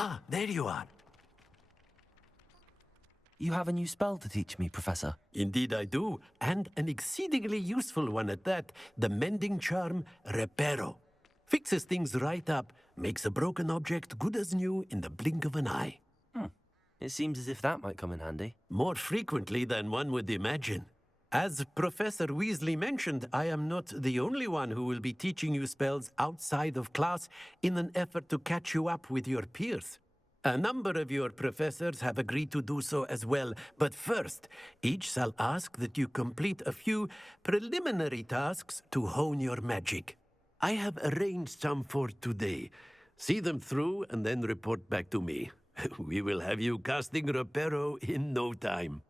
Ah, there you are. You have a new spell to teach me, Professor. Indeed I do, and an exceedingly useful one at that. The mending charm, Reparo. Fixes things right up, makes a broken object good as new in the blink of an eye. It seems as if that might come in handy. More frequently than one would imagine. As Professor Weasley mentioned, I am not the only one who will be teaching you spells outside of class in an effort to catch you up with your peers. A number of your professors have agreed to do so as well, but first, each shall ask that you complete a few preliminary tasks to hone your magic. I have arranged some for today. See them through and then report back to me. We will have you casting Reparo in no time.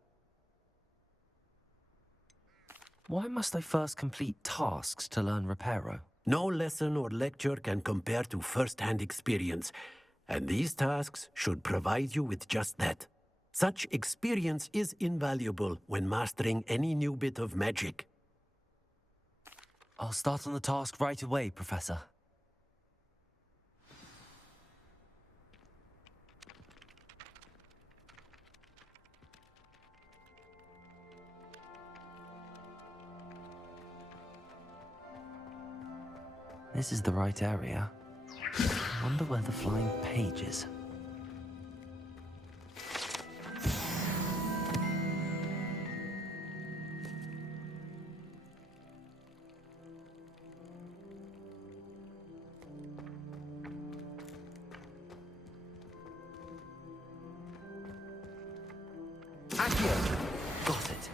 Why must I first complete tasks to learn Reparo? No lesson or lecture can compare to first-hand experience, and these tasks should provide you with just that. Such experience is invaluable when mastering any new bit of magic. I'll start on the task right away, Professor. This is the right area. Wonder where the flying page is. Accio! Got it.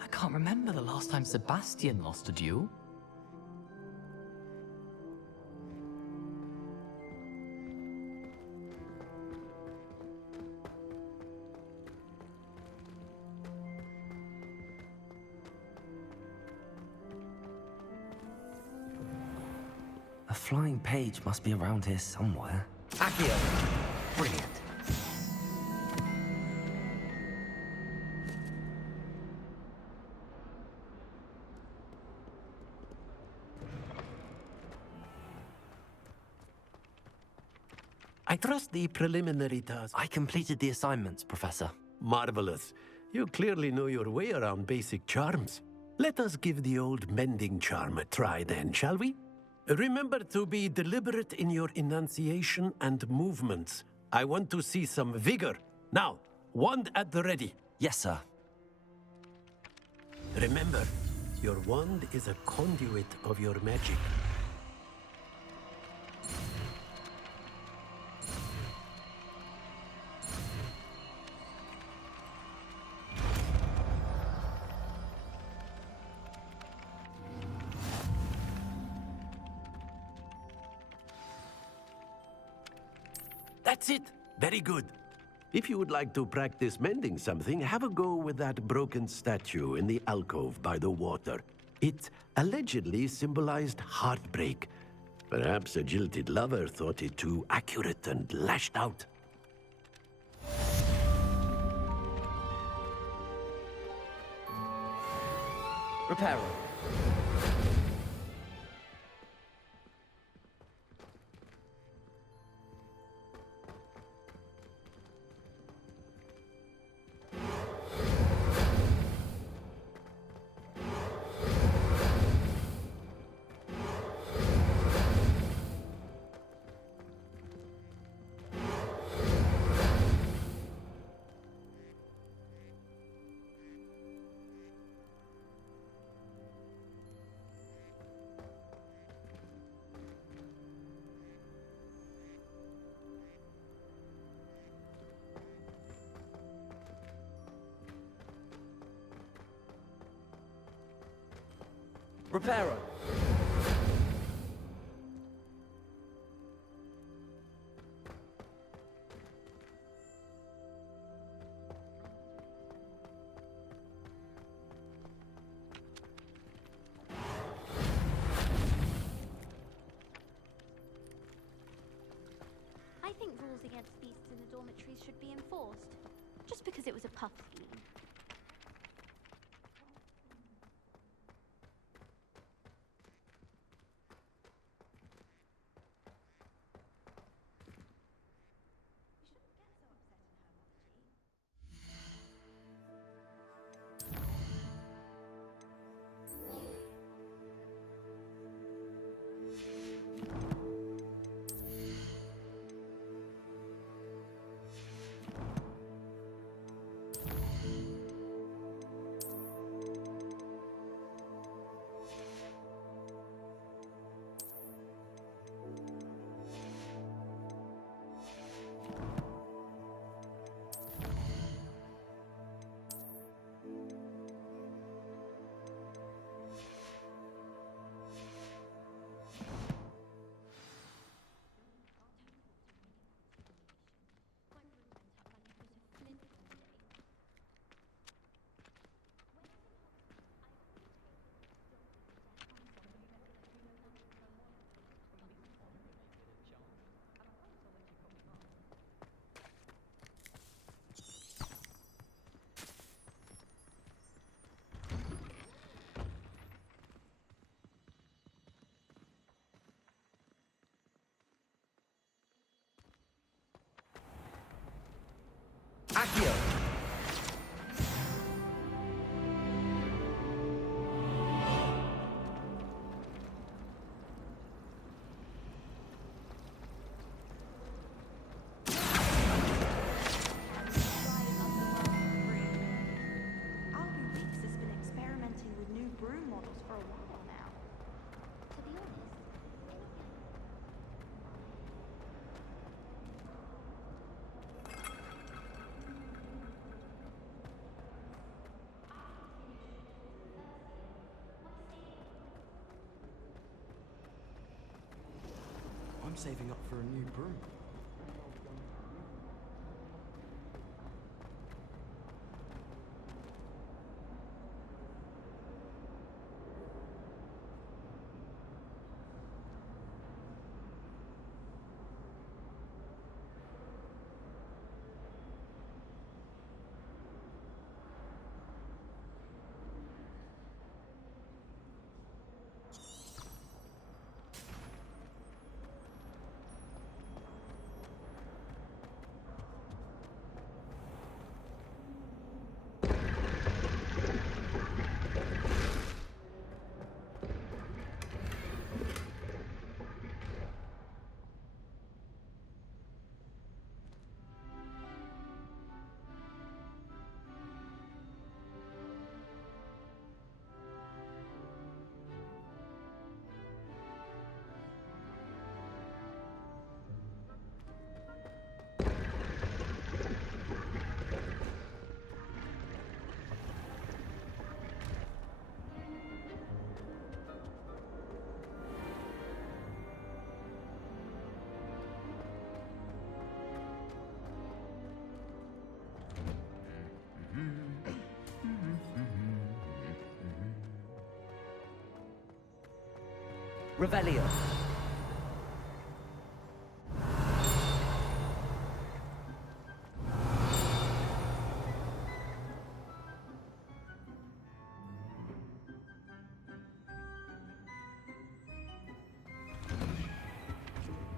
I can't remember the last time Sebastian lost a duel. A flying page must be around here somewhere. Accio! Brilliant. I trust the preliminary task. I completed the assignments, Professor. Marvelous. You clearly know your way around basic charms. Let us give the old mending charm a try then, shall we? Remember to be deliberate in your enunciation and movements. I want to see some vigor. Now, wand at the ready. Yes, sir. Remember, your wand is a conduit of your magic. That's it. Very good. If you would like to practice mending something, have a go with that broken statue in the alcove by the water. It allegedly symbolized heartbreak. Perhaps a jilted lover thought it too accurate and lashed out. Reparo. Reparo. I think rules against beasts in the dormitories should be enforced, just because it was a puff scheme. Accio! Albu Weeks has been experimenting with new broom models for a while now. To be honest, I'm saving up for a new broom. Revelio.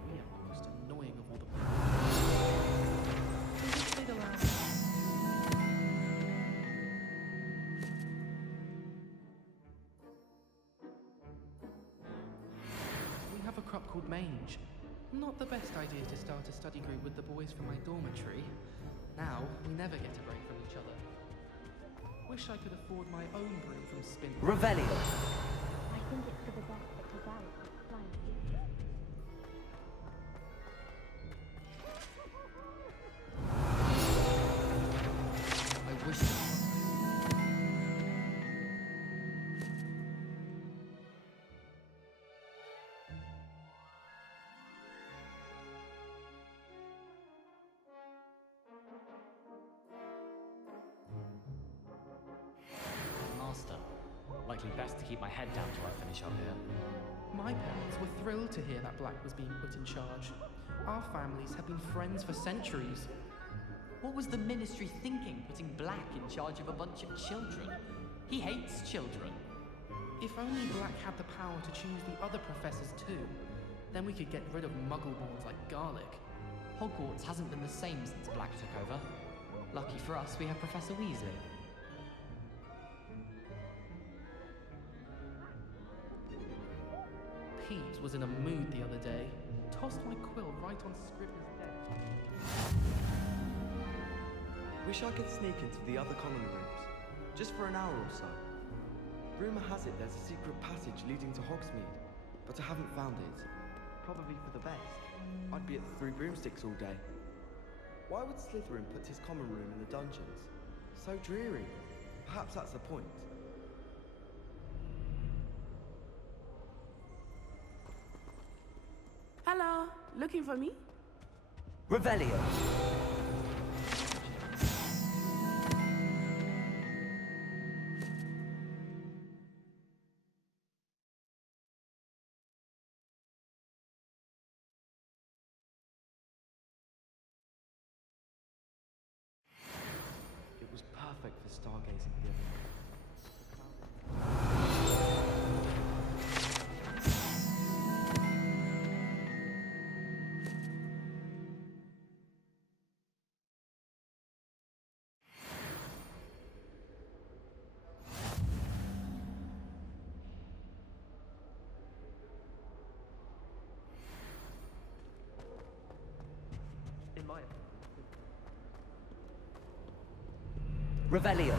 Yeah, most annoying of all the. They'd allow. We have a crop called Mange. Not the best idea to start a study group with the boys from my dormitory. Now, we never get a break from each other. Wish I could afford my own broom from Spin. Revelio. I think it's for the best that Kazari keeps flying future. I wish. Master, likely best to keep my head down till I finish up here. My parents were thrilled to hear that Black was being put in charge. Our families have been friends for centuries. What was the ministry thinking, putting Black in charge of a bunch of children? He hates children. If only Black had the power to choose the other professors too, then we could get rid of muggleborns like garlic. Hogwarts hasn't been the same since Black took over. Lucky for us, we have Professor Weasley. Peeves was in a mood the other day. Tossed my quill right on Scrivener's desk. Wish I could sneak into the other common rooms, just for an hour or so. Rumour has it there's a secret passage leading to Hogsmeade, but I haven't found it. Probably for the best. I'd be at the Three Broomsticks all day. Why would Slytherin put his common room in the dungeons? So dreary. Perhaps that's the point. Hello, looking for me? Revelio. It was perfect for stargazing the other night. Revelio.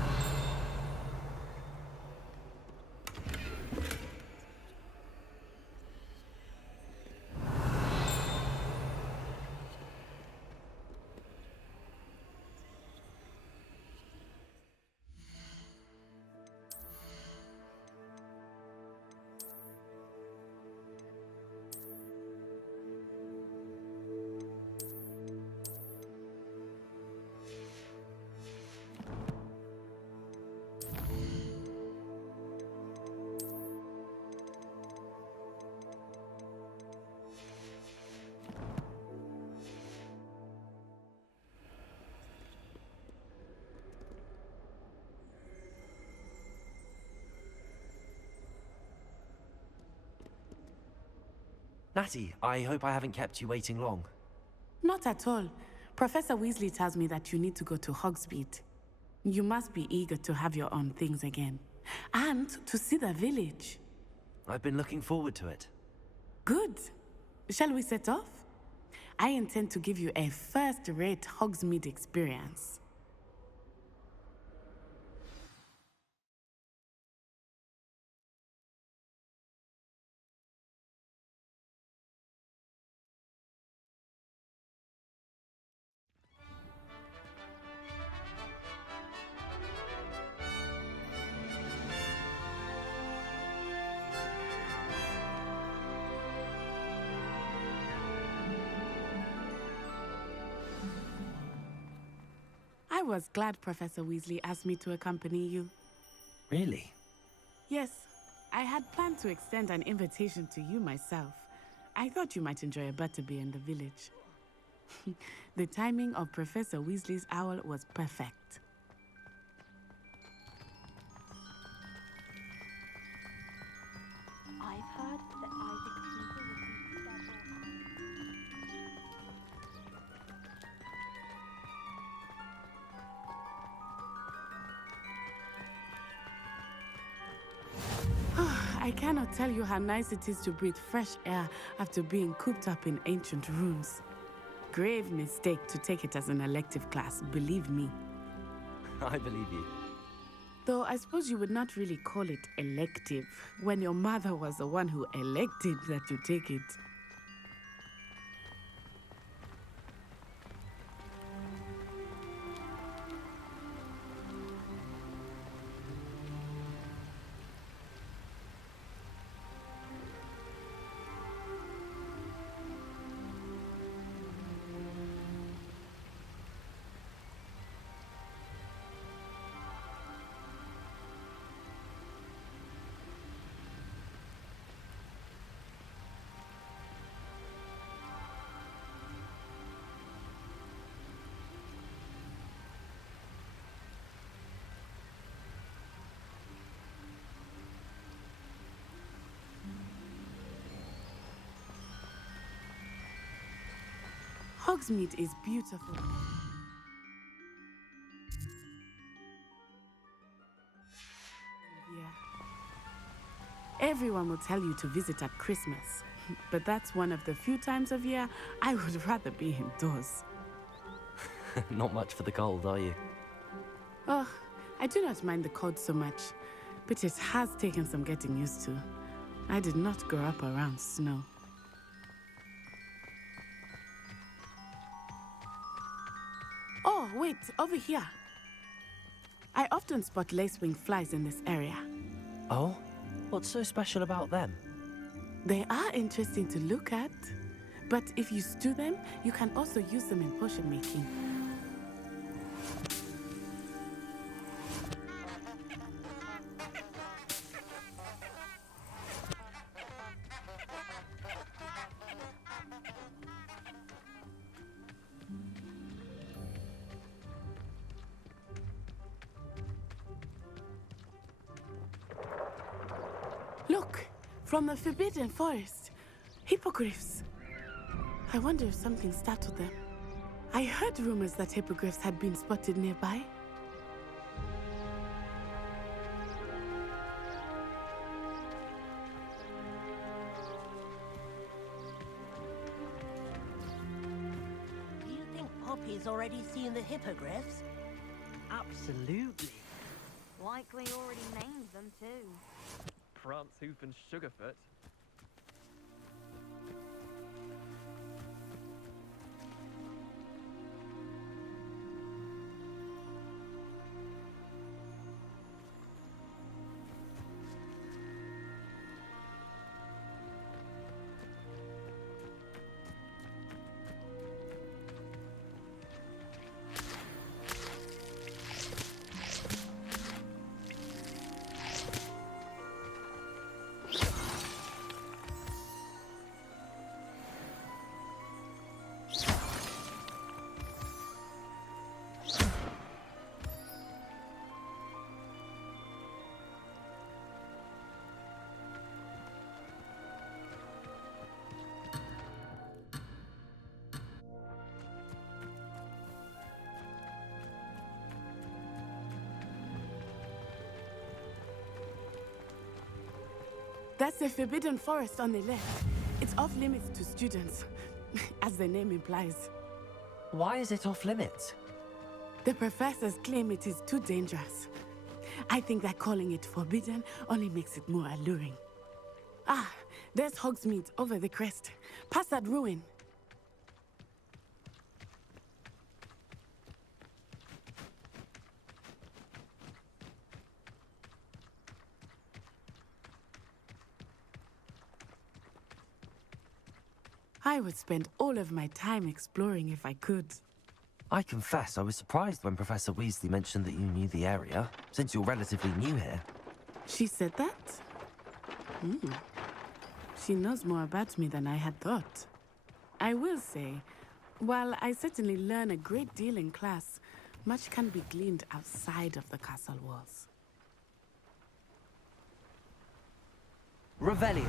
Natty, I hope I haven't kept you waiting long. Not at all. Professor Weasley tells me that you need to go to Hogsmeade. You must be eager to have your own things again. And to see the village. I've been looking forward to it. Good. Shall we set off? I intend to give you a first-rate Hogsmeade experience. I was glad Professor Weasley asked me to accompany you. Really? Yes, I had planned to extend an invitation to you myself. I thought you might enjoy a butterbeer in the village. The timing of Professor Weasley's owl was perfect. I've heard that Isaac Tinker received several I cannot tell you how nice it is to breathe fresh air after being cooped up in ancient rooms. Grave mistake to take it as an elective class, believe me. I believe you. Though I suppose you would not really call it elective when your mother was the one who elected that you take it. Hogsmeade is beautiful. Yeah. Everyone will tell you to visit at Christmas, but that's one of the few times of year I would rather be indoors. Not much for the cold, are you? Oh, I do not mind the cold so much, but it has taken some getting used to. I did not grow up around snow. Oh, wait, over here. I often spot lacewing flies in this area. Oh? What's so special about them? They are interesting to look at, but if you stew them, you can also use them in potion making. Look, from the Forbidden Forest. Hippogriffs. I wonder if something startled them. I heard rumors that hippogriffs had been spotted nearby. Do you think Poppy's already seen the hippogriffs? Absolutely. Likely already named them too. Prance, Hoof, and Sugarfoot. That's the Forbidden Forest on the left. It's off limits to students, as the name implies. Why is it off limits? The professors claim it is too dangerous. I think that calling it forbidden only makes it more alluring. Ah, there's Hogsmeade over the crest. Past that ruin. I would spend all of my time exploring if I could. I confess I was surprised when Professor Weasley mentioned that you knew the area, since you're relatively new here. She said that? She knows more about me than I had thought. I will say, while I certainly learn a great deal in class, much can be gleaned outside of the castle walls. Revelio.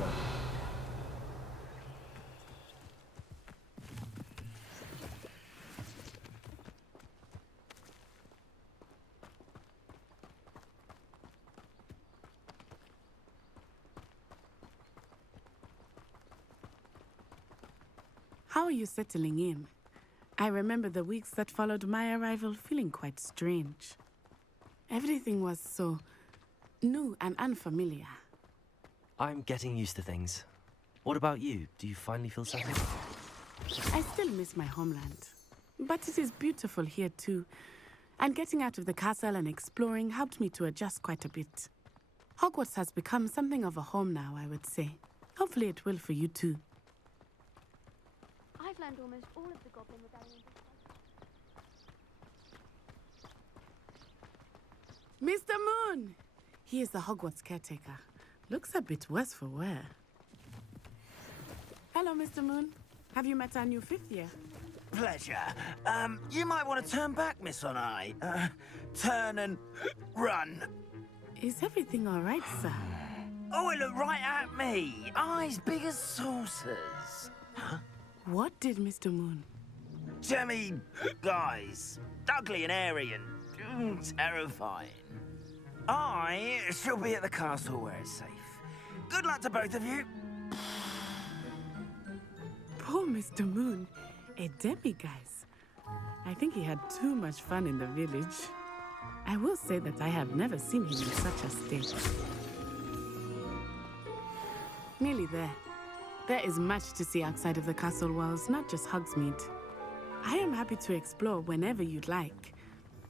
How are you settling in? I remember the weeks that followed my arrival feeling quite strange. Everything was so new and unfamiliar. I'm getting used to things. What about you? Do you finally feel settled? I still miss my homeland, but it is beautiful here too. And getting out of the castle and exploring helped me to adjust quite a bit. Hogwarts has become something of a home now, I would say. Hopefully it will for you too. I've learned almost all of the Goblin Rebellion. Mr. Moon! He is the Hogwarts caretaker. Looks a bit worse for wear. Hello, Mr. Moon. Have you met our new fifth year? Pleasure. You might want to turn back, Miss On-Eye. Turn and run. Is everything all right, sir? Oh, it looked right at me. Eyes big as saucers. Huh? What did Mr. Moon? Jemmy guys. Ugly and airy and terrifying. I shall be at the castle where it's safe. Good luck to both of you. Poor Mr. Moon. A demiguise. I think he had too much fun in the village. I will say that I have never seen him in such a state. Nearly there. There is much to see outside of the castle walls, not just Hogsmeade. I am happy to explore whenever you'd like.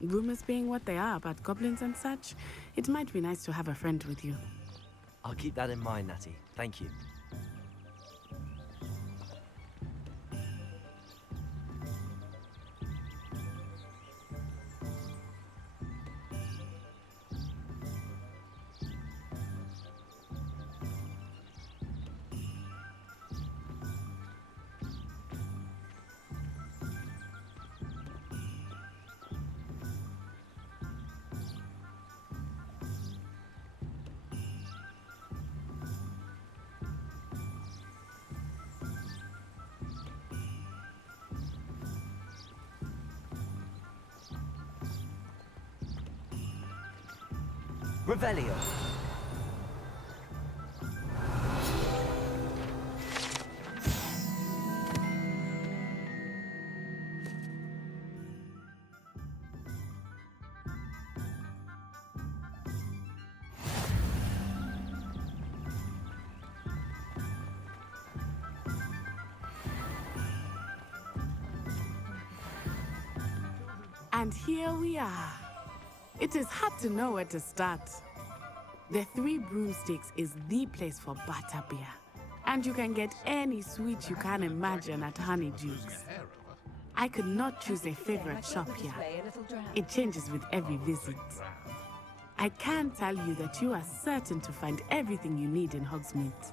Rumors being what they are about goblins and such, it might be nice to have a friend with you. I'll keep that in mind, Natty. Thank you. Revelio. And here we are. It is hard to know where to start. The Three Broomsticks is the place for butterbeer. And you can get any sweet you can imagine at Honeydews. I could not choose a favorite shop here. It changes with every visit. I can tell you that you are certain to find everything you need in Hogsmeade.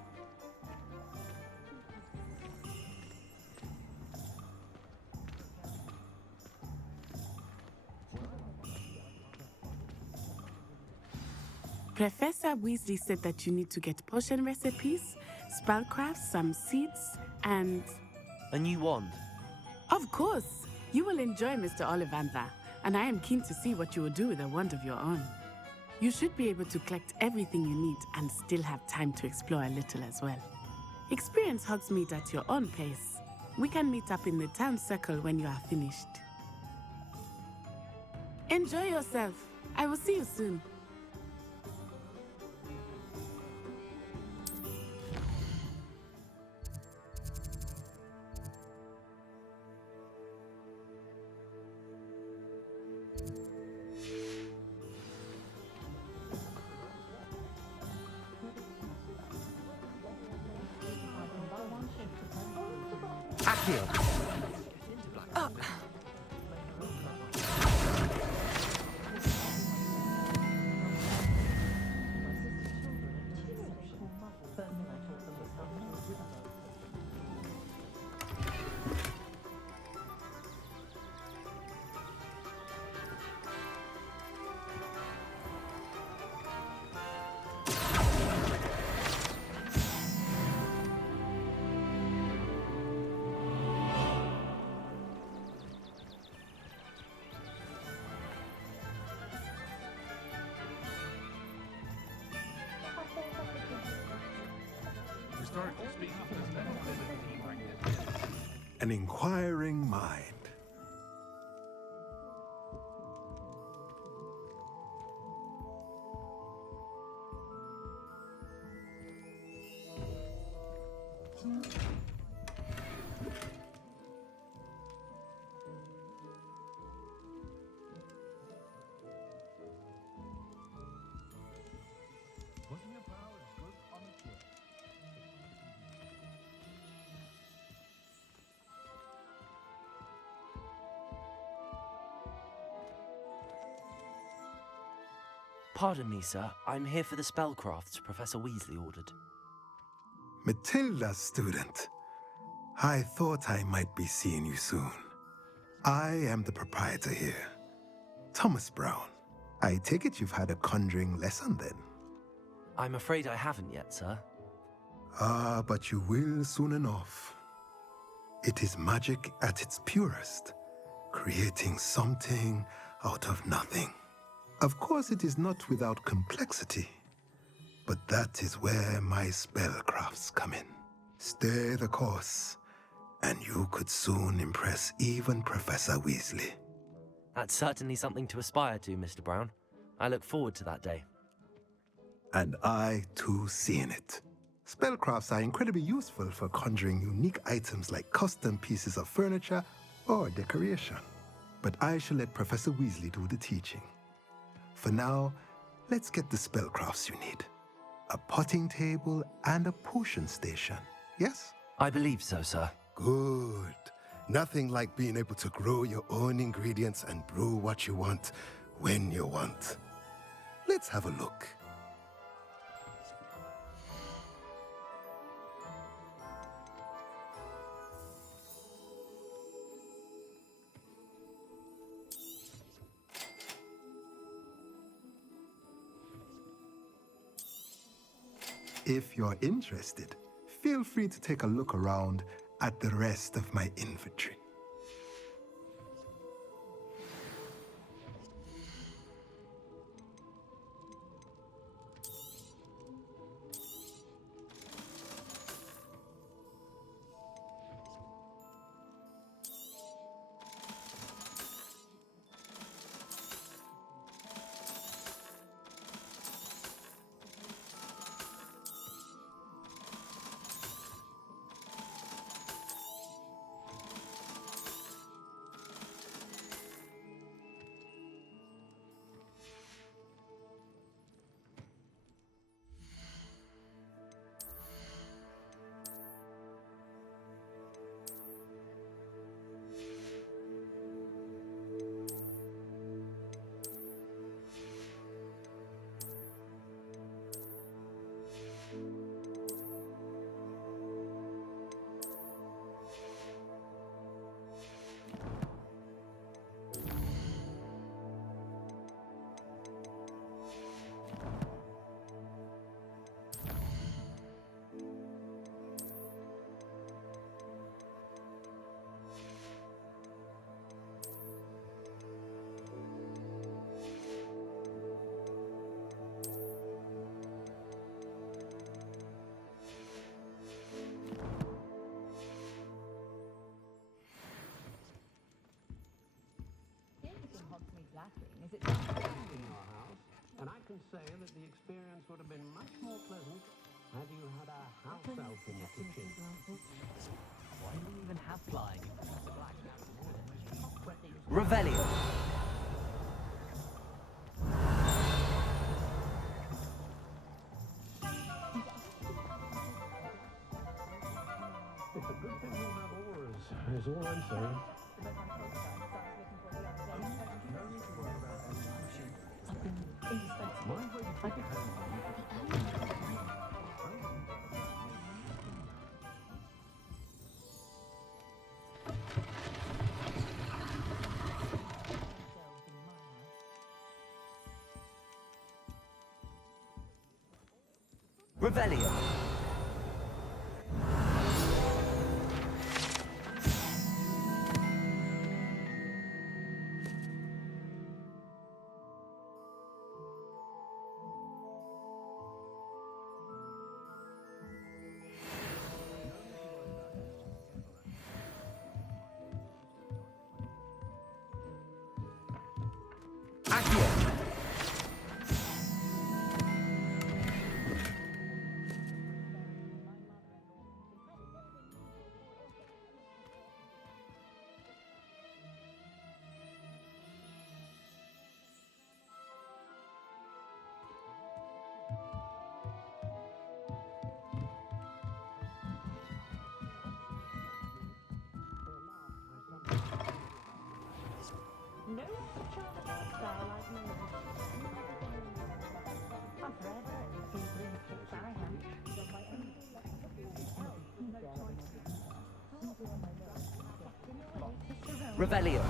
Professor Weasley said that you need to get potion recipes, spellcrafts, some seeds, and... A new wand. Of course! You will enjoy Mr. Ollivander, and I am keen to see what you will do with a wand of your own. You should be able to collect everything you need and still have time to explore a little as well. Experience Hogsmeade at your own pace. We can meet up in the town circle when you are finished. Enjoy yourself. I will see you soon. An inquiring mind. Pardon me, sir. I'm here for the spellcrafts Professor Weasley ordered. Matilda, student. I thought I might be seeing you soon. I am the proprietor here, Thomas Brown. I take it you've had a conjuring lesson then? I'm afraid I haven't yet, sir. Ah, but you will soon enough. It is magic at its purest, creating something out of nothing. Of course, it is not without complexity, but that is where my spellcrafts come in. Stay the course, and you could soon impress even Professor Weasley. That's certainly something to aspire to, Mr. Brown. I look forward to that day. And I, too, see in it. Spellcrafts are incredibly useful for conjuring unique items like custom pieces of furniture or decoration. But I shall let Professor Weasley do the teaching. For now, let's get the spellcrafts you need. A potting table and a potion station, yes? I believe so, sir. Good. Nothing like being able to grow your own ingredients and brew what you want when you want. Let's have a look. If you're interested, feel free to take a look around at the rest of my inventory. Hogsmeade's lacking is its in your house, and I can say that the experience would have been much more pleasant had you had a house elf in the kitchen. Why do we even have flying if Professor Black has Revelio. It's a good thing we have oars, is all I'm saying. Revelio. Accio. No child style like me. I'm forever at the few green kicks I have. Revelio.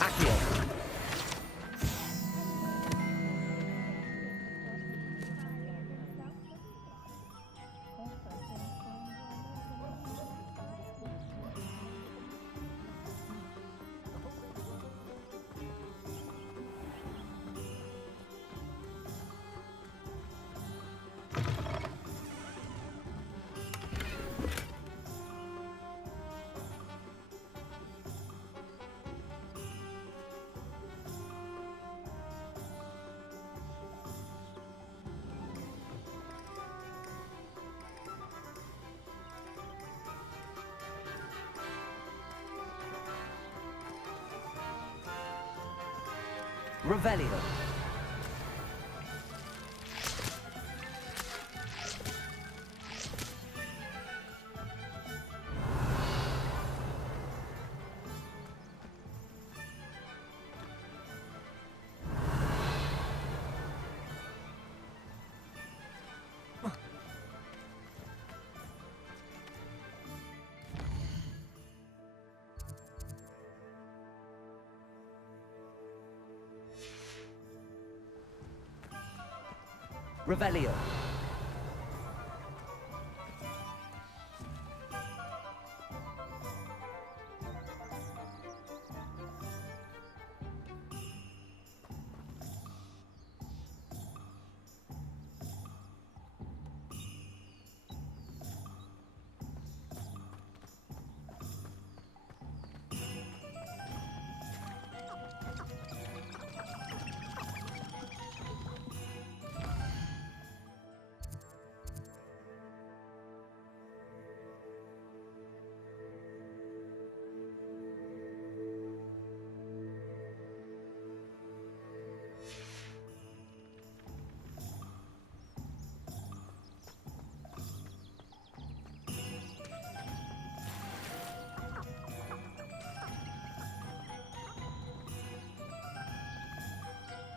Accio. Revelio. Revelio.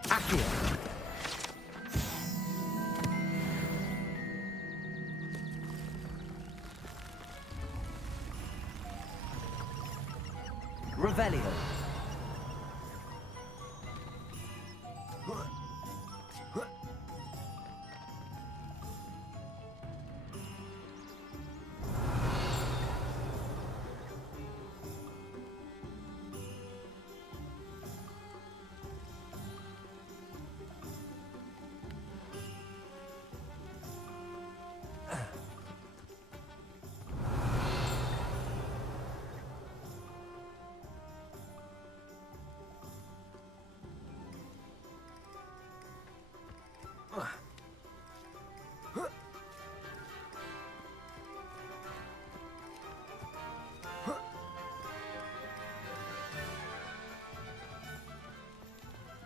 Accio. Revelio.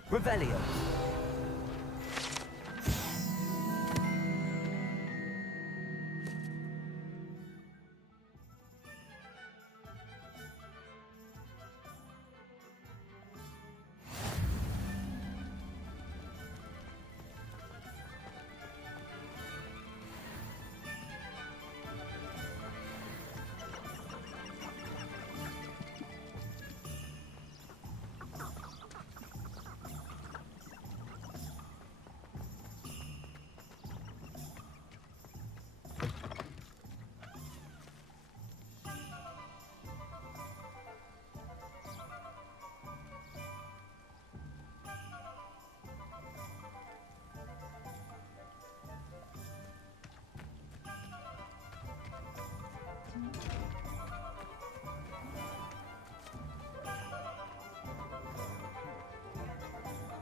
Revelio.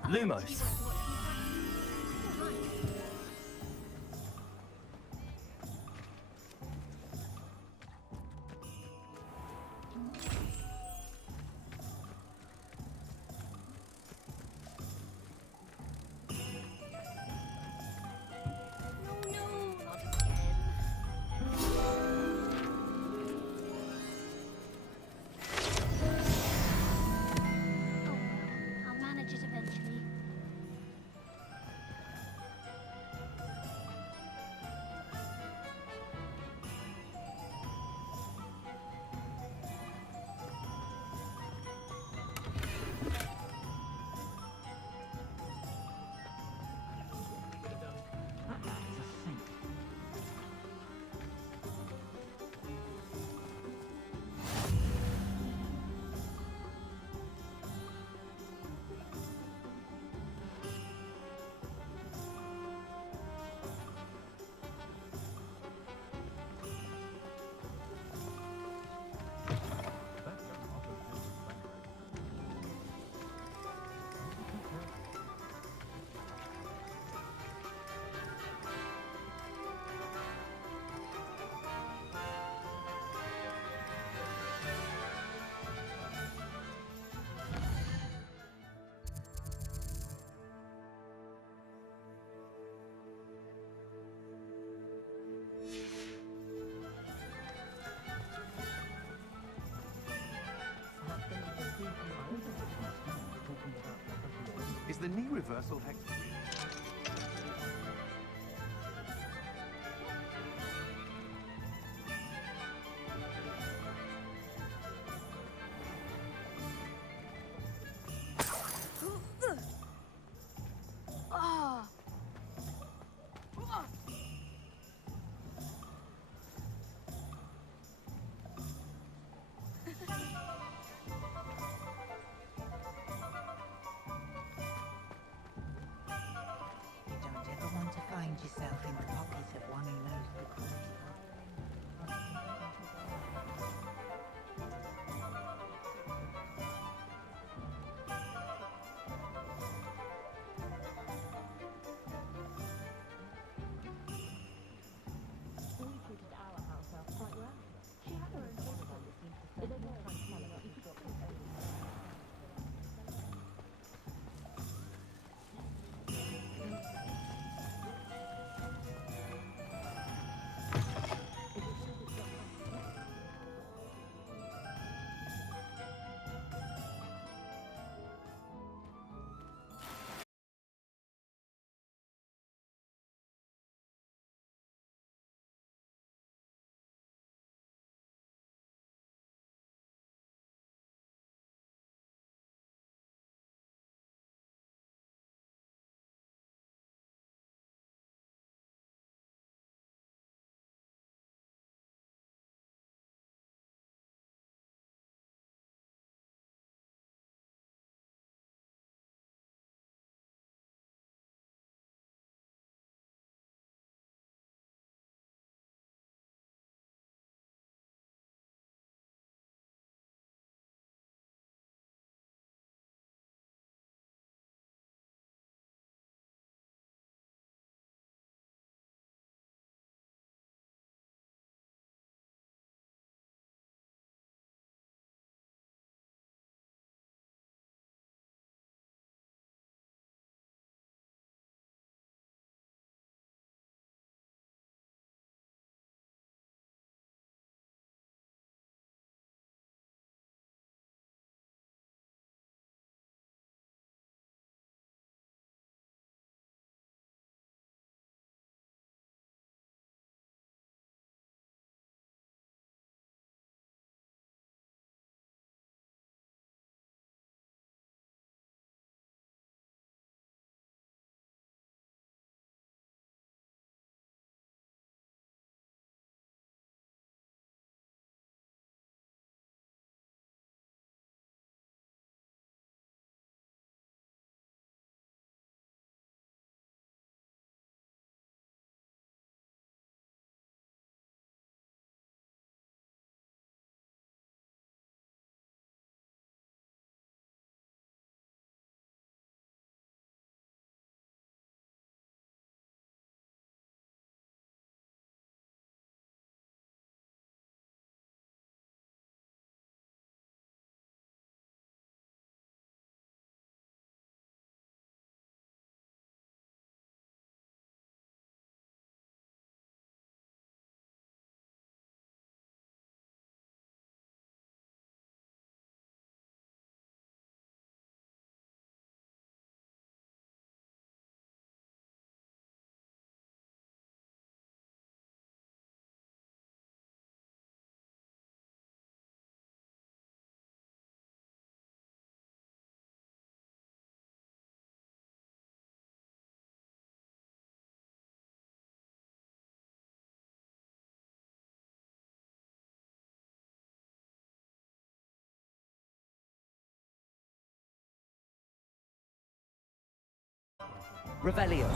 Lumos. I'll manage it eventually. Is the knee reversal hex? Revelio.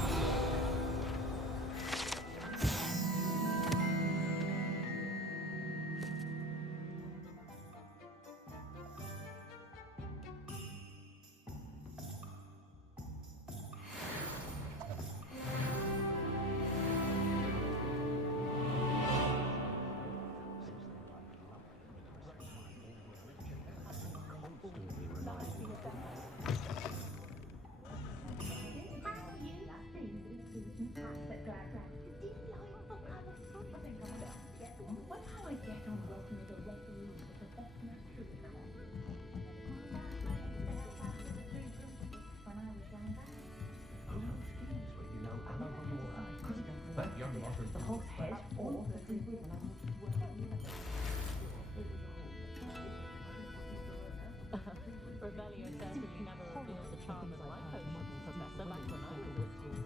Revelio certainly never revealed the charm of life potions, Professor, back when I was at school.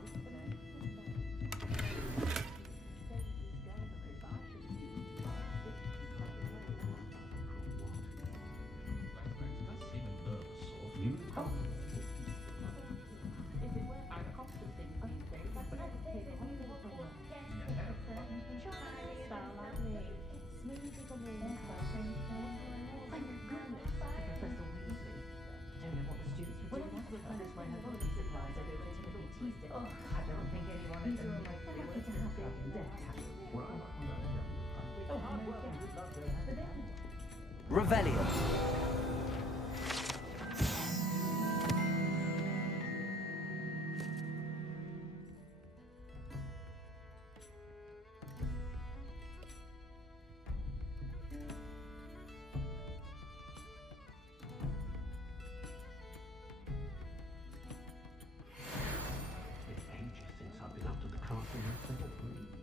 Revelio.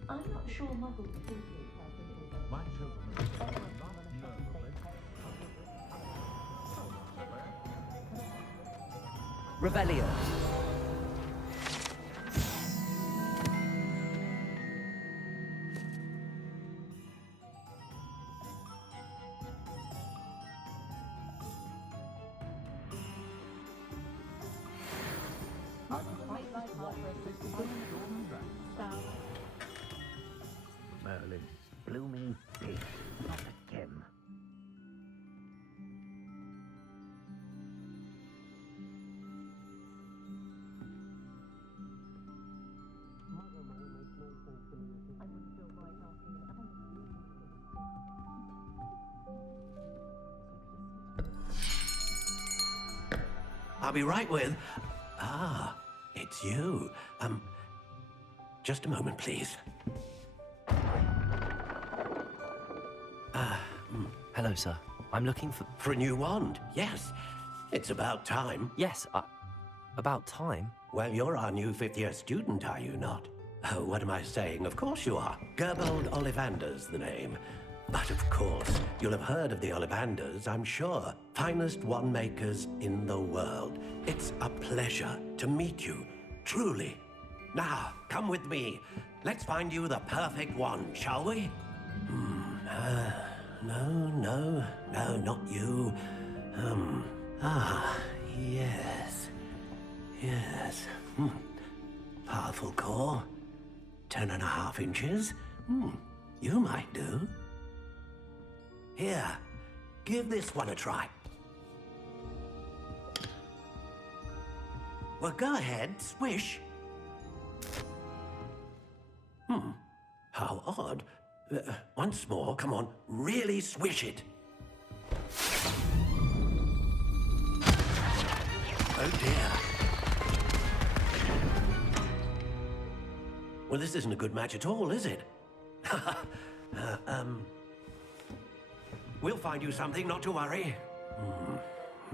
I'm not sure Muggles appreciate how My children Revelio. Merlin, blooming pig, not again. I'll be right with... Ah, it's you. Just a moment, please. Hello, sir. I'm looking for... For a new wand, yes. It's about time. Yes, about time? Well, you're our new fifth-year student, are you not? Oh, what am I saying? Of course you are. Gerbold Ollivander's the name. But of course, you'll have heard of the Ollivanders, I'm sure. Finest wand makers in the world. It's a pleasure to meet you, truly. Now, come with me. Let's find you the perfect wand, shall we? No, not you. Yes. Powerful core. 10.5 inches. You might do. Here, give this one a try. Well, go ahead, swish. How odd. Once more, come on, really swish it. Oh dear. Well, this isn't a good match at all, is it? We'll find you something, not to worry.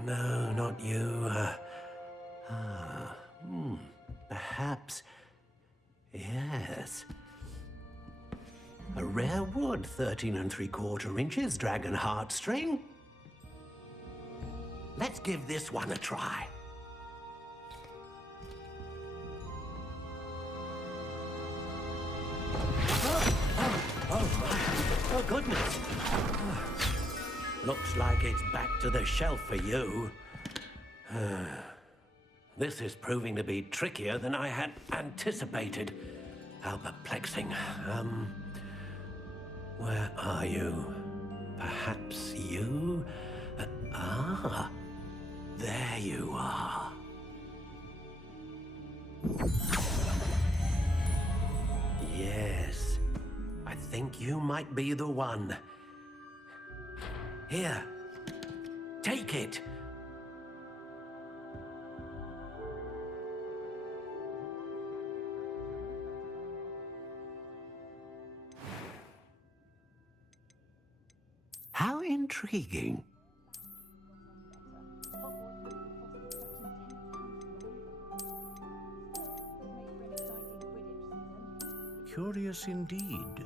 No, not you. Perhaps. Yes. A rare wood, 13 3/4 inches, dragon heartstring. Let's give this one a try. Oh, goodness. Looks like it's back to the shelf for you. This is proving to be trickier than I had anticipated. How perplexing. Where are you? Perhaps you? There you are. Yes, I think you might be the one. Here, take it. How intriguing. Curious indeed.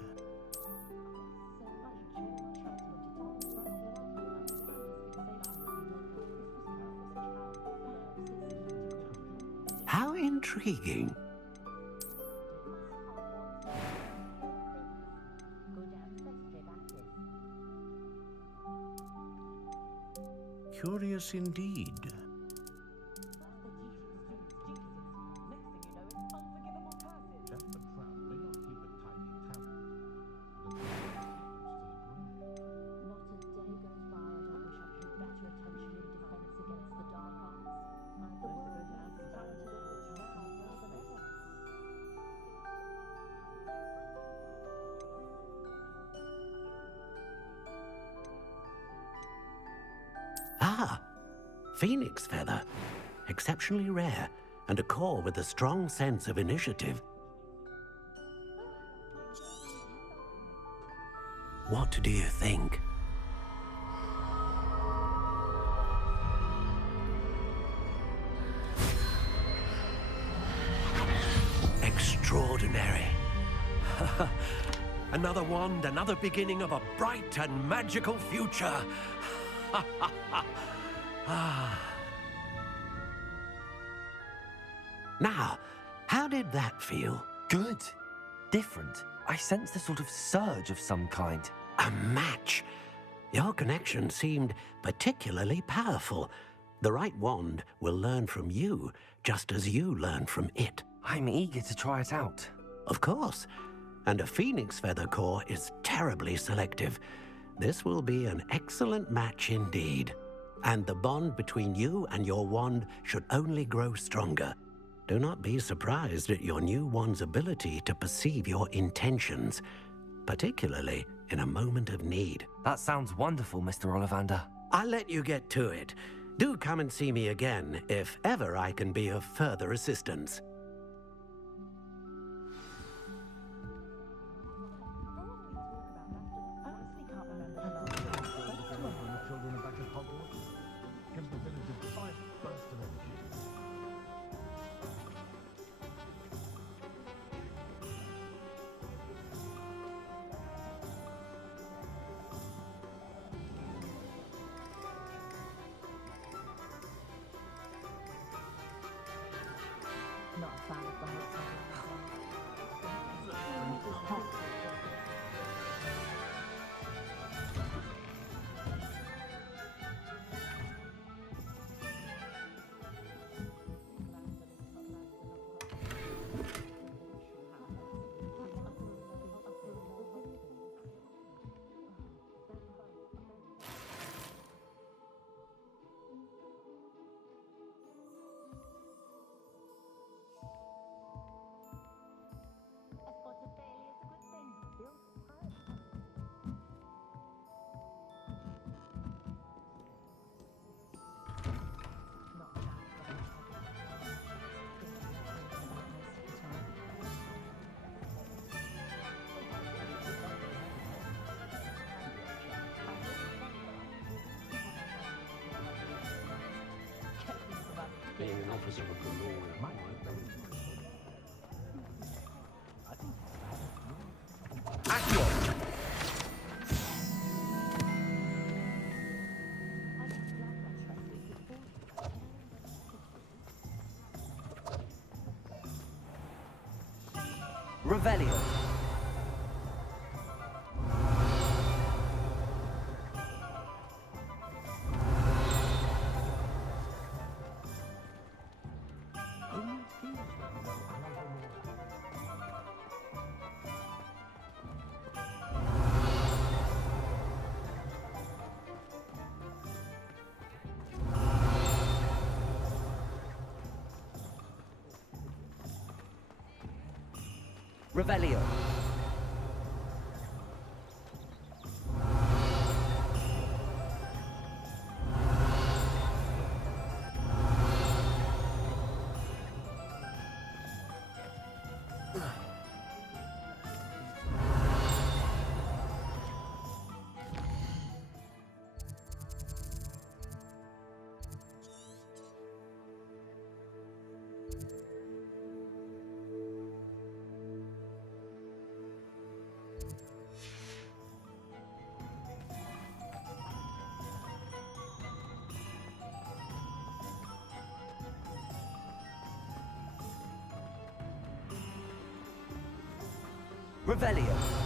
How intriguing. Curious indeed. Ah, phoenix feather. Exceptionally rare, and a core with a strong sense of initiative. What do you think? Extraordinary. Another wand, another beginning of a bright and magical future. Now, how did that feel? Good. Different. I sensed a sort of surge of some kind. A match. Your connection seemed particularly powerful. The right wand will learn from you, just as you learn from it. I'm eager to try it out. Of course. And a phoenix feather core is terribly selective. This will be an excellent match indeed. And the bond between you and your wand should only grow stronger. Do not be surprised at your new wand's ability to perceive your intentions, particularly in a moment of need. That sounds wonderful, Mr. Ollivander. I'll let you get to it. Do come and see me again if ever I can be of further assistance. Children are back at Hogwarts. Gives the village a defiant burst of energy. Not a fan of the hotel. Being an officer of the law might be very Revelio. Revelio. Revelio.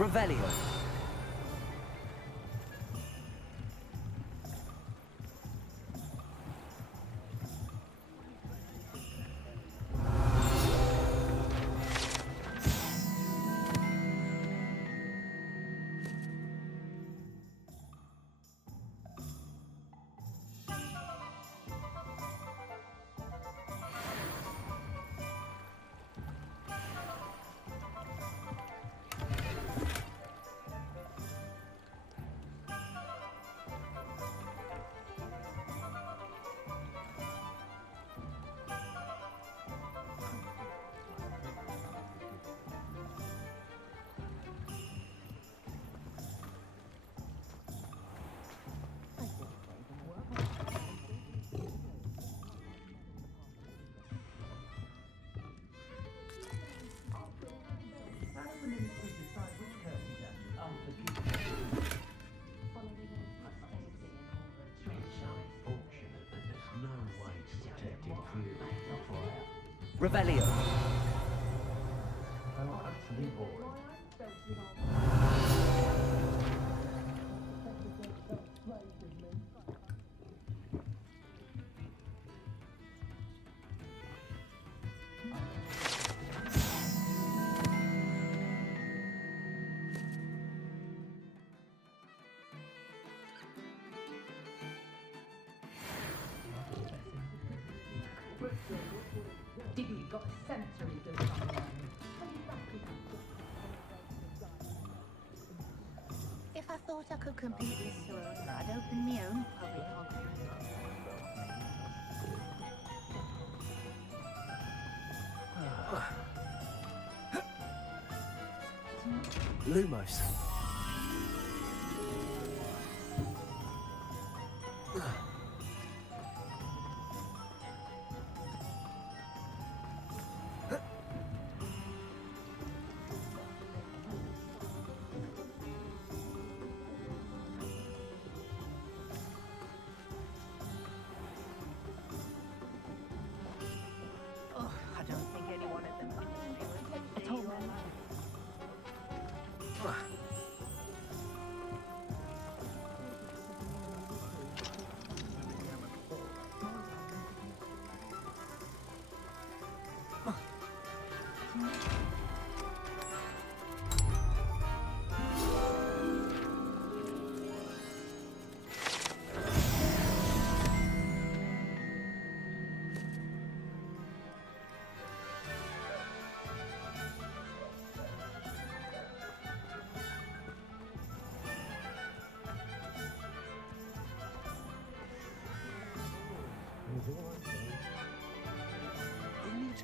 Revelio. Revelio. Diggory got a sensory design. If I thought I could compete with Sirona, I'd open my own public Hogwarts. Lumos. I don't think anyone at the ministry would take you on.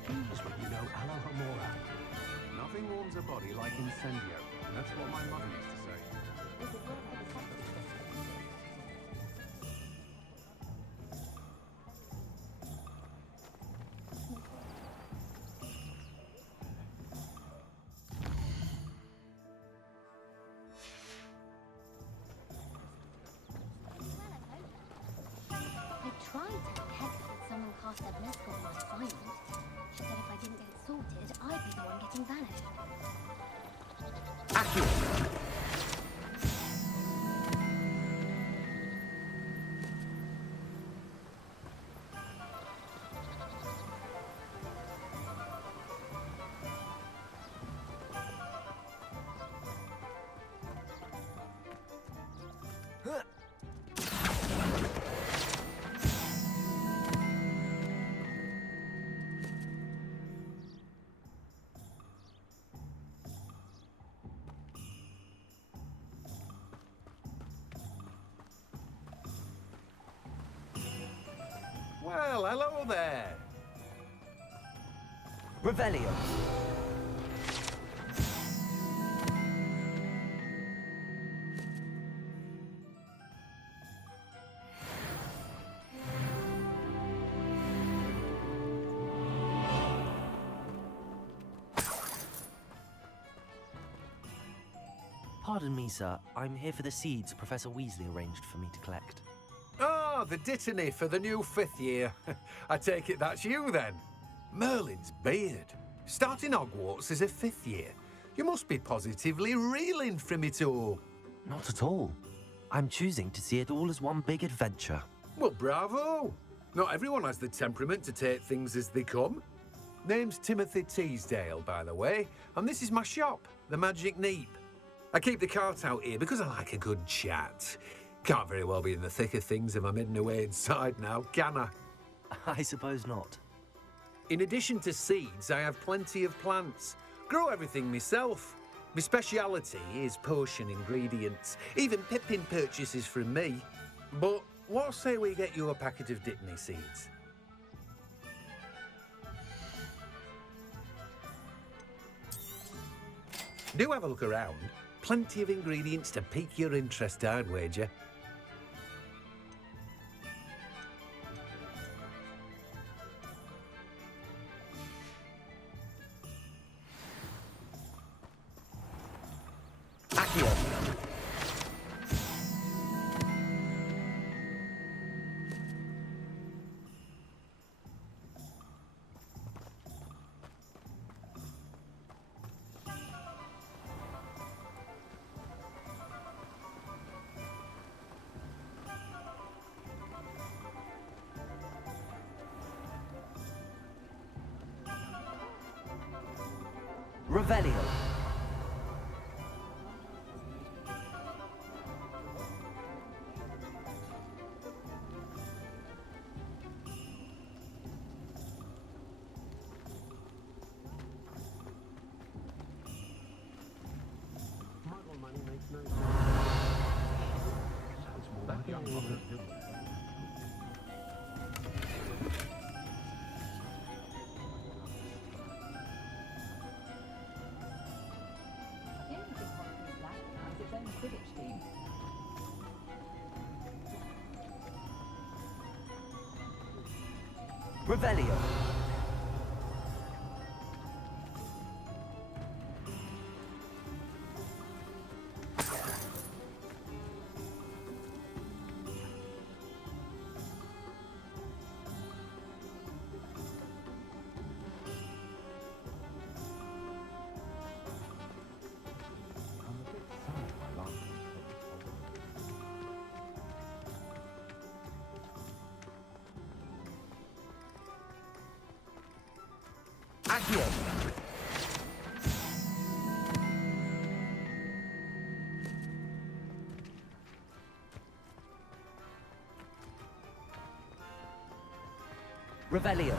cheese when you know Alohomora. Nothing warms a body like incendio. That's what my mother used to say. I tried to tell Hector that someone cast a bless on my assignment. She said if I didn't get it sorted, I'd be the one getting banished. Well, hello there. Revelio. Pardon me, sir. I'm here for the seeds Professor Weasley arranged for me to collect. Ah, the dittany for the new 5th year. I take it that's you then. Merlin's beard. Starting Hogwarts as a 5th year. You must be positively reeling from it all. Not at all. I'm choosing to see it all as one big adventure. Well, bravo. Not everyone has the temperament to take things as they come. Name's Timothy Teasdale, by the way, and this is my shop, the Magic Neep. I keep the cart out here because I like a good chat. Can't very well be in the thick of things if I'm hidden away inside now, can I? I suppose not. In addition to seeds, I have plenty of plants. Grow everything myself. My speciality is potion ingredients. Even Pippin purchases from me. But what say we get you a packet of Dittany seeds? Do have a look around. Plenty of ingredients to pique your interest, I'd wager. Revelio. Muggle money makes no sense. Sounds more like young mother. Revelio. Accio. Revelio.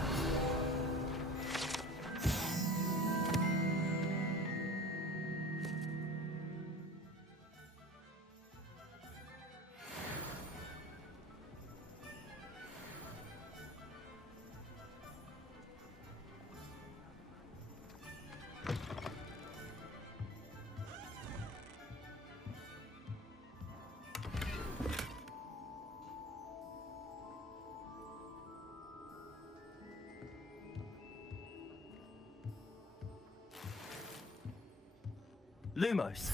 Lumos.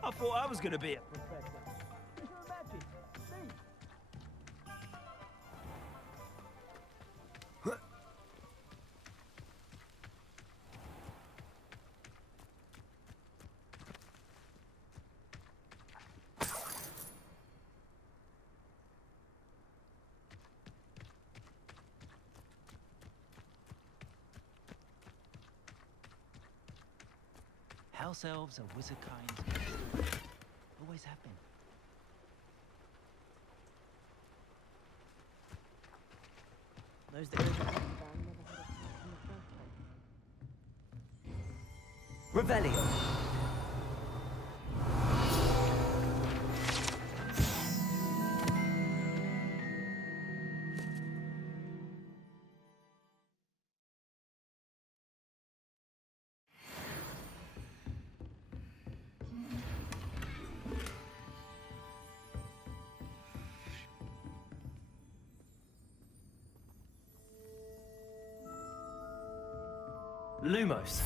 I thought I was going to be a professor. House elves are wizard kind. Always have been. Those that go to Amsterdam never had a house in the first place. Revelio. Lumos.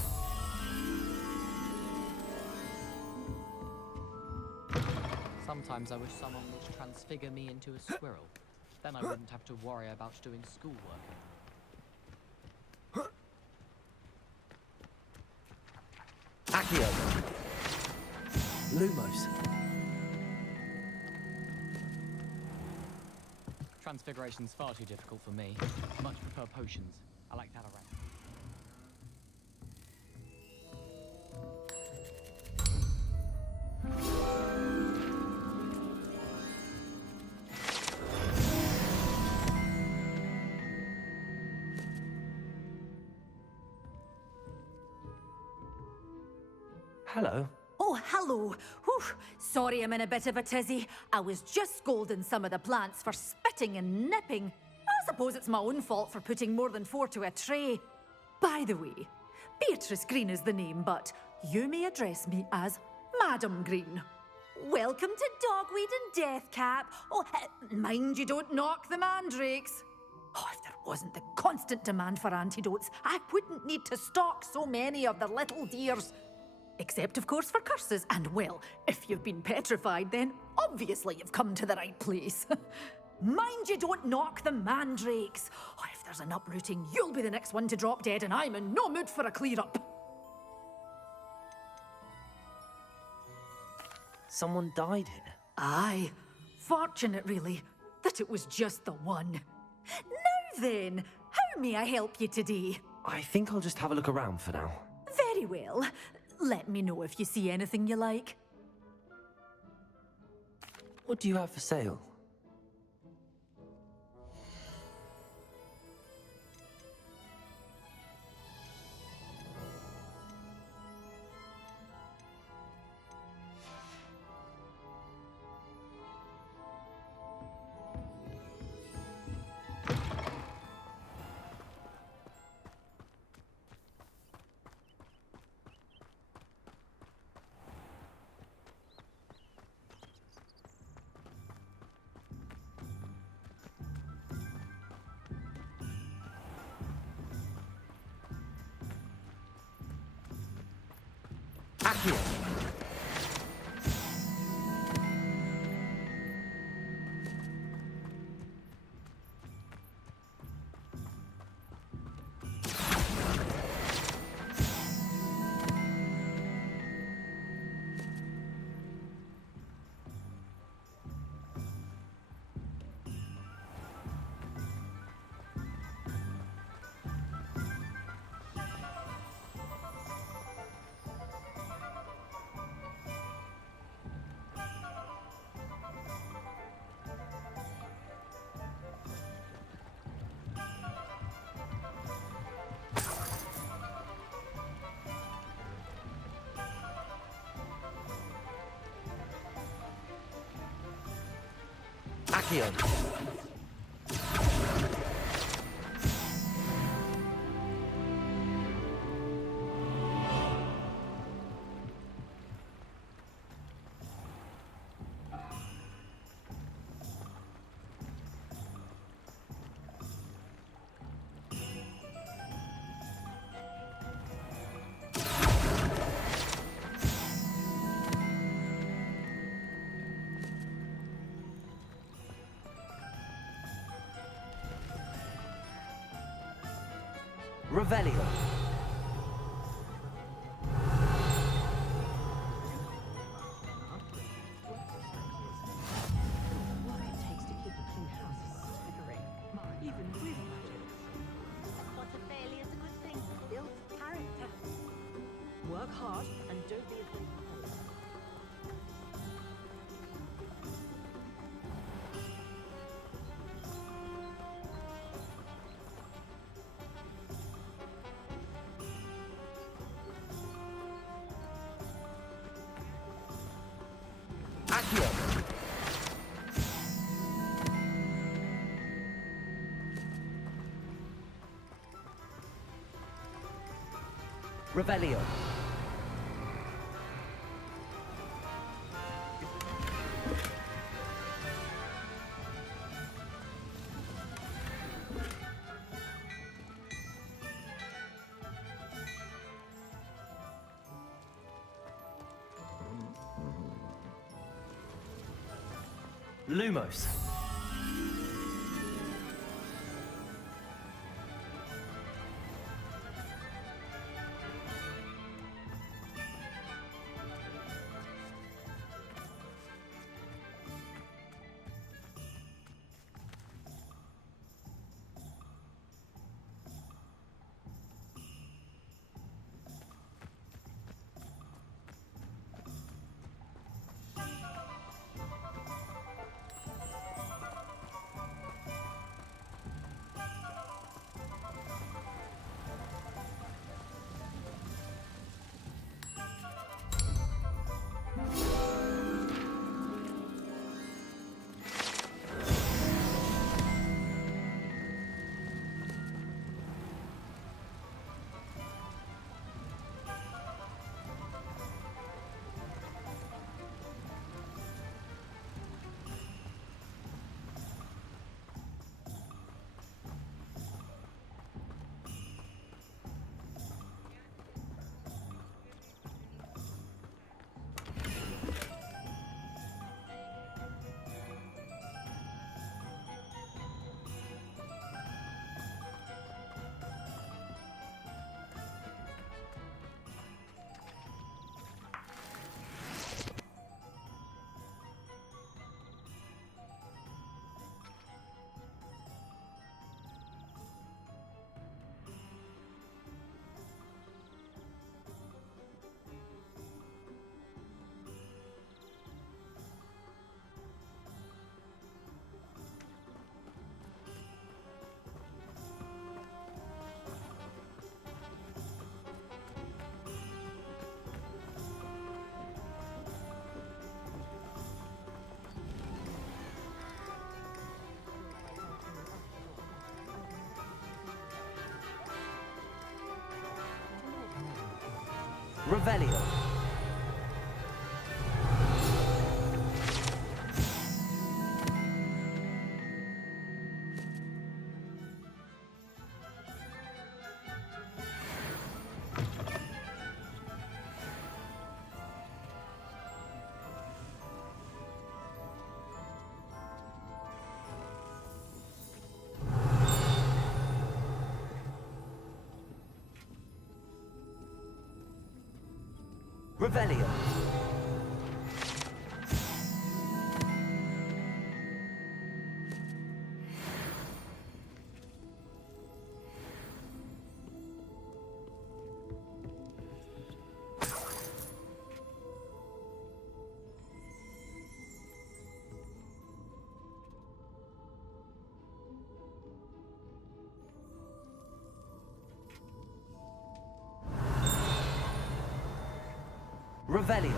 Sometimes I wish someone would transfigure me into a squirrel. Then I wouldn't have to worry about doing schoolwork. Accio. Lumos. Transfiguration's far too difficult for me. Much prefer potions. I like that around. Hello. Oh, hello. Whew. Sorry I'm in a bit of a tizzy. I was just scolding some of the plants for spitting and nipping. I suppose it's my own fault for putting more than 4 to a tray. By the way, Beatrice Green is the name, but you may address me as Madam Green. Welcome to Dogweed and Deathcap. Oh, mind you don't knock the mandrakes. Oh, if there wasn't the constant demand for antidotes, I wouldn't need to stock so many of the little dears. Except, of course, for curses. And, well, if you've been petrified, then obviously you've come to the right place. Mind you don't knock the mandrakes. Oh, if there's an uprooting, you'll be the next one to drop dead, and I'm in no mood for a clear-up. Someone died here. Aye. Fortunate, really, that it was just the one. Now then, how may I help you today? I think I'll just have a look around for now. Very well. Let me know if you see anything you like. What do you have for sale? Accio. Accio. Revelio. What it takes to keep a clean house is staggering, even with magic. But a failure's a good thing. Builds character. Work hard and don't be afraid to fail. Accio. Revelio. Lumos. Revelio. Revelio. Revelio.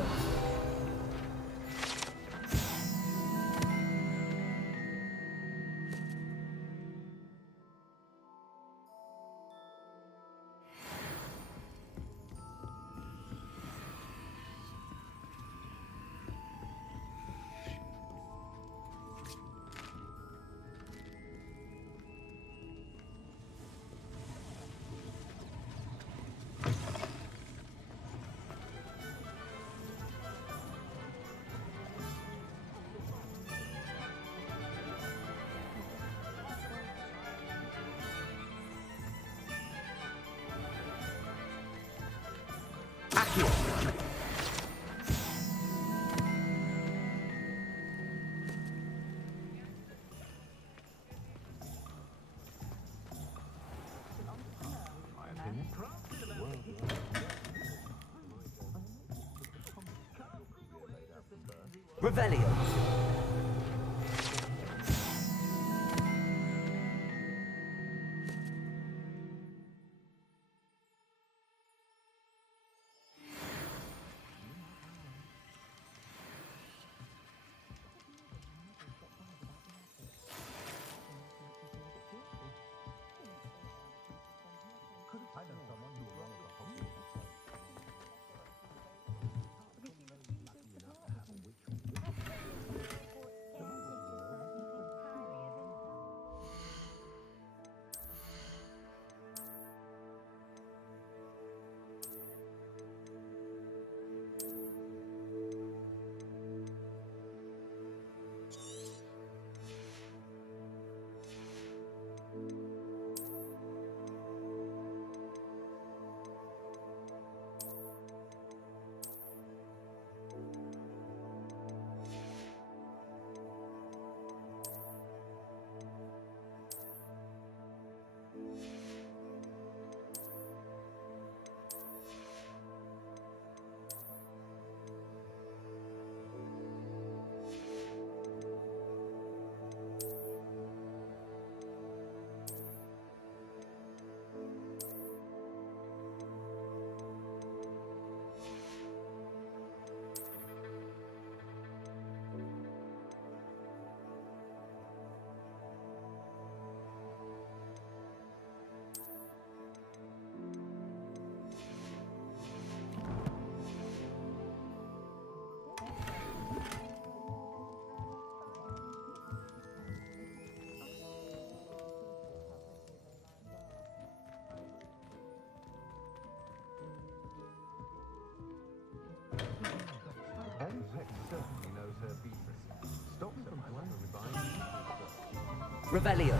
Revelio. Revelio.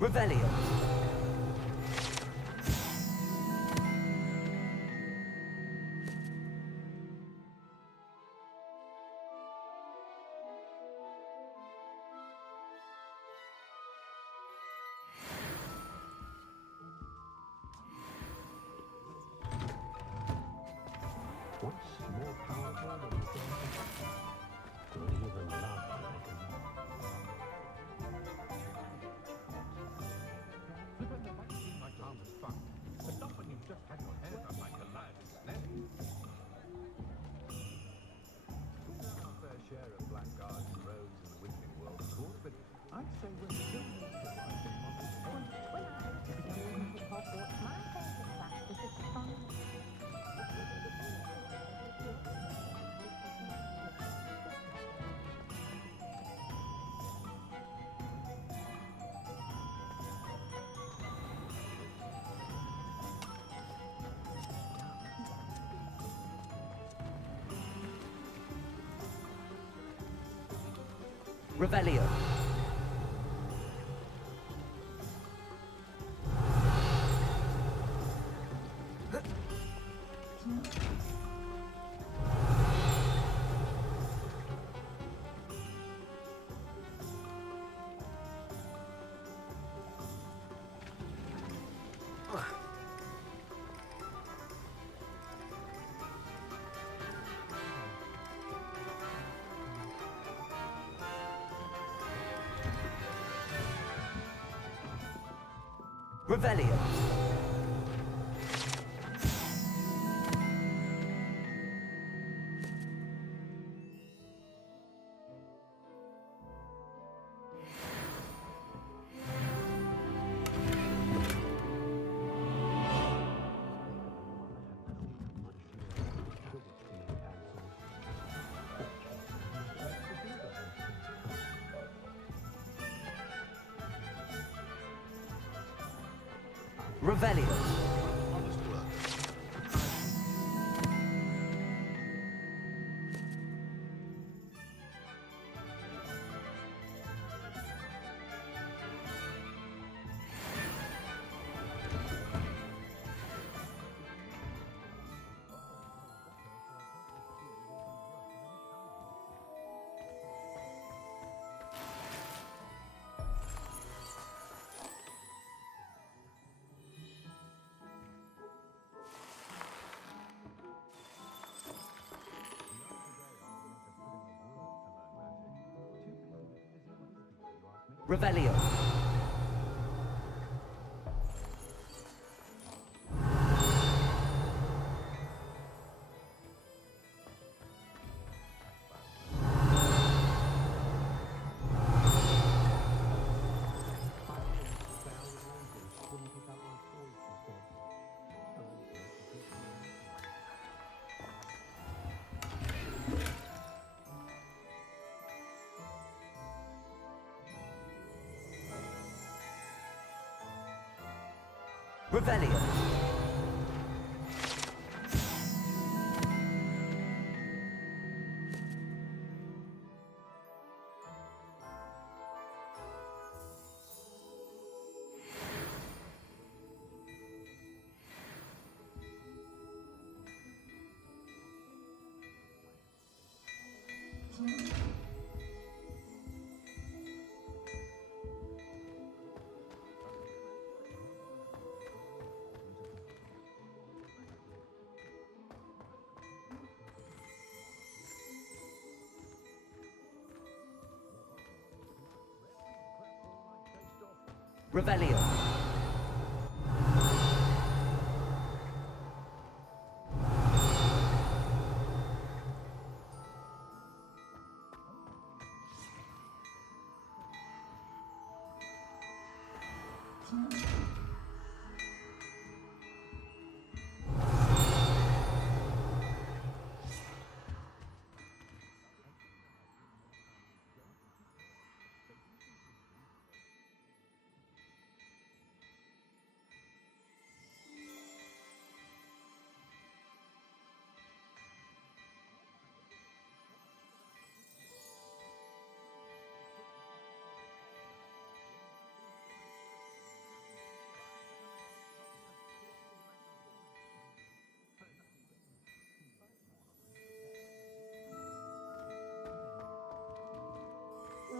Revelio. What's more powerful than don't even love Flippin', they might seem like harmless fun, but not when you've just had your hair done like a lion's nest. We've had our fair share of blackguards and rogues in the wizarding world, of course, but I'd say we're still more civilized in modern times. When I began to Hogwarts, my favorite class was astronomy. Revelio. Revelio. Revelio. Revelio. Revelio. Revelio.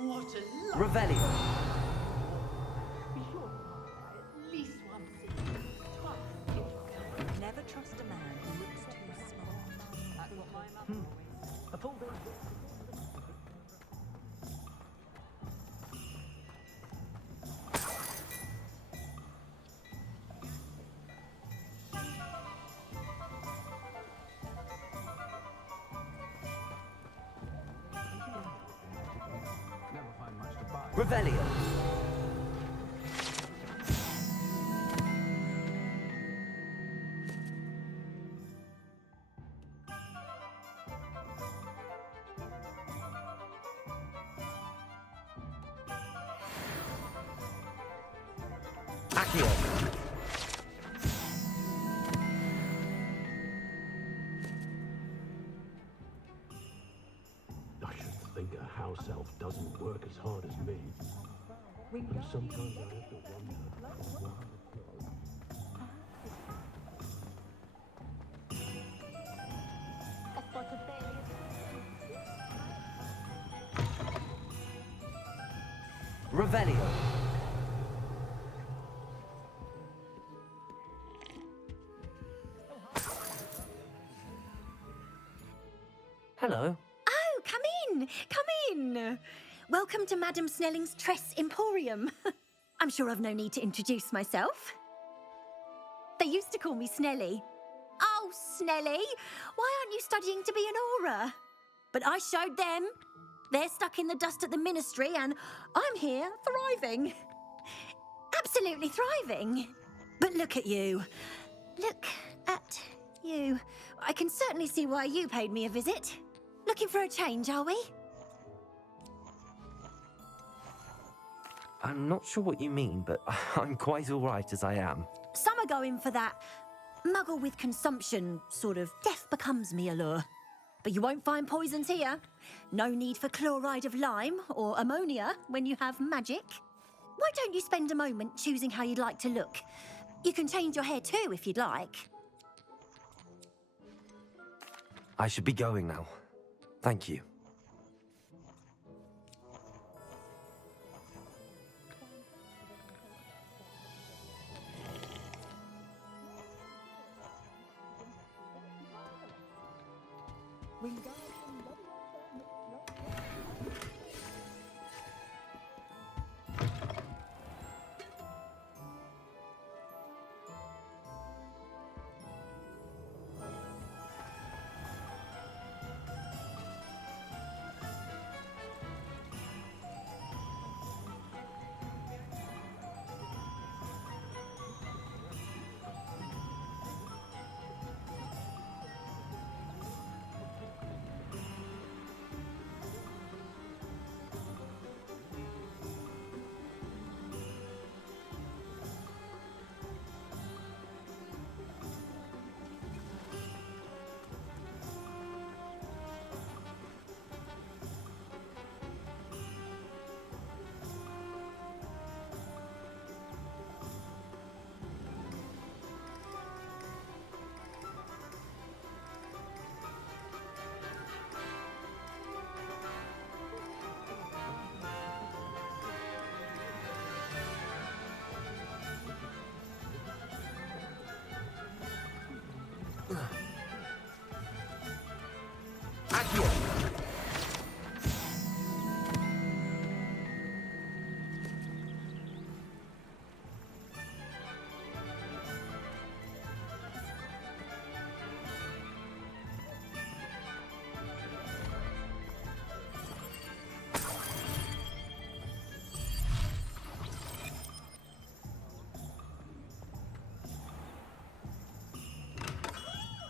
What a Revelio. At least once a year. Never trust a man who looks too small. That's what my mum always. A full day. Revelio. Accio. I should think a house elf doesn't work as hard as me. And sometimes I have to wonder why. A spot of berries. Revelio. Hello. Oh, come in! Come in! Welcome to Madame Snelling's Tress Emporium. I'm sure I've no need to introduce myself. They used to call me Snelly. Oh, Snelly, why aren't you studying to be an aura? But I showed them. They're stuck in the dust at the ministry, and I'm here thriving. Absolutely thriving. But look at you. Look at you. I can certainly see why you paid me a visit. Looking for a change, are we? I'm not sure what you mean, but I'm quite all right as I am. Summer going for that muggle with consumption, sort of death becomes me allure. But you won't find poisons here. No need for chloride of lime or ammonia when you have magic. Why don't you spend a moment choosing how you'd like to look? You can change your hair too if you'd like. I should be going now. Thank you.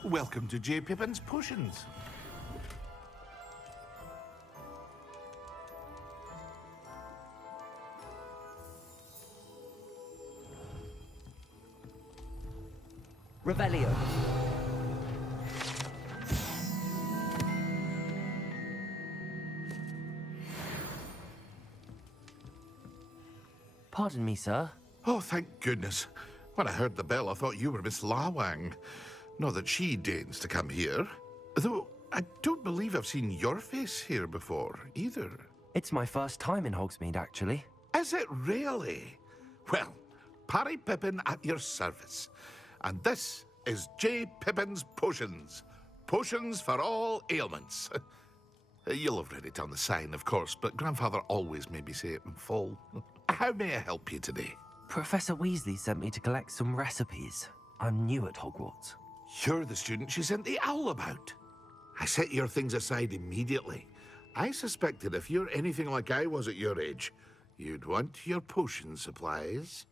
Welcome to J. Pippin's Potions. Revelio. Pardon me, sir. Oh, thank goodness. When I heard the bell, I thought you were Miss Lawang. Not that she deigns to come here. Though I don't believe I've seen your face here before, either. It's my first time in Hogsmeade, actually. Is it really? Well, Parry Pippin at your service. And this is J. Pippin's Potions. Potions for all ailments. You'll have read it on the sign, of course, but Grandfather always made me say it in full. How may I help you today? Professor Weasley sent me to collect some recipes. I'm new at Hogwarts. You're the student she sent the owl about. I set your things aside immediately. I suspected if you're anything like I was at your age, you'd want your potion supplies.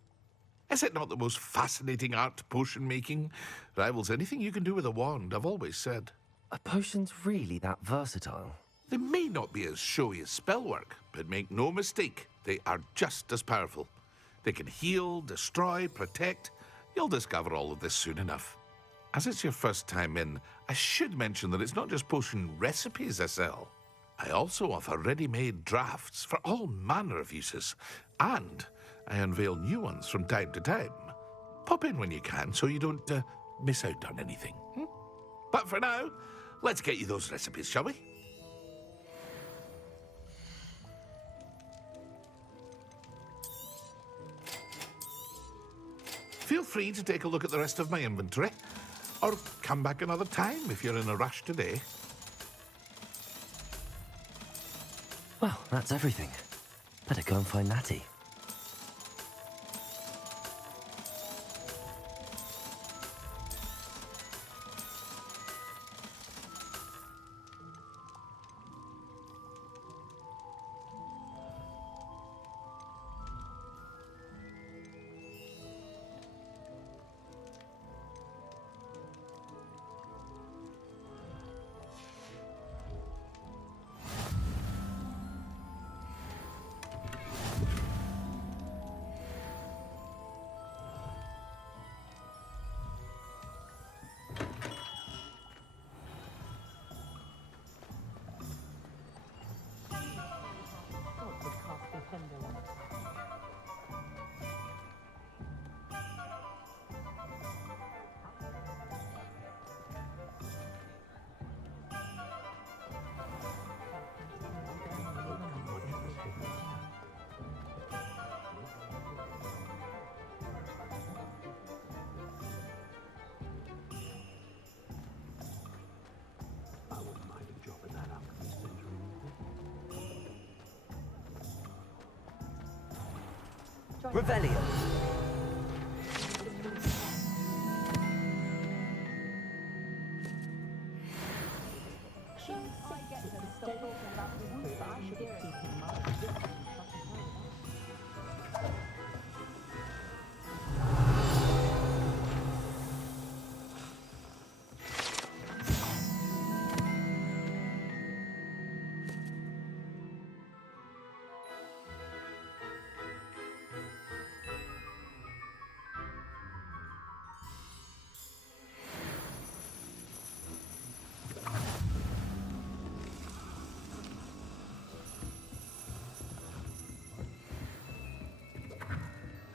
Is it not the most fascinating art, potion making? Rivals anything you can do with a wand, I've always said. Are potions really that versatile? They may not be as showy as spellwork, but make no mistake, they are just as powerful. They can heal, destroy, protect. You'll discover all of this soon enough. As it's your first time in, I should mention that it's not just potion recipes I sell. I also offer ready-made drafts for all manner of uses, and I unveil new ones from time to time. Pop in when you can so you don't miss out on anything. But for now, let's get you those recipes, shall we? Feel free to take a look at the rest of my inventory. Or come back another time if you're in a rush today. Well, that's everything. Better go and find Natty. Revelio. I get to stop talking about the wound, but I should be keeping my distance.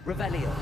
Revelio.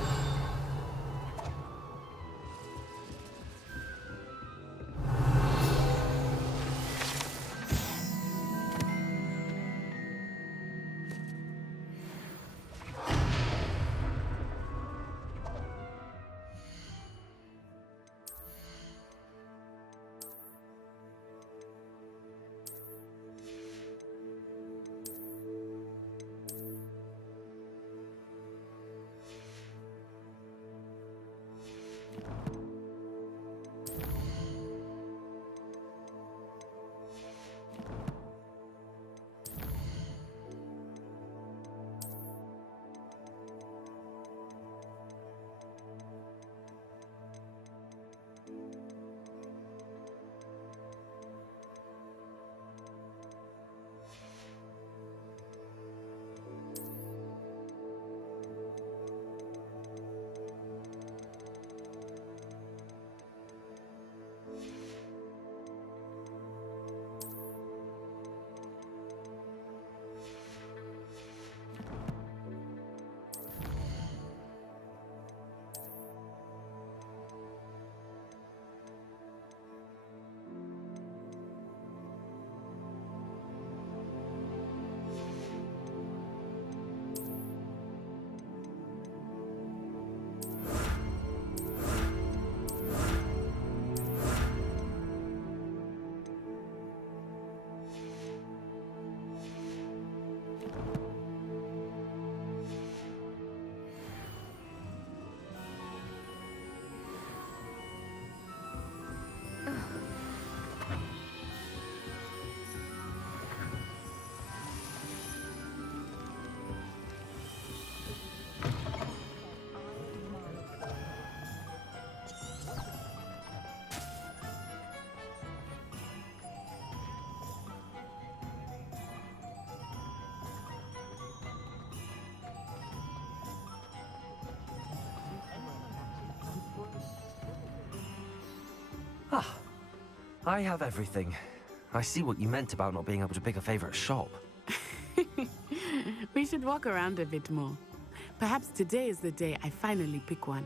Ah, I have everything. I see what you meant about not being able to pick a favorite shop. We should walk around a bit more. Perhaps today is the day I finally pick one.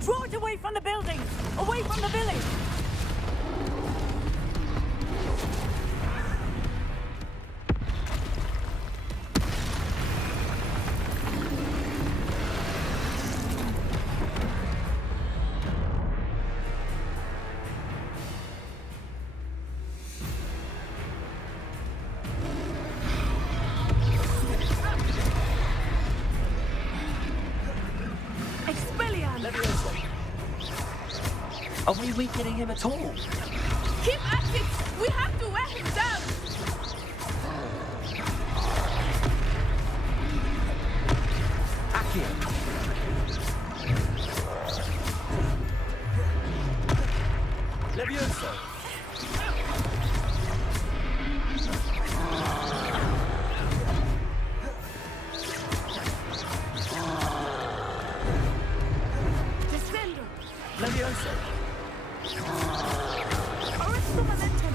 Draw it away from the buildings! Away from the village! Are we weakening him at all? Keep at it! We have to wear him down! Accio! Levioso! Descendo! Levioso! Arresto momentum!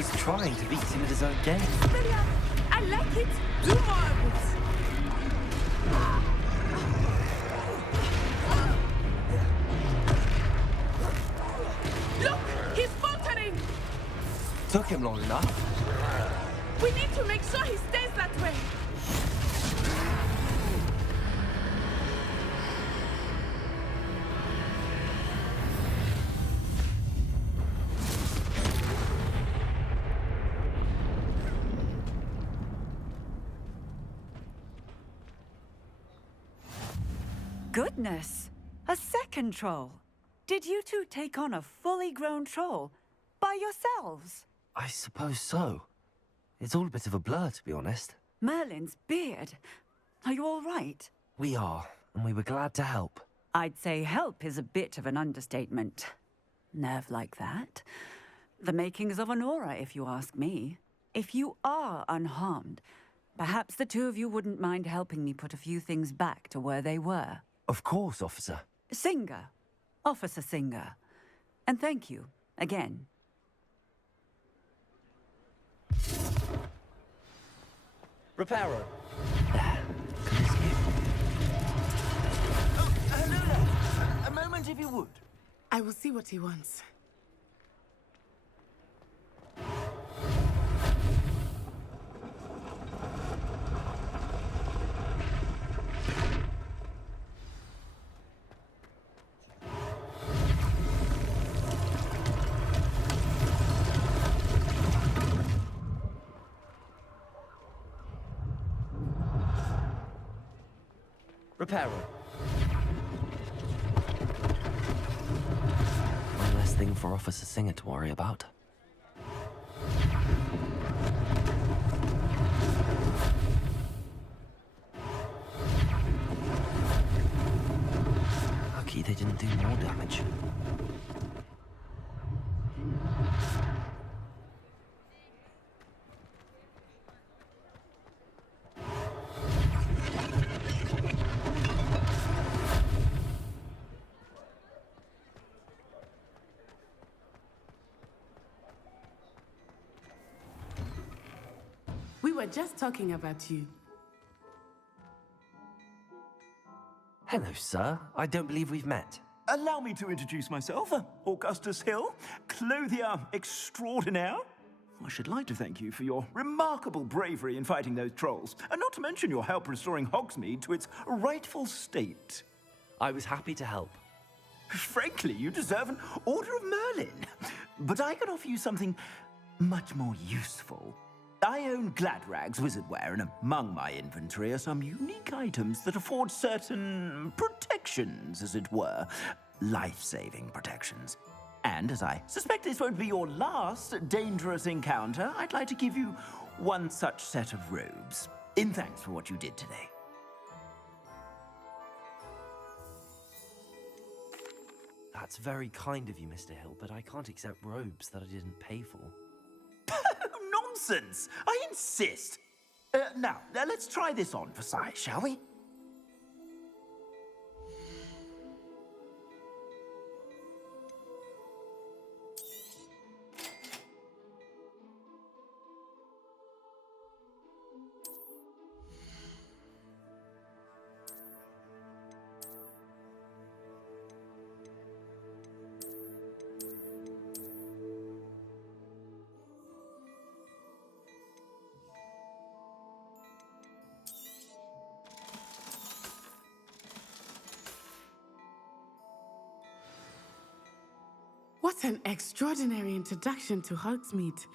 was trying to beat him at his own game. William, I like it. Do more of it. Look, he's faltering. Took him long enough. We need to make sure he stays that way. Goodness! A second troll! Did you two take on a fully grown troll by yourselves? I suppose so. It's all a bit of a blur, to be honest. Merlin's beard. Are you all right? We are, and we were glad to help. I'd say help is a bit of an understatement. Nerve like that. The makings of an aura, if you ask me. If you are unharmed, perhaps the two of you wouldn't mind helping me put a few things back to where they were. Of course, officer. Singer. Officer Singer. And thank you, again. Reparo. Hello there. A moment if you would. I will see what he wants. Reparo. One less thing for Officer Singer to worry about. Lucky they didn't do more damage. We were just talking about you. Hello, sir. I don't believe we've met. Allow me to introduce myself, Augustus Hill, clothier extraordinaire. I should like to thank you for your remarkable bravery in fighting those trolls, and not to mention your help restoring Hogsmeade to its rightful state. I was happy to help. Frankly, you deserve an Order of Merlin. But I can offer you something much more useful. I own Gladrag's wizardware, and among my inventory are some unique items that afford certain protections, as it were. Life-saving protections. And as I suspect this won't be your last dangerous encounter, I'd like to give you one such set of robes, in thanks for what you did today. That's very kind of you, Mr. Hill, but I can't accept robes that I didn't pay for. Nonsense! I insist! Now, let's try this on for size, shall we? What an extraordinary introduction to Hogsmeade.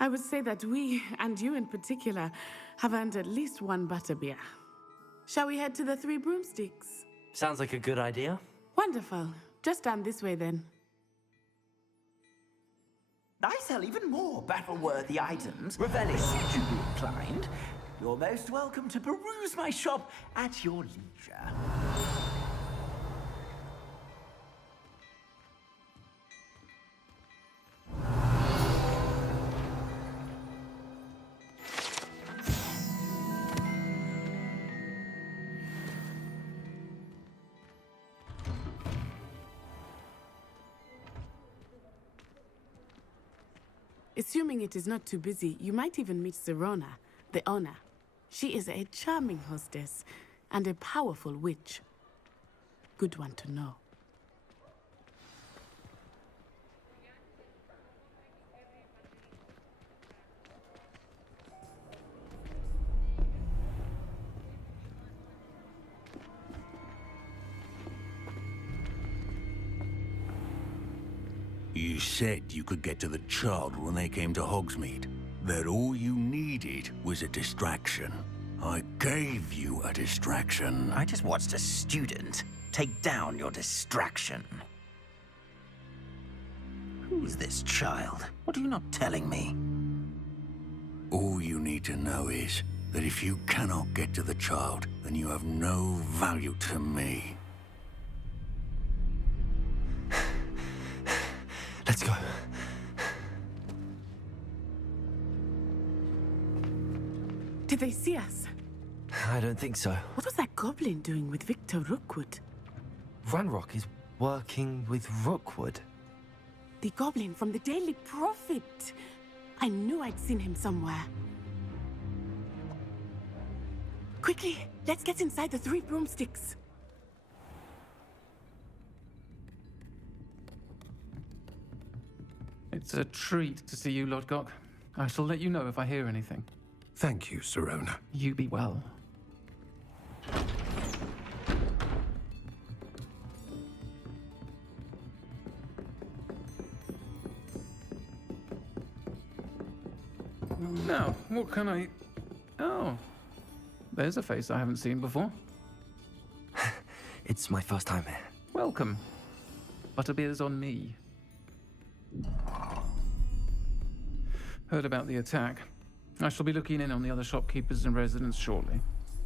I would say that we, and you in particular, have earned at least one butterbeer. Shall we head to the Three Broomsticks? Sounds like a good idea. Wonderful. Just down this way then. I sell even more battle-worthy items. Should you be inclined, you're most welcome to peruse my shop at your leisure. Assuming it is not too busy, you might even meet Sirona, the owner. She is a charming hostess and a powerful witch. Good one to know. You said you could get to the child when they came to Hogsmeade. That all you needed was a distraction. I gave you a distraction. I just watched a student take down your distraction. Who's this child? What are you not telling me? All you need to know is that if you cannot get to the child, then you have no value to me. Let's go. Did they see us? I don't think so. What was that goblin doing with Victor Rookwood? Ranrock is working with Rookwood. The goblin from the Daily Prophet. I knew I'd seen him somewhere. Quickly, let's get inside the 3 broomsticks. It's a treat to see you, Lodgok. I shall let you know if I hear anything. Thank you, Sirona. You be well. Now, what can I... Oh, there's a face I haven't seen before. It's my first time here. Welcome. Butterbeer's on me. Heard about the attack. I shall be looking in on the other shopkeepers and residents shortly.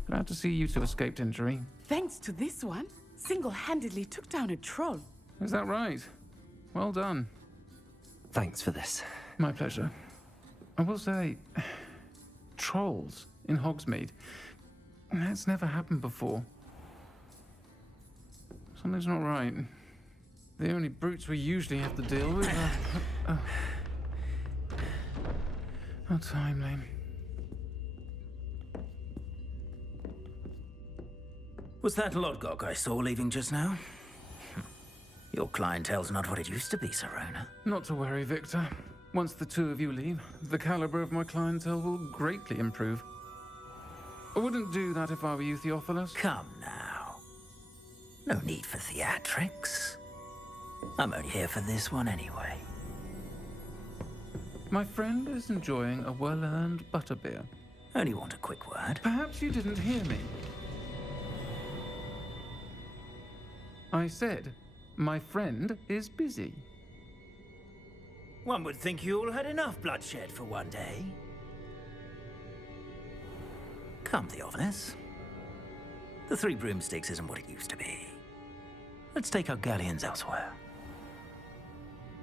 Glad to see you two escaped injury. Thanks to this one, single-handedly took down a troll. Is that right? Well done. Thanks for this. My pleasure. I will say, trolls in Hogsmeade. That's never happened before. Something's not right. The only brutes we usually have to deal with are... How timely. Was that Lodgok I saw leaving just now? Your clientele's not what it used to be, Sirona. Not to worry, Victor. Once the two of you leave, the caliber of my clientele will greatly improve. I wouldn't do that if I were you, Theophilus. Come now. No need for theatrics. I'm only here for this one anyway. My friend is enjoying a well-earned butterbeer. Only want a quick word. Perhaps you didn't hear me. I said, my friend is busy. One would think you all had enough bloodshed for one day. Come, Theophilus. The 3 broomsticks isn't what it used to be. Let's take our galleons elsewhere.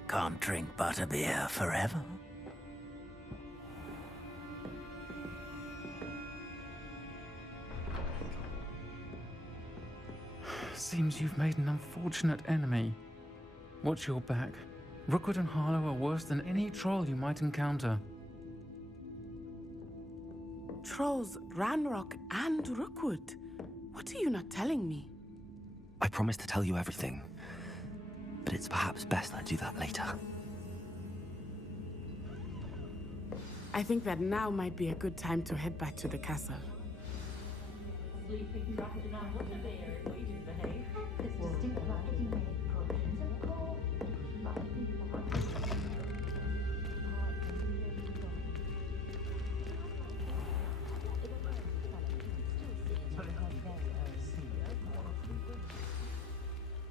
Can't drink butterbeer forever. Seems you've made an unfortunate enemy. Watch your back. Rookwood and Harlow are worse than any troll you might encounter. Trolls, Ranrock, and Rookwood. What are you not telling me? I promise to tell you everything, but it's perhaps best I do that later. I think that now might be a good time to head back to the castle. Sleeping rapid enough with the bear if we didn't behave. This distinct marketing made provisions of coal.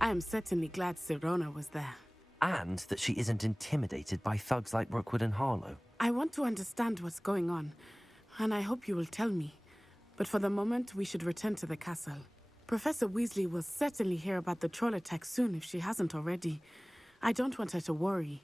I am certainly glad Sirona was there. And that she isn't intimidated by thugs like Rookwood and Harlow. I want to understand what's going on, and I hope you will tell me. But for the moment, we should return to the castle. Professor Weasley will certainly hear about the troll attack soon if she hasn't already. I don't want her to worry.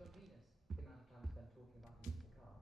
on Venus. The amount of time spent talking about the missing car.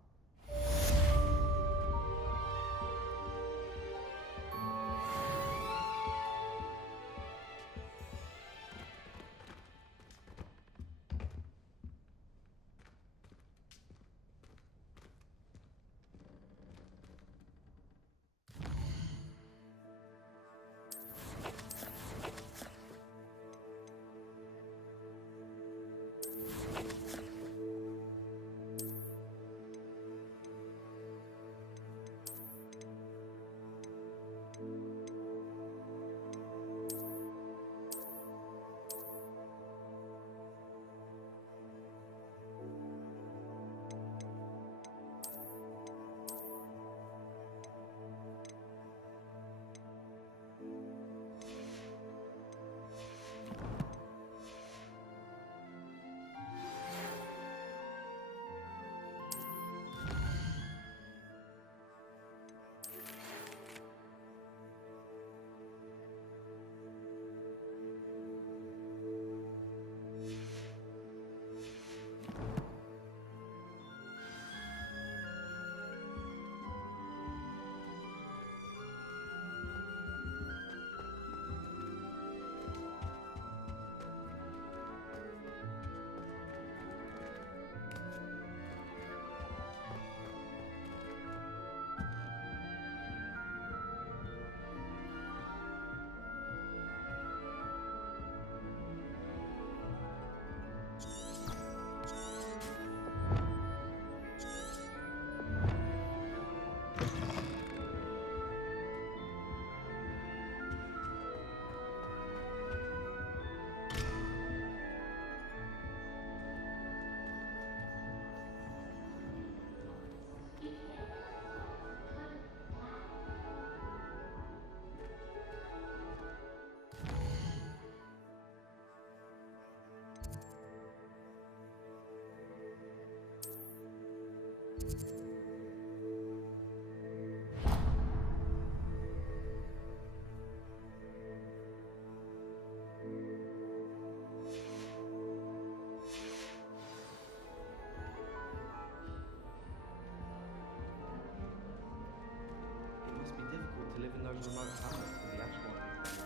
It must be difficult to live in those remote hamlets with the ash wipers.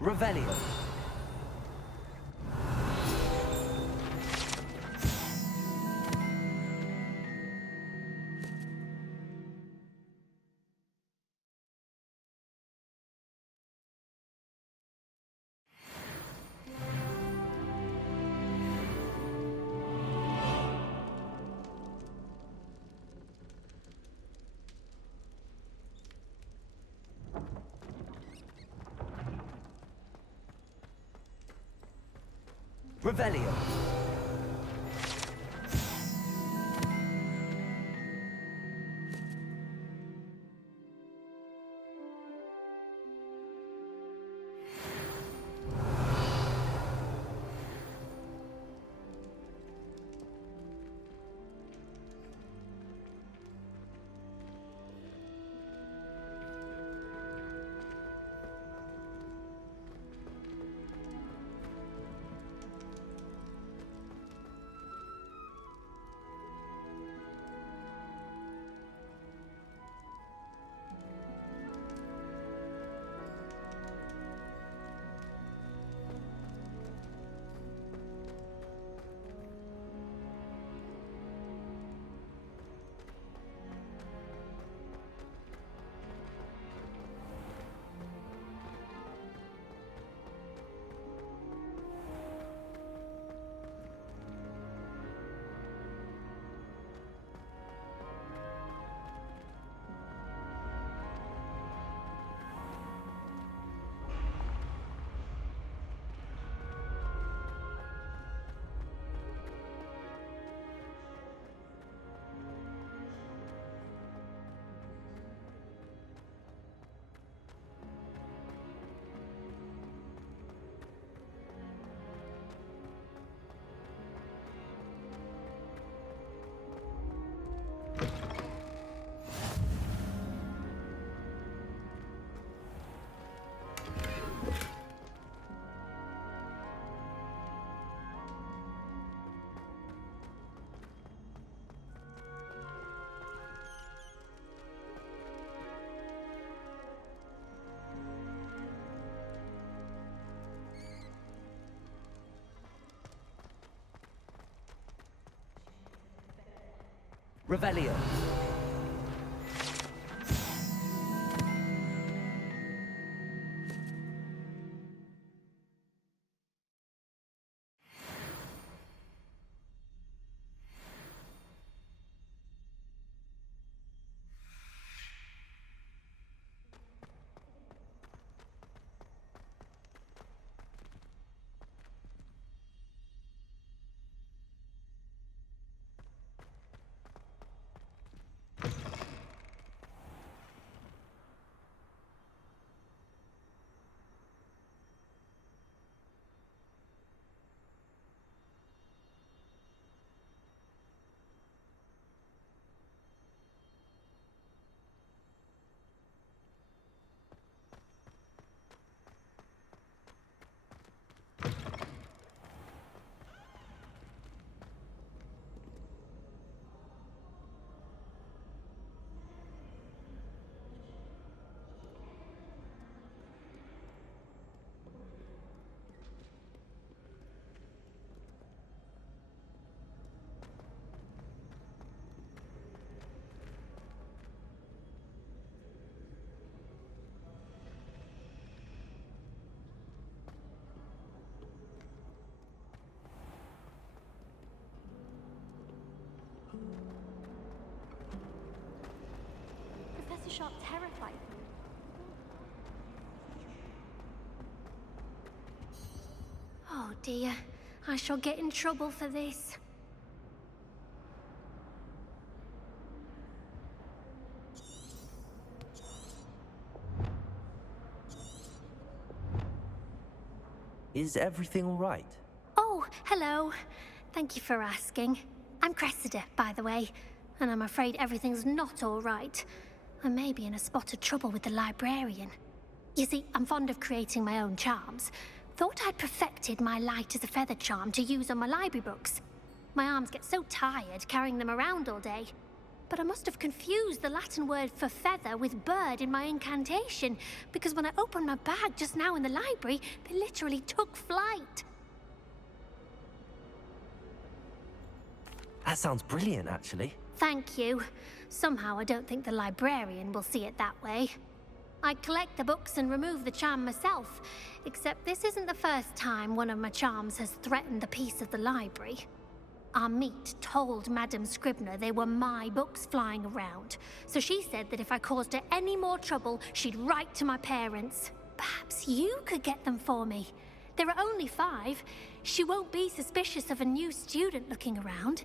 Revelio. Revelio. Revelio. Professor Sharp terrified me. Oh dear, I shall get in trouble for this. Is everything all right? Oh, hello. Thank you for asking. I'm Cressida, by the way, and I'm afraid everything's not all right. I may be in a spot of trouble with the librarian. You see, I'm fond of creating my own charms. Thought I'd perfected my light as a feather charm to use on my library books. My arms get so tired carrying them around all day. But I must have confused the Latin word for feather with bird in my incantation, because when I opened my bag just now in the library, they literally took flight. That sounds brilliant, actually. Thank you. Somehow I don't think the librarian will see it that way. I collect the books and remove the charm myself, except this isn't the first time one of my charms has threatened the peace of the library. Amit told Madame Scribner they were my books flying around, so she said that if I caused her any more trouble, she'd write to my parents. Perhaps you could get them for me. There are only 5. She won't be suspicious of a new student looking around.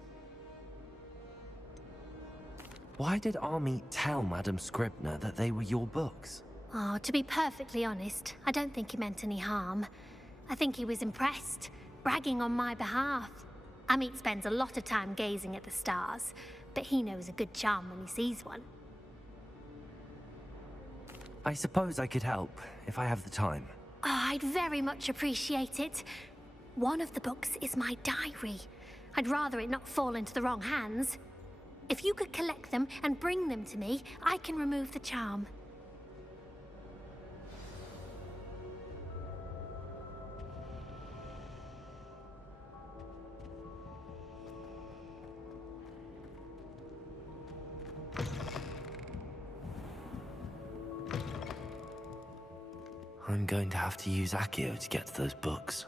Why did Army tell Madame Scribner that they were your books? Oh, to be perfectly honest, I don't think he meant any harm. I think he was impressed, bragging on my behalf. Amit spends a lot of time gazing at the stars, but he knows a good charm when he sees one. I suppose I could help, if I have the time. Oh, I'd very much appreciate it. One of the books is my diary. I'd rather it not fall into the wrong hands. If you could collect them and bring them to me, I can remove the charm. I'm going to have to use Accio to get to those books.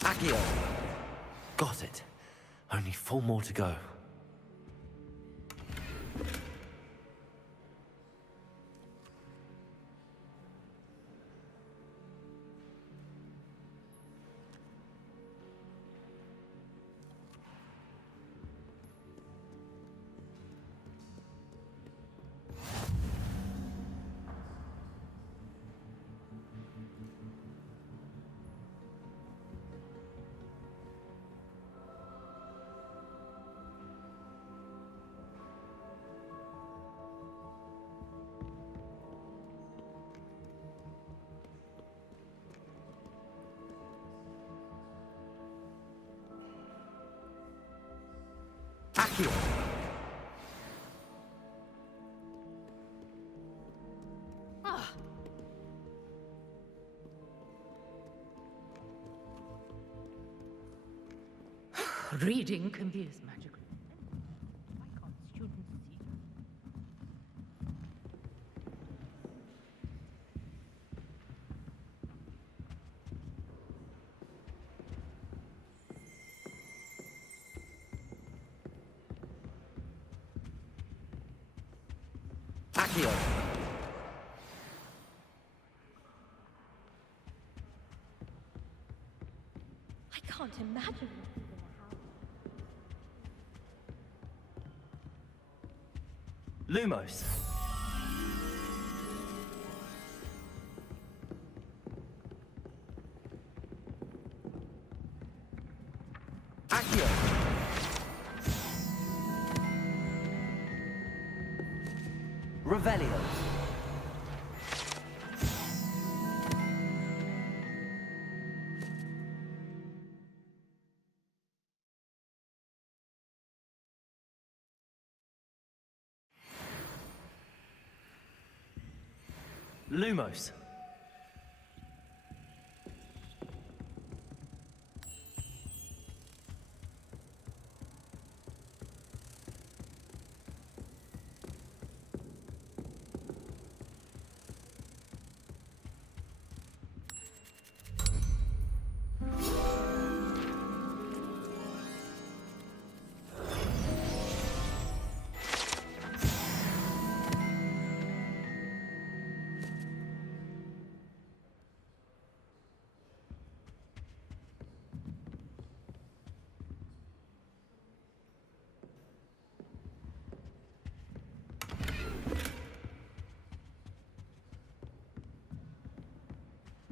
Accio! Got it. Only 4 more to go. Accio! Reading can be as magical. Why can't students see Accio! I can't imagine. Lumos. Accio. Revelio. Lumos.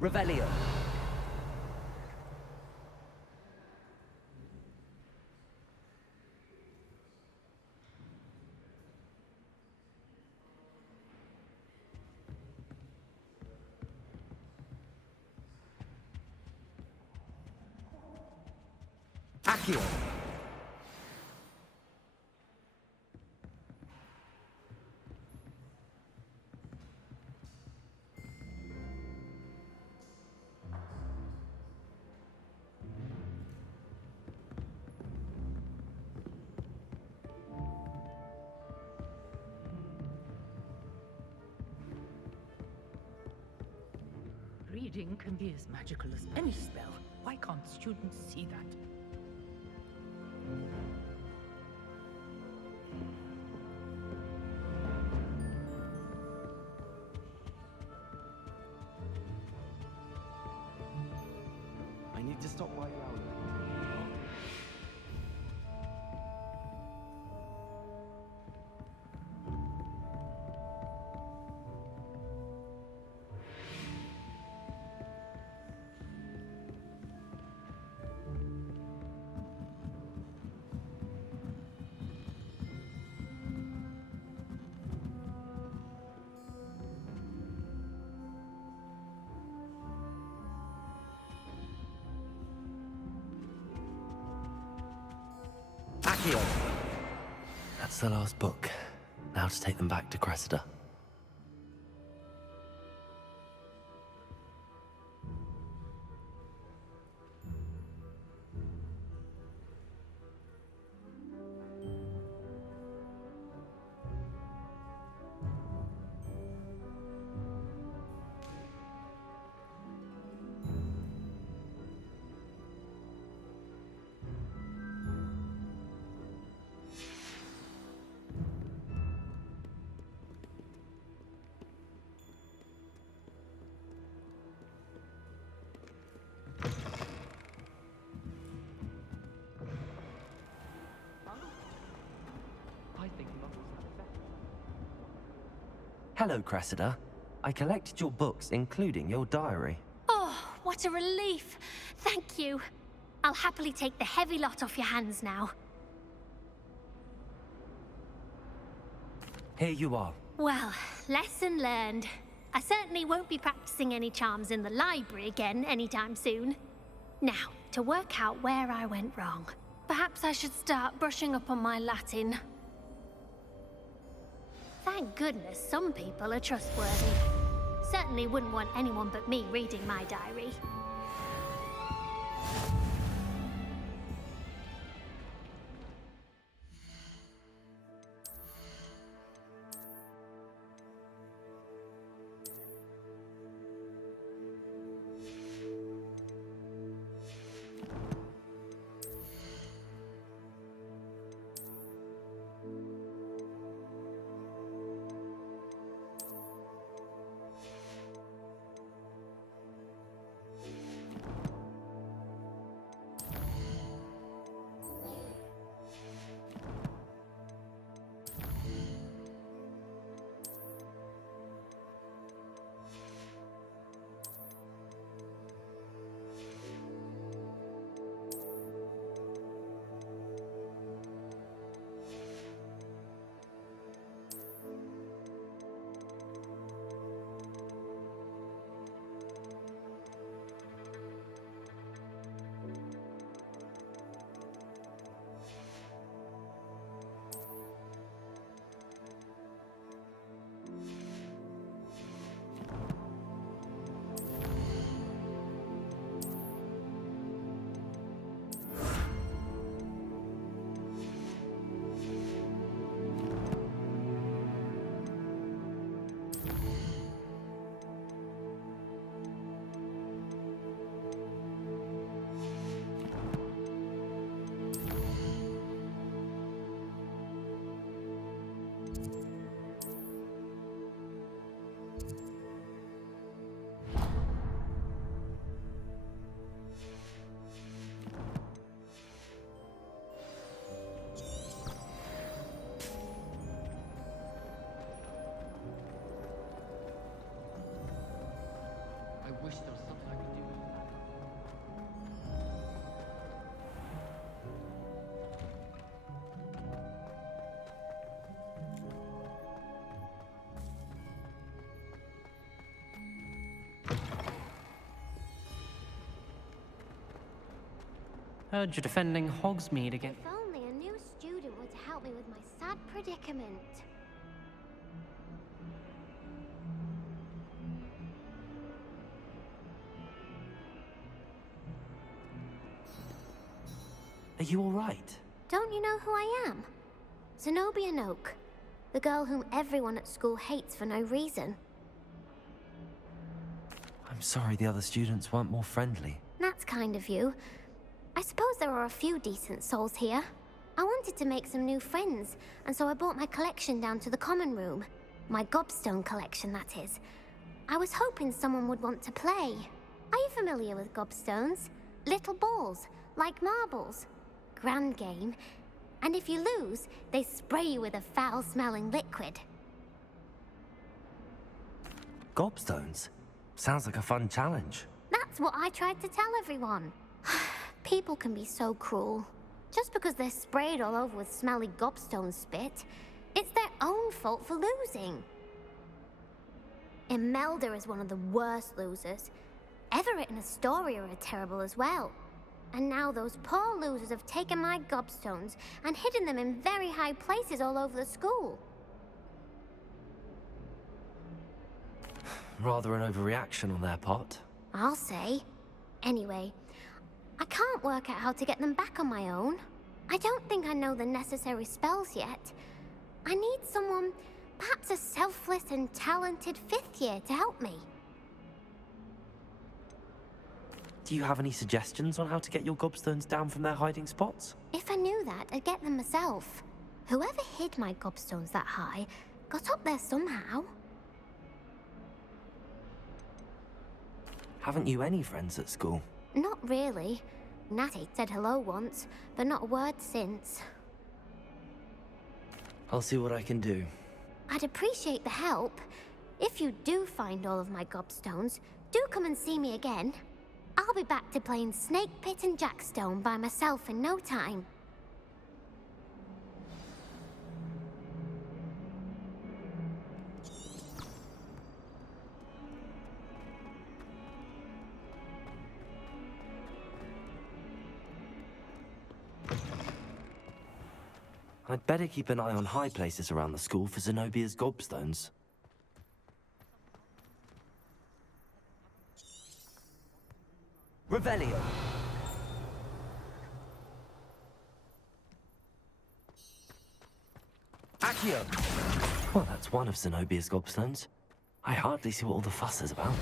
Revelio. Accio. reading can be as magical as any spell. Why can't students see that? I need to stop while you're out. Accio! That's the last book. Now to take them back to Cressida. I think novels have effect. Hello, Cressida. I collected your books, including your diary. Oh, what a relief. Thank you. I'll happily take the heavy lot off your hands now. Here you are. Well, lesson learned. I certainly won't be practicing any charms in the library again anytime soon. Now, to work out where I went wrong. Perhaps I should start brushing up on my Latin. Thank goodness some people are trustworthy. Certainly wouldn't want anyone but me reading my diary. I wish there was something I could do with that. Heard you're defending Hogsmeade again. If only a new student would help me with my sad predicament. Are you all right? Don't you know who I am? Zenobia Noak, the girl whom everyone at school hates for no reason. I'm sorry the other students weren't more friendly. That's kind of you. I suppose there are a few decent souls here. I wanted to make some new friends, and so I brought my collection down to the common room. My gobstone collection, that is. I was hoping someone would want to play. Are you familiar with gobstones? Little balls, like marbles. Grand game. And if you lose, they spray you with a foul-smelling liquid. Gobstones? Sounds like a fun challenge. That's what I tried to tell everyone. People can be so cruel. Just because they're sprayed all over with smelly gobstone spit, it's their own fault for losing. Imelda is one of the worst losers. Everett and Astoria are terrible as well. And now those poor losers have taken my gobstones and hidden them in very high places all over the school. Rather an overreaction on their part. I'll say. Anyway, I can't work out how to get them back on my own. I don't think I know the necessary spells yet. I need someone, perhaps a selfless and talented fifth year to help me. Do you have any suggestions on how to get your gobstones down from their hiding spots? If I knew that, I'd get them myself. Whoever hid my gobstones that high got up there somehow. Haven't you any friends at school? Not really. Natty said hello once, but not a word since. I'll see what I can do. I'd appreciate the help. If you do find all of my gobstones, do come and see me again. I'll be back to playing Snake Pit and Jackstone by myself in no time. I'd better keep an eye on high places around the school for Zenobia's gobstones. Revelio! Accio! Well, that's one of Zenobia's gobstones. I hardly see what all the fuss is about.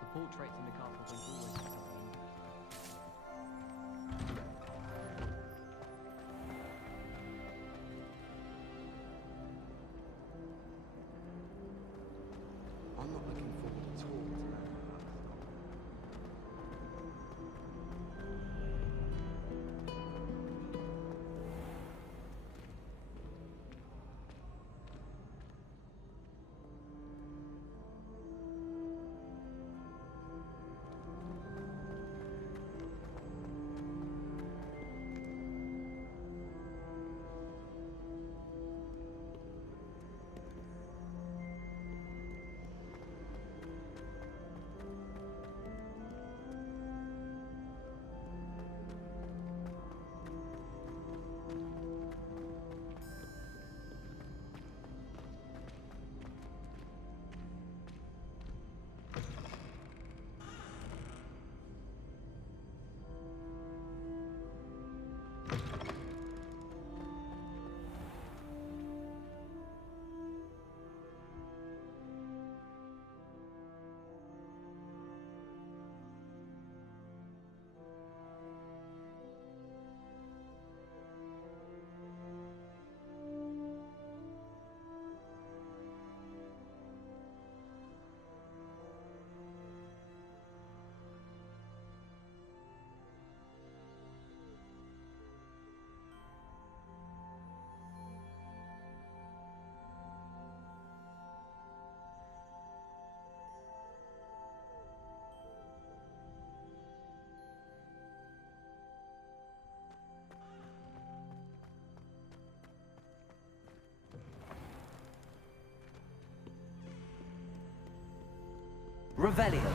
The portraits in the castle don't always have something interesting. I'm not looking forward at all to learning about this. Revelio!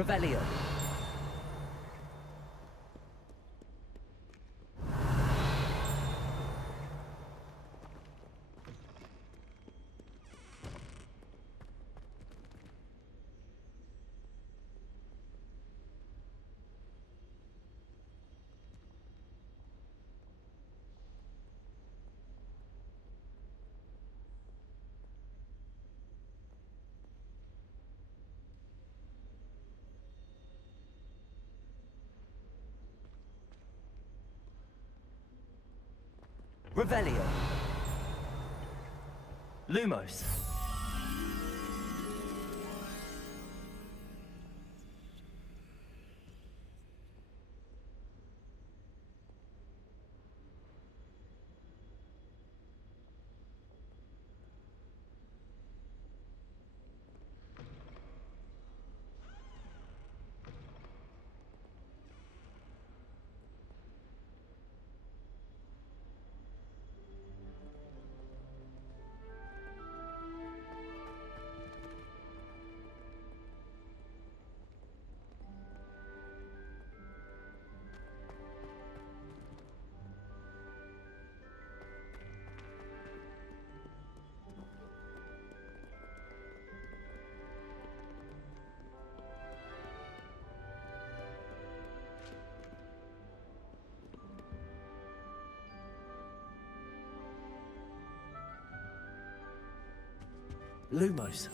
Revelio. Revelio. Lumos. Lumos.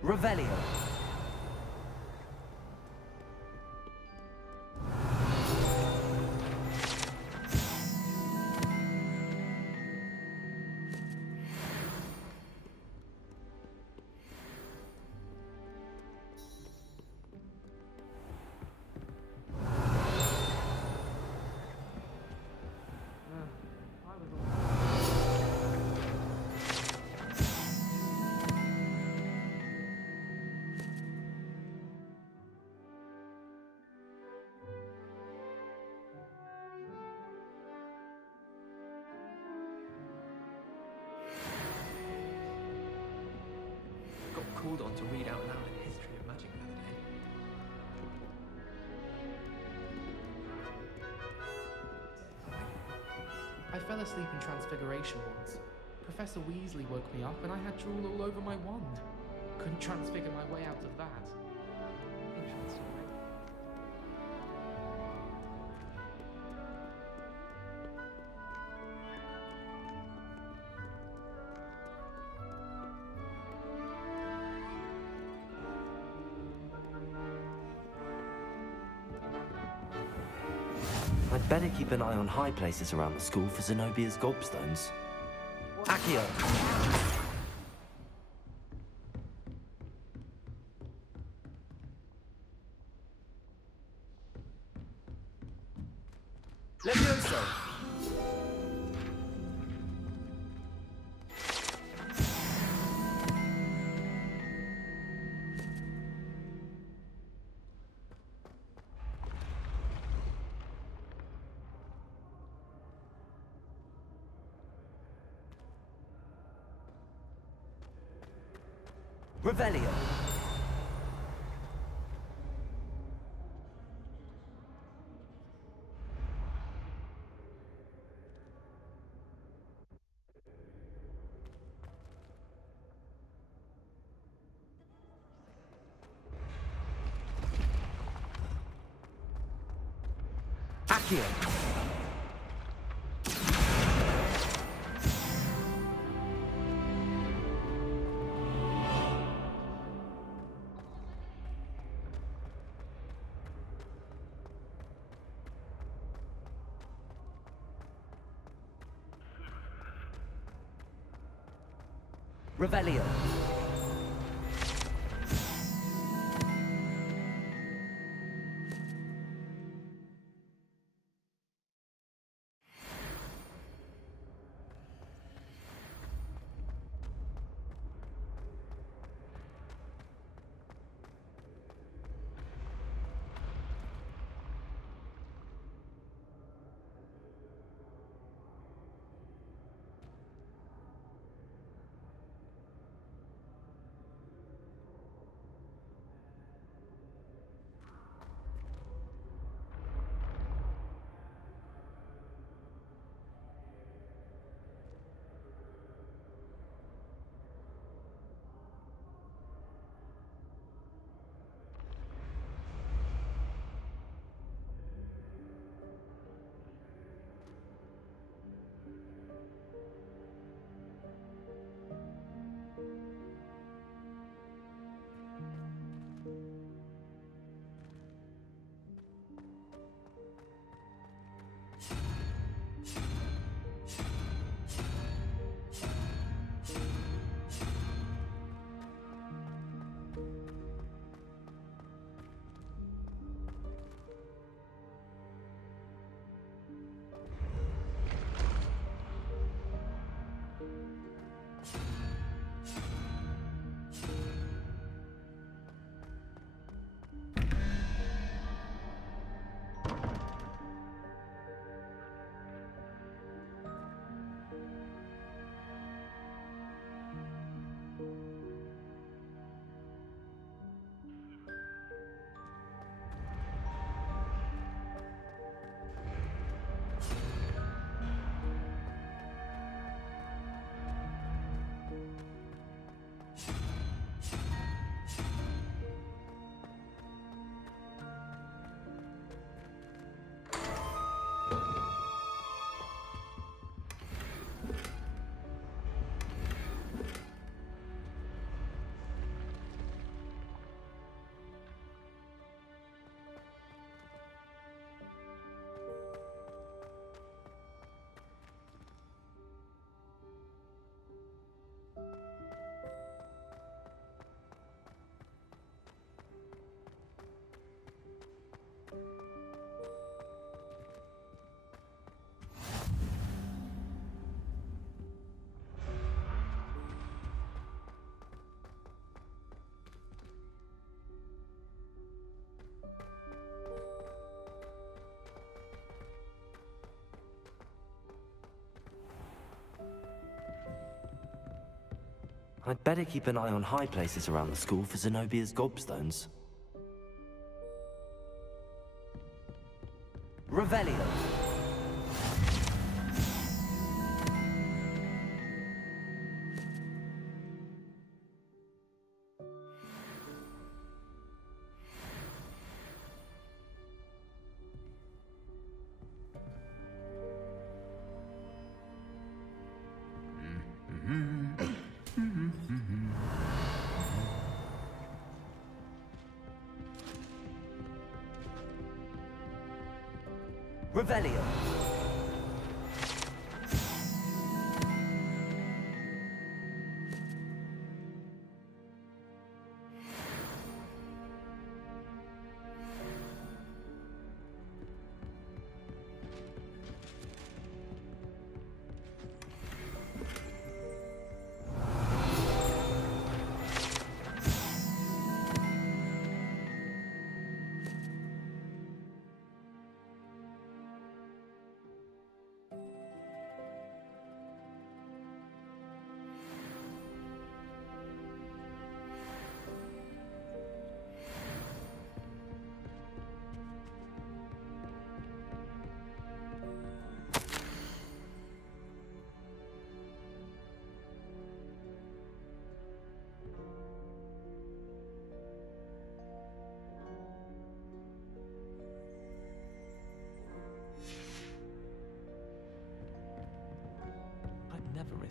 Revelio. Got called on to read out loud a history of magic the other day. I fell asleep in Transfiguration once. Professor Weasley woke me up and I had drool all over my wand. Couldn't transfigure my way out of that. Interesting, right? I'd better keep an eye on high places around the school for Zenobia's gobstones. Accio! Levioso! Revelio. Accio. Revelio. I'd better keep an eye on high places around the school for Zenobia's gobstones. Revelio. Revelio.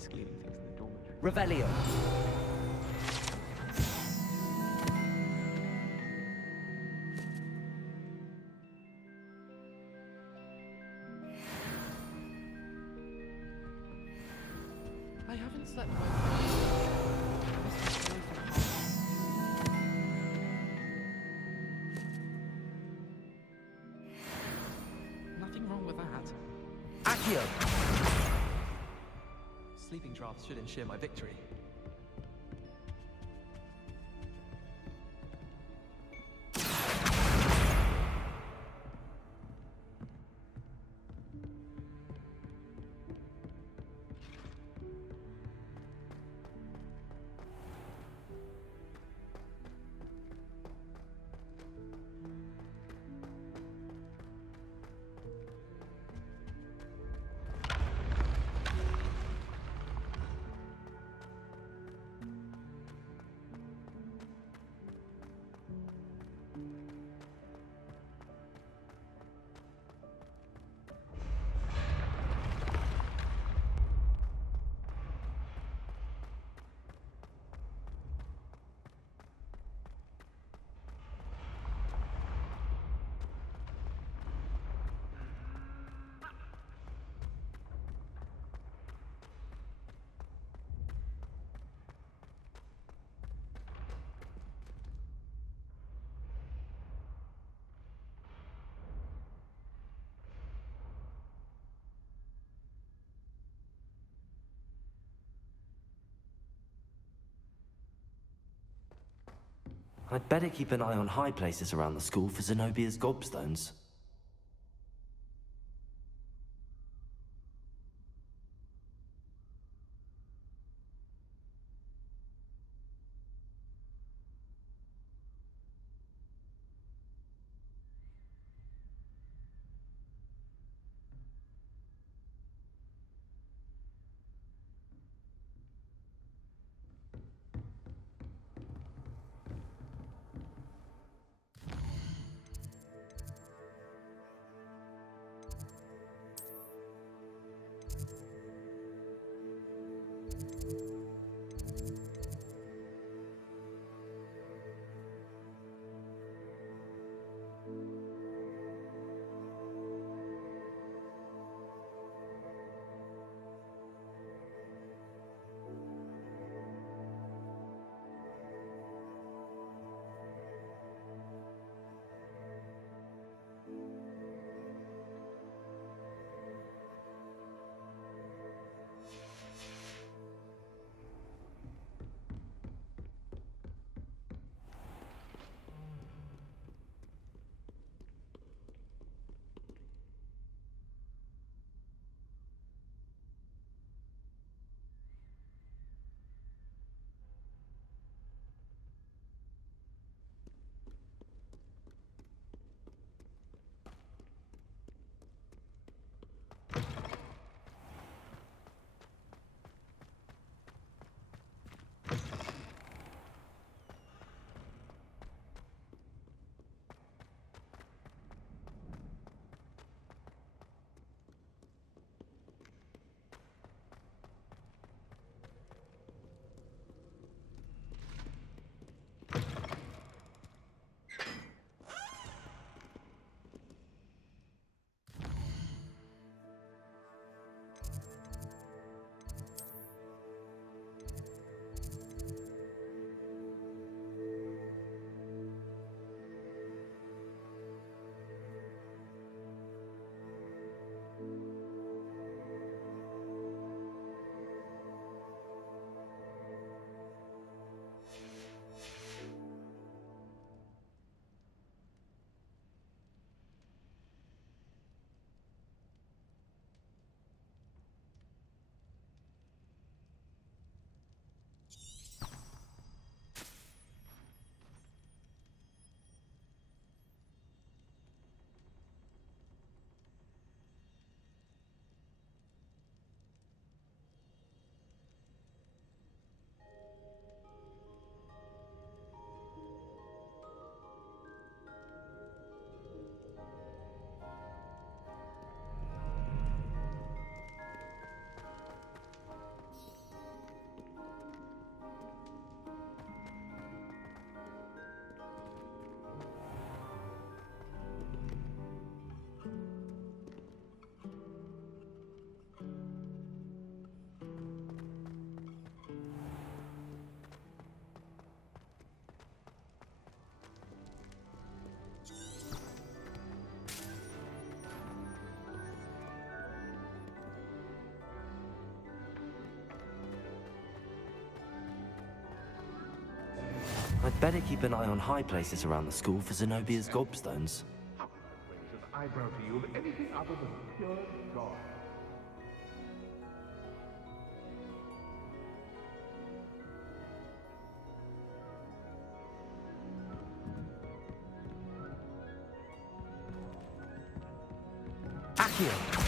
risk leaving things in the dormitory. Revelio. I haven't slept well. I must be away from home. Nothing wrong with that. Accio. Sleeping drafts should ensure my victory. I'd better keep an eye on high places around the school for Zenobia's gobstones. I'd better keep an eye on high places around the school for Zenobia's gobstones. Raise an eyebrow to you of anything other than pure God. Accio!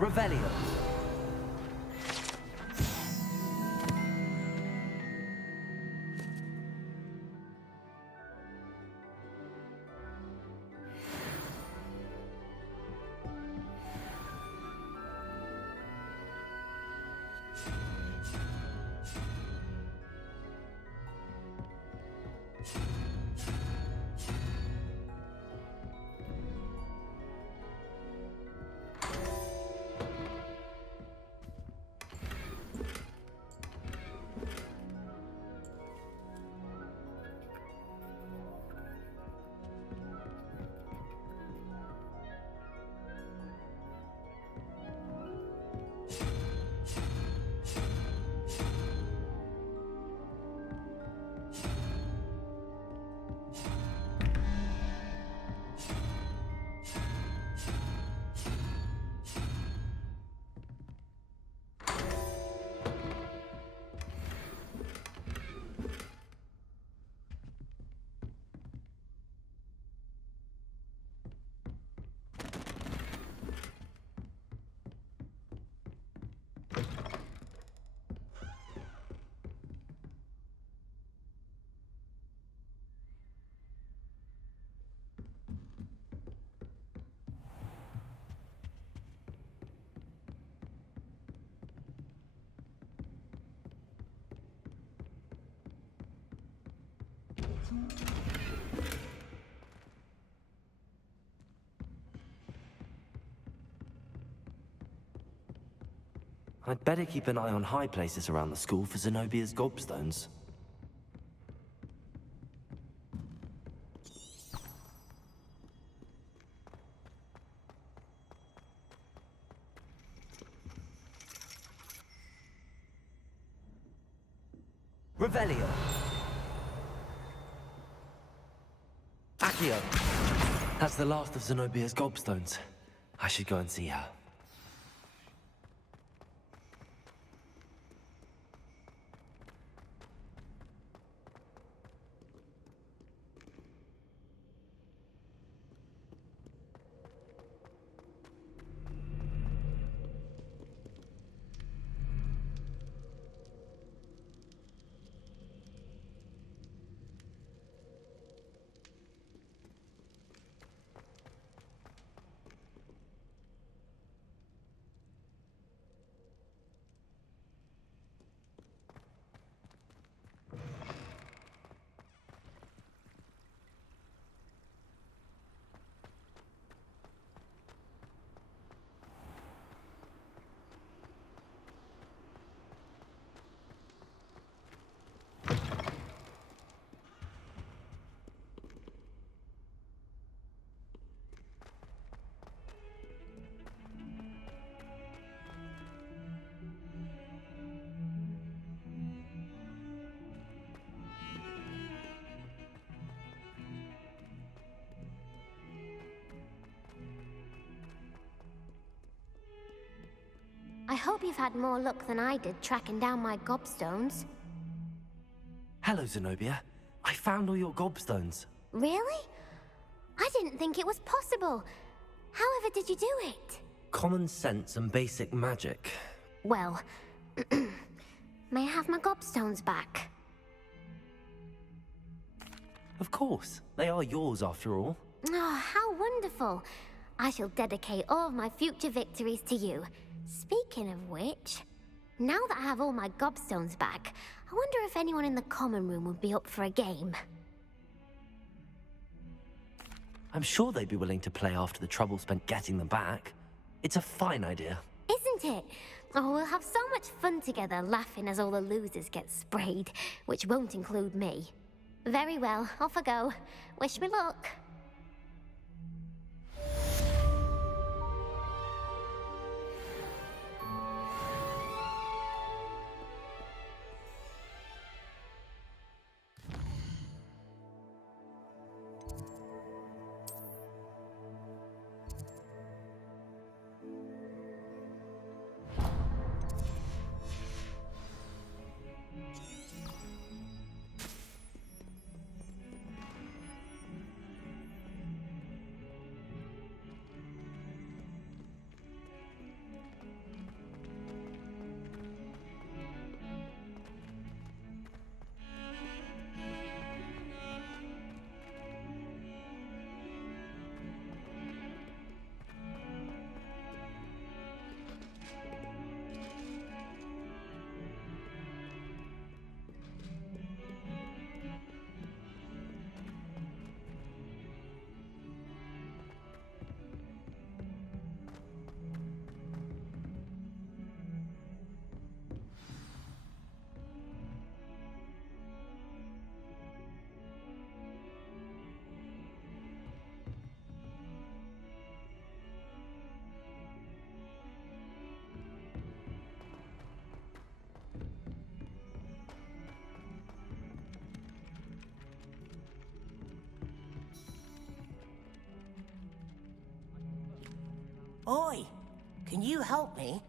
Revelio. I'd better keep an eye on high places around the school for Zenobia's gobstones. Revelio. Accio. That's the last of Zenobia's gobstones. I should go and see her. I hope you've had more luck than I did tracking down my gobstones. Hello, Zenobia. I found all your gobstones. Really? I didn't think it was possible. However did you do it? Common sense and basic magic. Well, may I have my gobstones back? Of course. They are yours after all. Oh, how wonderful. I shall dedicate all of my future victories to you. Speaking of which, now that I have all my gobstones back, I wonder if anyone in the common room would be up for a game. I'm sure they'd be willing to play after the trouble spent getting them back. It's a fine idea. Isn't it? Oh, we'll have so much fun together, laughing as all the losers get sprayed, which won't include me. Very well, off I go. Wish me luck. Oi, can you help me?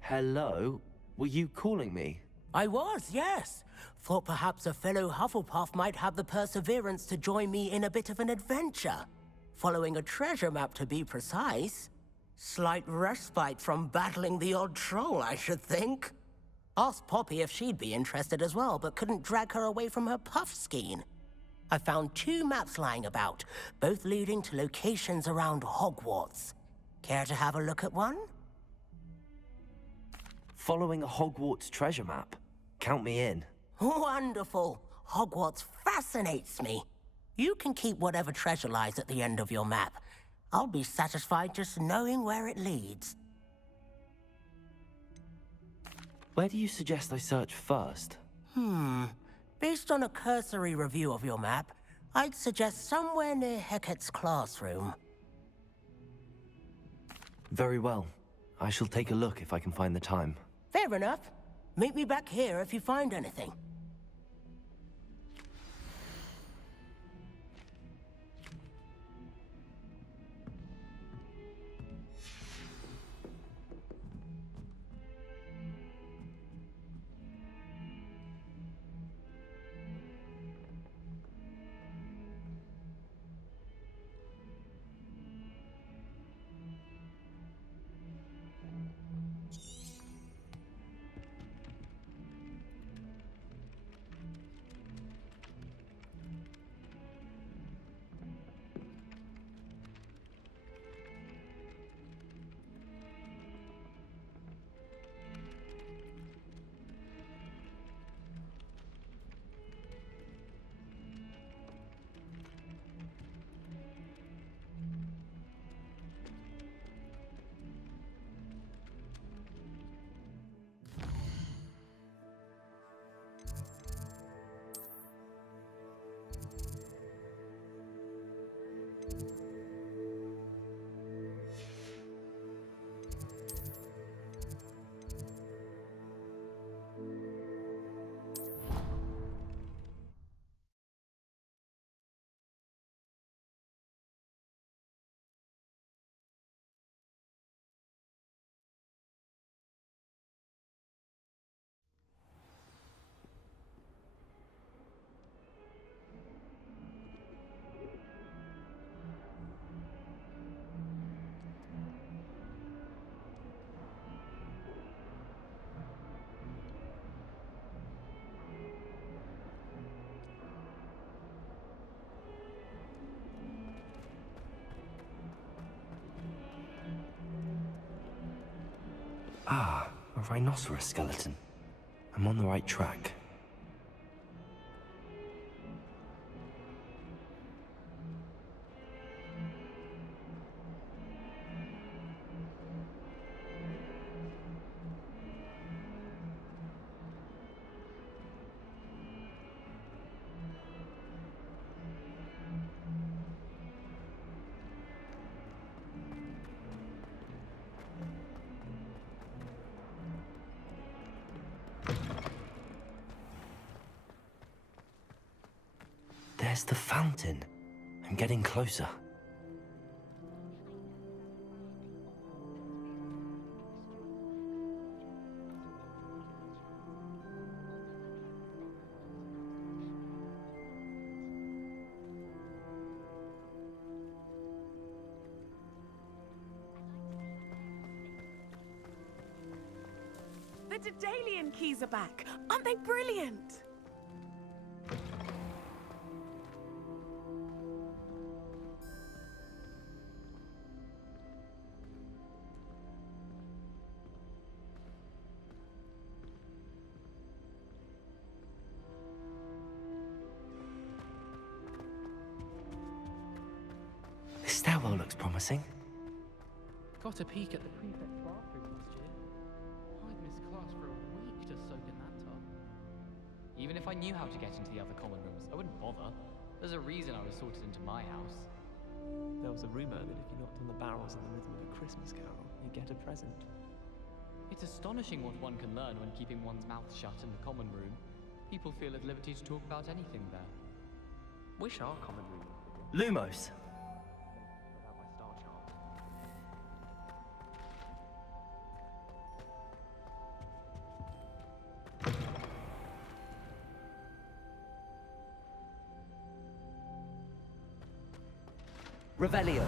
Hello? Were you calling me? I was, yes. Thought perhaps a fellow Hufflepuff might have the perseverance to join me in a bit of an adventure. Following a treasure map, to be precise. Slight respite from battling the odd troll, I should think. Asked Poppy if she'd be interested as well, but couldn't drag her away from her puff skein. I found 2 maps lying about, both leading to locations around Hogwarts. Care to have a look at one? Following a Hogwarts treasure map. Count me in. Wonderful. Hogwarts fascinates me. You can keep whatever treasure lies at the end of your map. I'll be satisfied just knowing where it leads. Where do you suggest I search first? Based on a cursory review of your map, I'd suggest somewhere near Hecat's classroom. Very well. I shall take a look if I can find the time. Fair enough. Meet me back here if you find anything. Ah, a rhinoceros skeleton. I'm on the right track. There's the fountain. I'm getting closer. The Daedalian keys are back. Aren't they brilliant? This stairwell looks promising. Got a peek at the prefect's bathroom last year. I'd miss class for a week to soak in that tub. Even if I knew how to get into the other common rooms, I wouldn't bother. There's a reason I was sorted into my house. There was a rumor that if you knocked on the barrels in the rhythm of a Christmas carol, you'd get a present. It's astonishing what one can learn when keeping one's mouth shut in the common room. People feel at liberty to talk about anything there. Wish our common room Lumos. without my star chart. Revelio.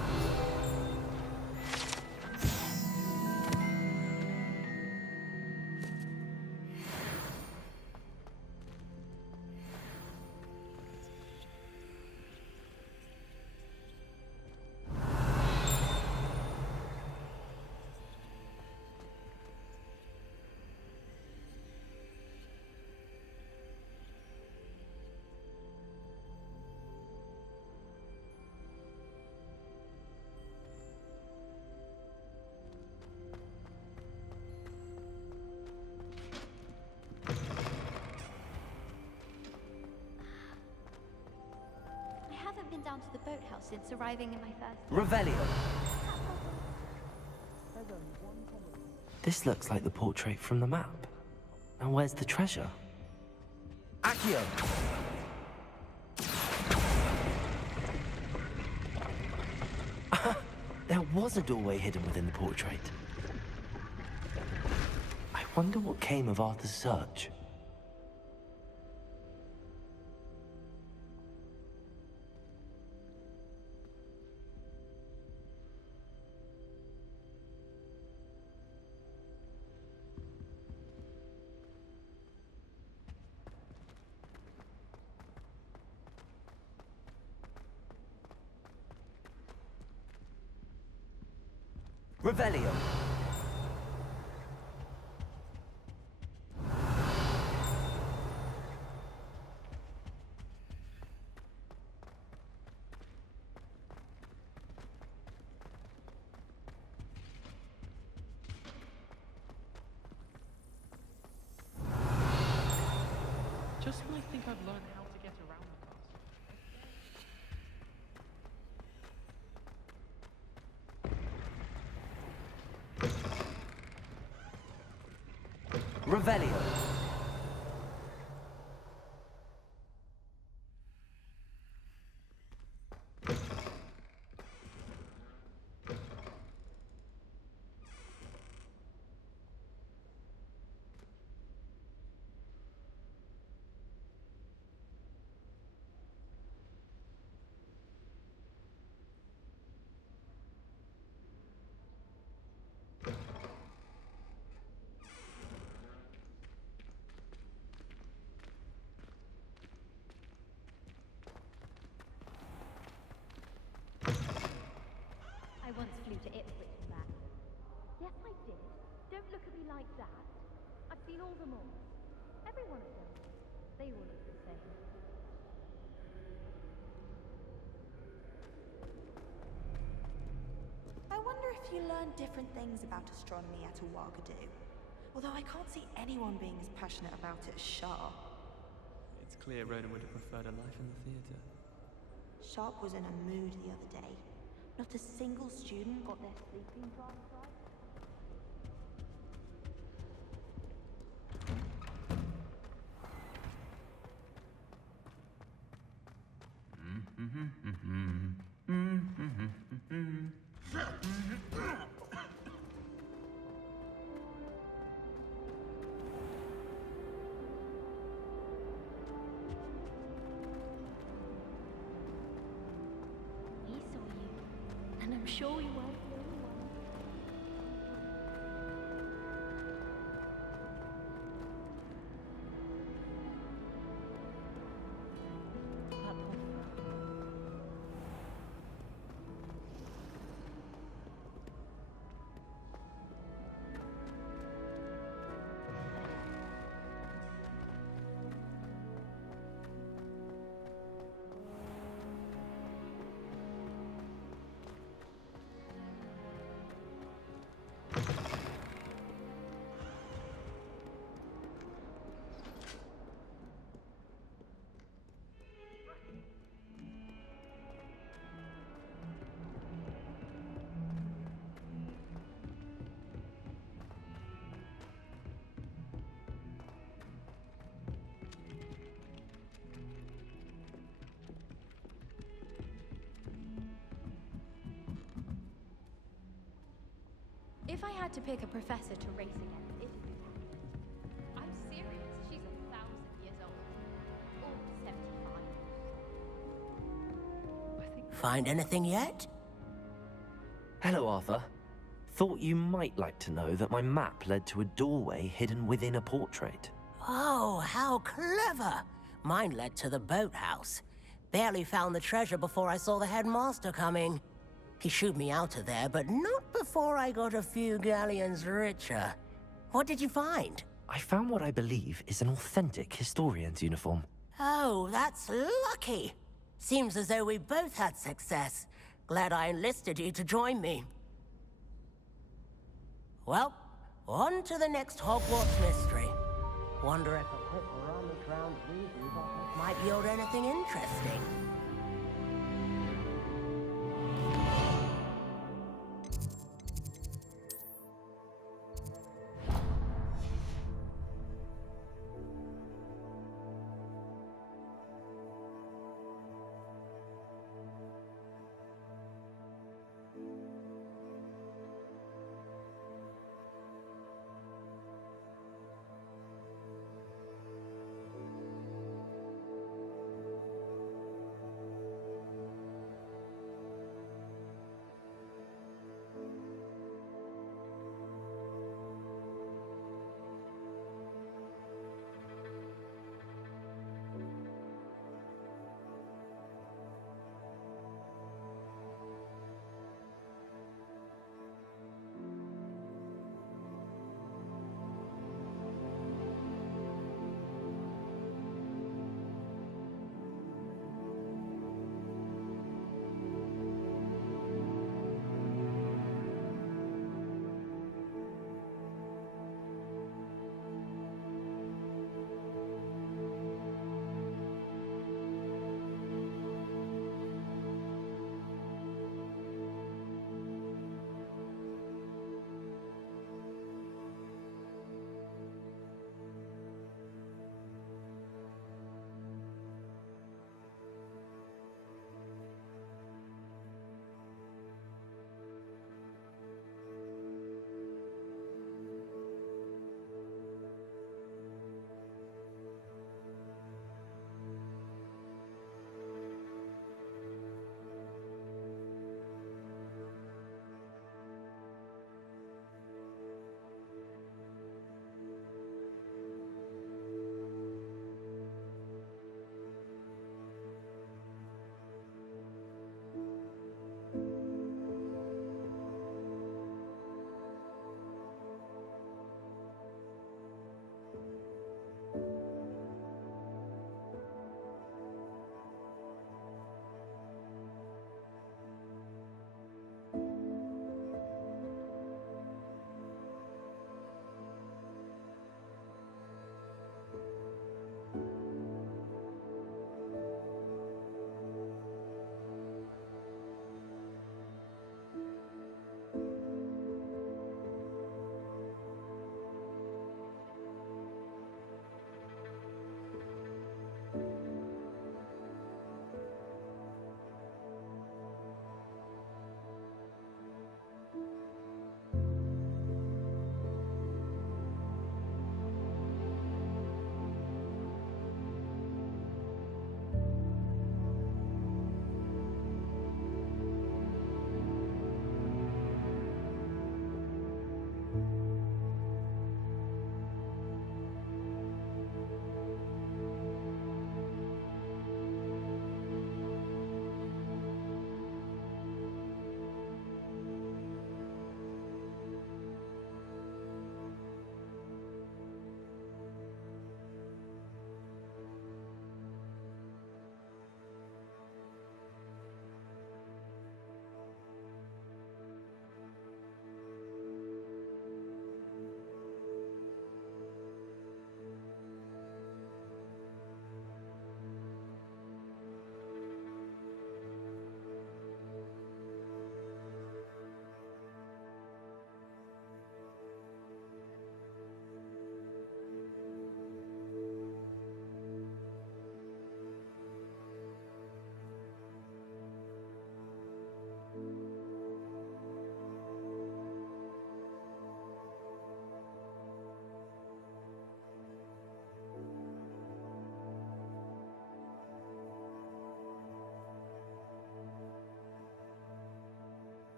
I haven't been down to the boathouse since arriving in my first... Revelio. This looks like the portrait from the map. Now where's the treasure? Accio! There was a doorway hidden within the portrait. I wonder what came of Arthur's search. Revelio. Just when I think I've learned how to get around the castle. Revelio. I once flew to Ipswich and back. Yes, I did. Don't look at me like that. I've seen all the moles. Every one of them. They all look the same. I wonder if you learn different things about astronomy at Ouagadougou. Although I can't see anyone being as passionate about it as Sharp. It's clear Rona would have preferred a life in the theatre. Sharp was in a mood the other day. Not a single student got their sleeping drafts right. We saw you, and I'm sure we weren't the only one. If I had to pick a professor to race against, it would be Catherine. I'm serious. She's 1,000 years old. Or 75. Find anything yet? Hello, Arthur. Thought you might like to know that my map led to a doorway hidden within a portrait. Oh, how clever! Mine led to the boathouse. Barely found the treasure before I saw the headmaster coming. He shooed me out of there, but not before I got a few galleons richer. What did you find? I found what I believe is an authentic historian's uniform. Oh, that's lucky. Seems as though we both had success. Glad I enlisted you to join me. Well, on to the next Hogwarts mystery. Wonder if a quick rummage round Weasley's office might yield anything interesting.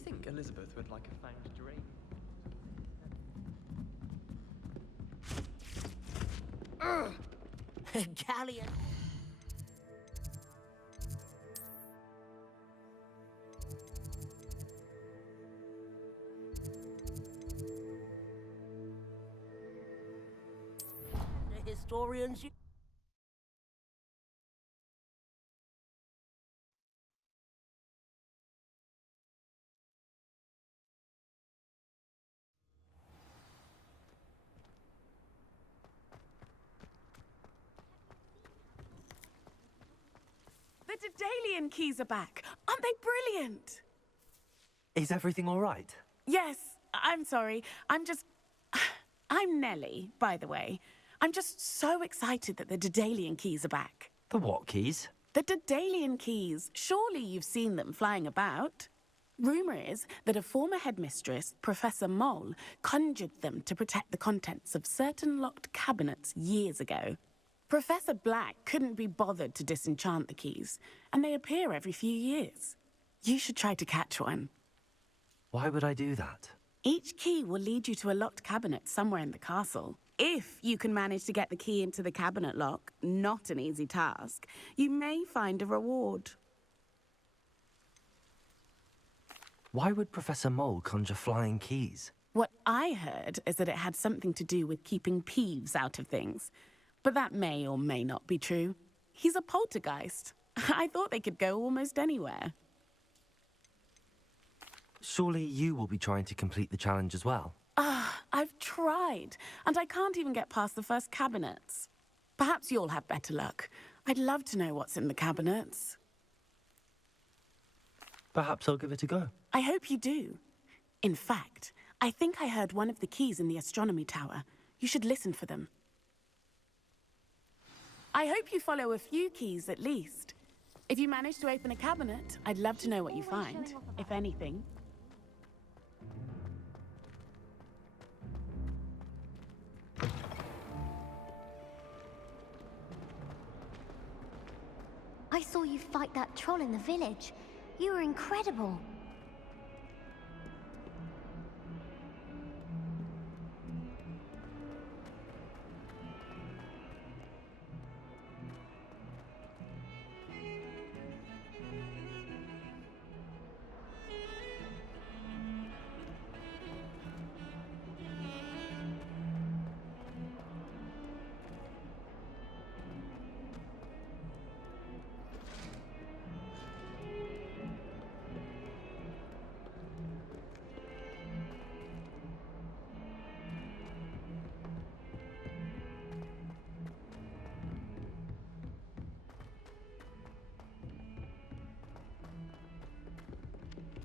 think Elizabeth would like a fanged dragon? Galleon. The historians. The Daedalian keys are back. Aren't they brilliant? Is everything all right? Yes, I'm sorry. I'm Nellie, by the way. I'm just so excited that the Daedalian keys are back. The what keys? The Daedalian keys. Surely you've seen them flying about. Rumour is that a former headmistress, Professor Mole, conjured them to protect the contents of certain locked cabinets years ago. Professor Black couldn't be bothered to disenchant the keys, and they appear every few years. You should try to catch one. Why would I do that? Each key will lead you to a locked cabinet somewhere in the castle. If you can manage to get the key into the cabinet lock, not an easy task, you may find a reward. Why would Professor Mole conjure flying keys? What I heard is that it had something to do with keeping Peeves out of things. But that may or may not be true. He's a poltergeist. I thought they could go almost anywhere. Surely you will be trying to complete the challenge as well? I've tried, and I can't even get past the first cabinets. Perhaps you'll have better luck. I'd love to know what's in the cabinets. Perhaps I'll give it a go. I hope you do. In fact, I think I heard one of the keys in the astronomy tower. You should listen for them. I hope you follow a few keys at least. If you manage to open a cabinet, I'd love to know what you find, if anything. I saw you fight that troll in the village. You were incredible.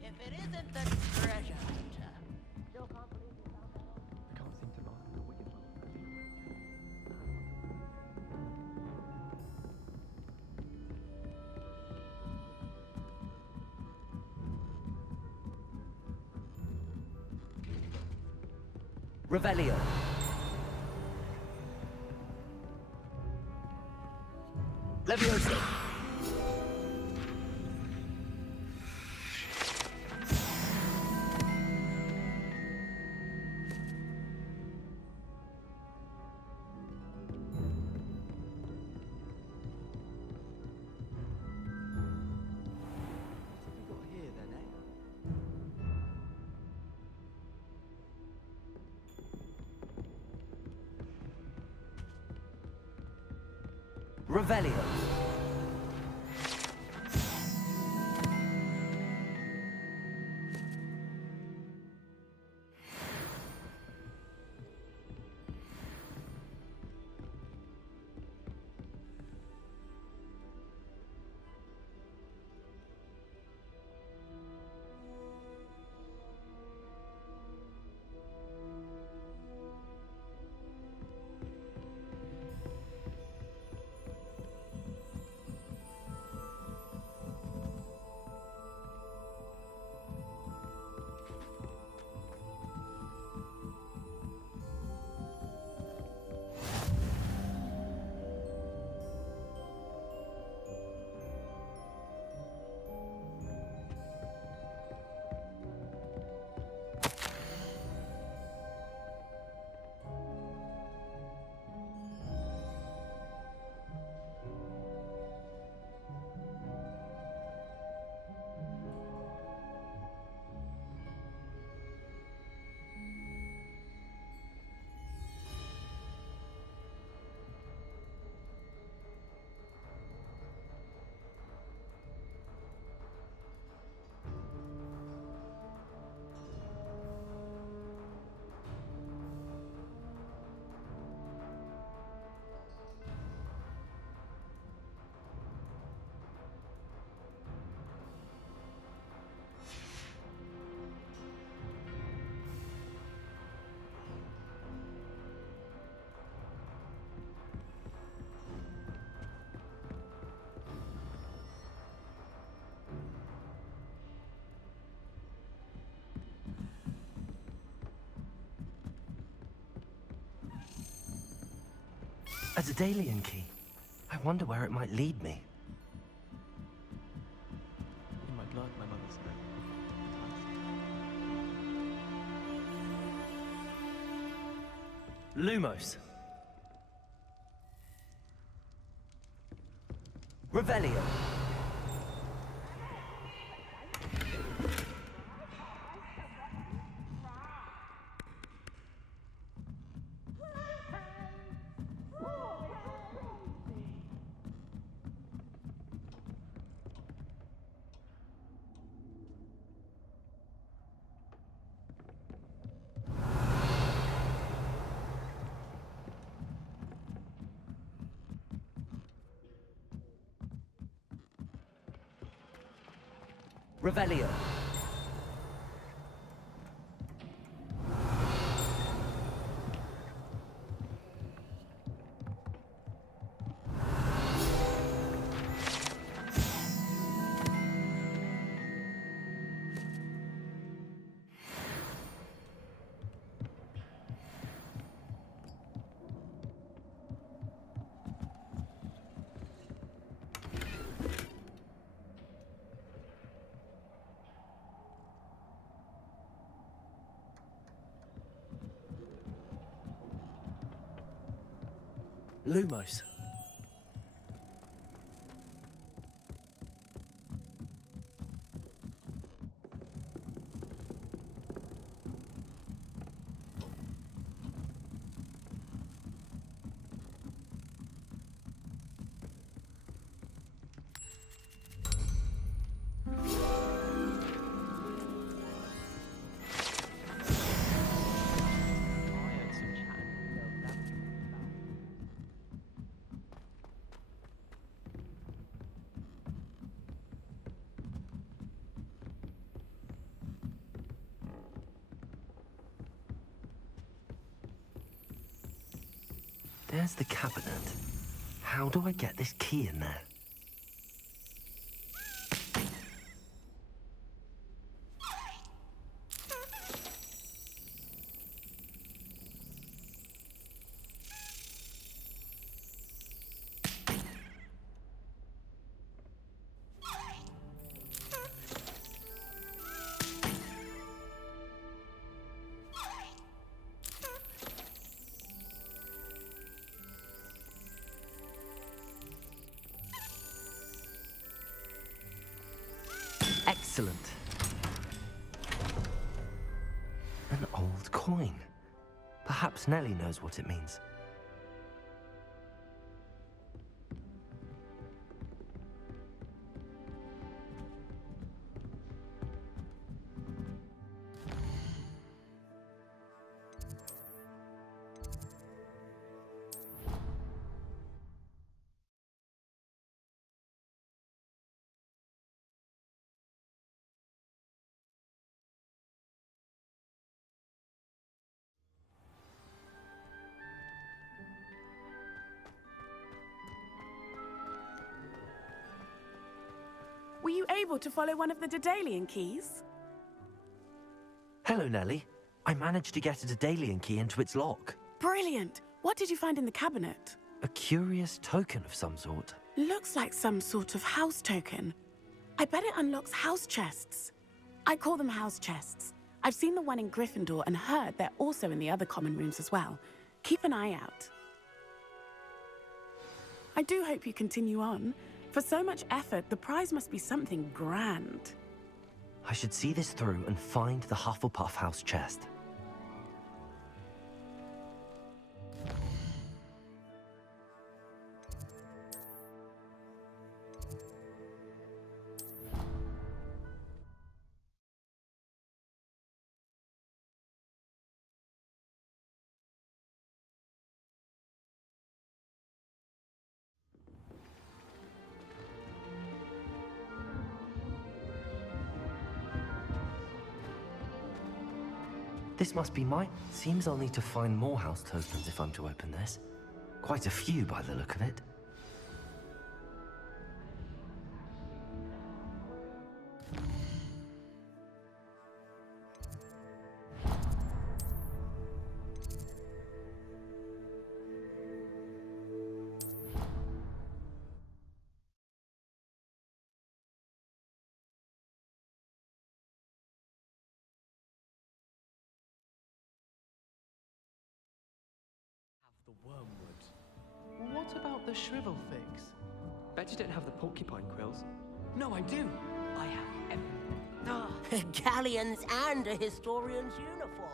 If it isn't the treasure hunter. Still can't believe it's out there. I can't seem to master the wicked one. Revelio. Leviosa. Revelio. A Daedalian key. I wonder where it might lead me. In my blood, my mother said. Lumos. Revelio. Revelio. Lumos. There's the cabinet. How do I get this key in there? Excellent. An old coin. Perhaps Nellie knows what it means. Were you able to follow one of the Daedalian keys? Hello, Nellie. I managed to get a Daedalian key into its lock. Brilliant! What did you find in the cabinet? A curious token of some sort. Looks like some sort of house token. I bet it unlocks house chests. I call them house chests. I've seen the one in Gryffindor and heard they're also in the other common rooms as well. Keep an eye out. I do hope you continue on. For so much effort, the prize must be something grand. I should see this through and find the Hufflepuff house chest. This must be mine. Seems I'll need to find more house tokens if I'm to open this. Quite a few by the look of it. the shrivel fix? Bet you don't have the porcupine quills. No, I do. I have everything. Galleons and a historian's uniform.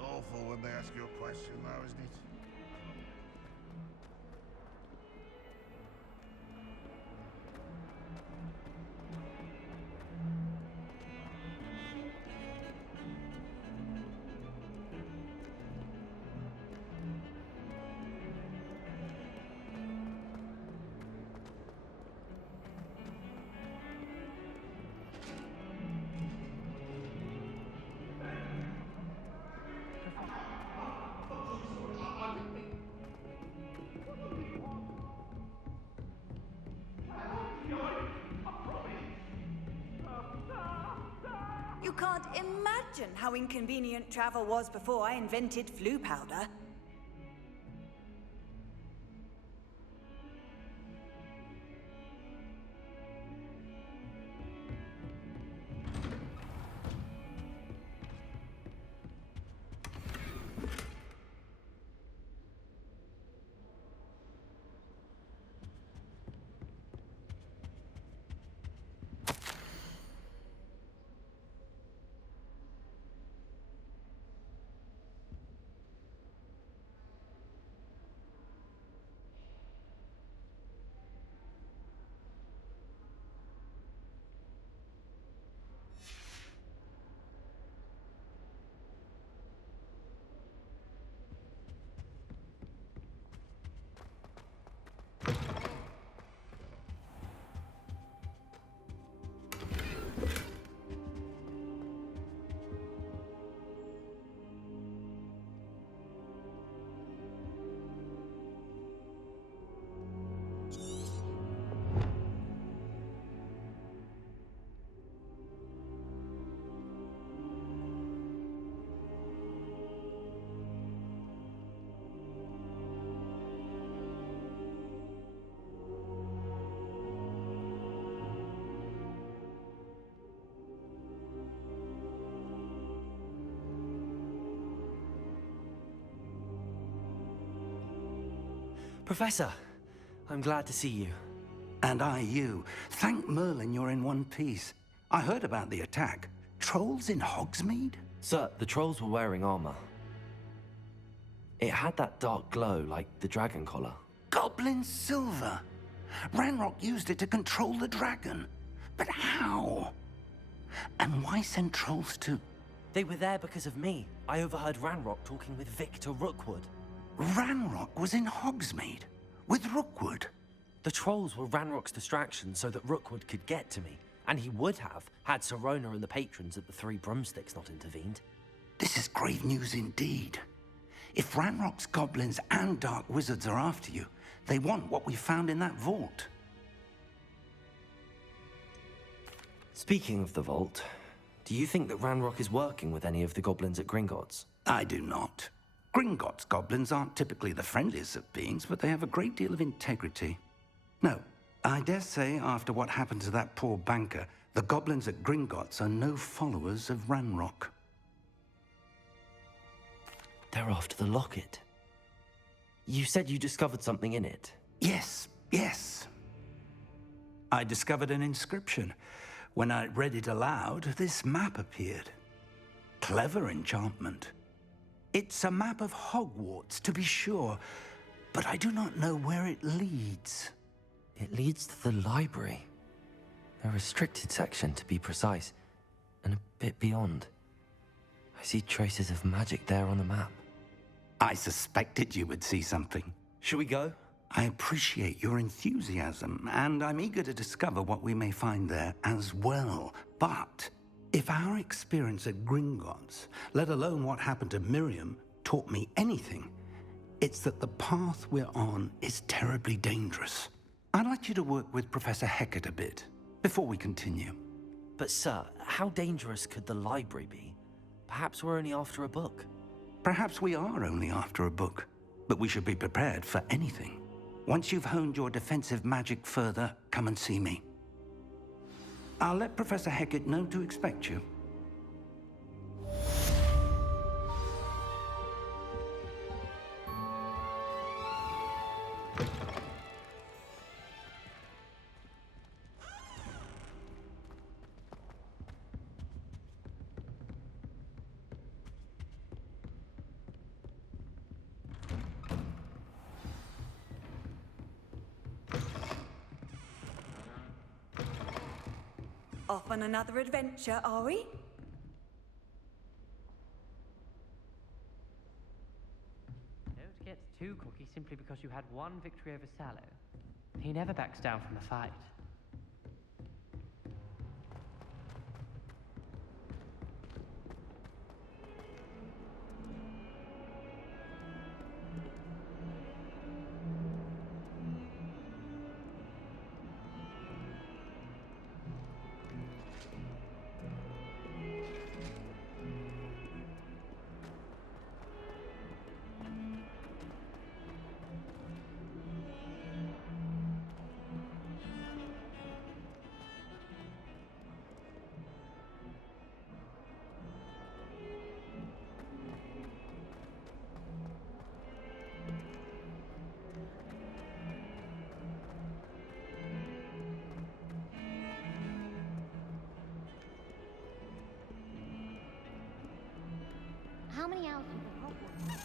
Awful when they ask you a question, though, isn't it? You can't imagine how inconvenient travel was before I invented flu powder. Professor, I'm glad to see you. And I you. Thank Merlin you're in one piece. I heard about the attack. Trolls in Hogsmeade? Sir, the trolls were wearing armor. It had that dark glow like the dragon collar. Goblin silver. Ranrock used it to control the dragon. But how? And why send trolls to... They were there because of me. I overheard Ranrock talking with Victor Rookwood. Ranrock was in Hogsmeade? With Rookwood? The trolls were Ranrock's distraction so that Rookwood could get to me. And he would have, had Sirona and the patrons at the Three Broomsticks not intervened. This is grave news indeed. If Ranrock's goblins and dark wizards are after you, they want what we found in that vault. Speaking of the vault, do you think that Ranrock is working with any of the goblins at Gringotts? I do not. Gringotts goblins aren't typically the friendliest of beings, but they have a great deal of integrity. No, I dare say after what happened to that poor banker, the goblins at Gringotts are no followers of Ranrock. They're after the locket. You said you discovered something in it. Yes. I discovered an inscription. When I read it aloud, this map appeared. Clever enchantment. It's a map of Hogwarts, to be sure, but I do not know where it leads. It leads to the library. A restricted section, to be precise, and a bit beyond. I see traces of magic there on the map. I suspected you would see something. Shall we go? I appreciate your enthusiasm, and I'm eager to discover what we may find there as well. But if our experience at Gringotts, let alone what happened to Miriam, taught me anything, it's that the path we're on is terribly dangerous. I'd like you to work with Professor Hecat a bit before we continue. But sir, how dangerous could the library be? Perhaps we're only after a book. Perhaps we are only after a book, but we should be prepared for anything. Once you've honed your defensive magic further, come and see me. I'll let Professor Hecat know to expect you. Off on another adventure, are we? Don't get too cocky simply because you had one victory over Sallow. He never backs down from a fight. How many hours have you Hogwarts?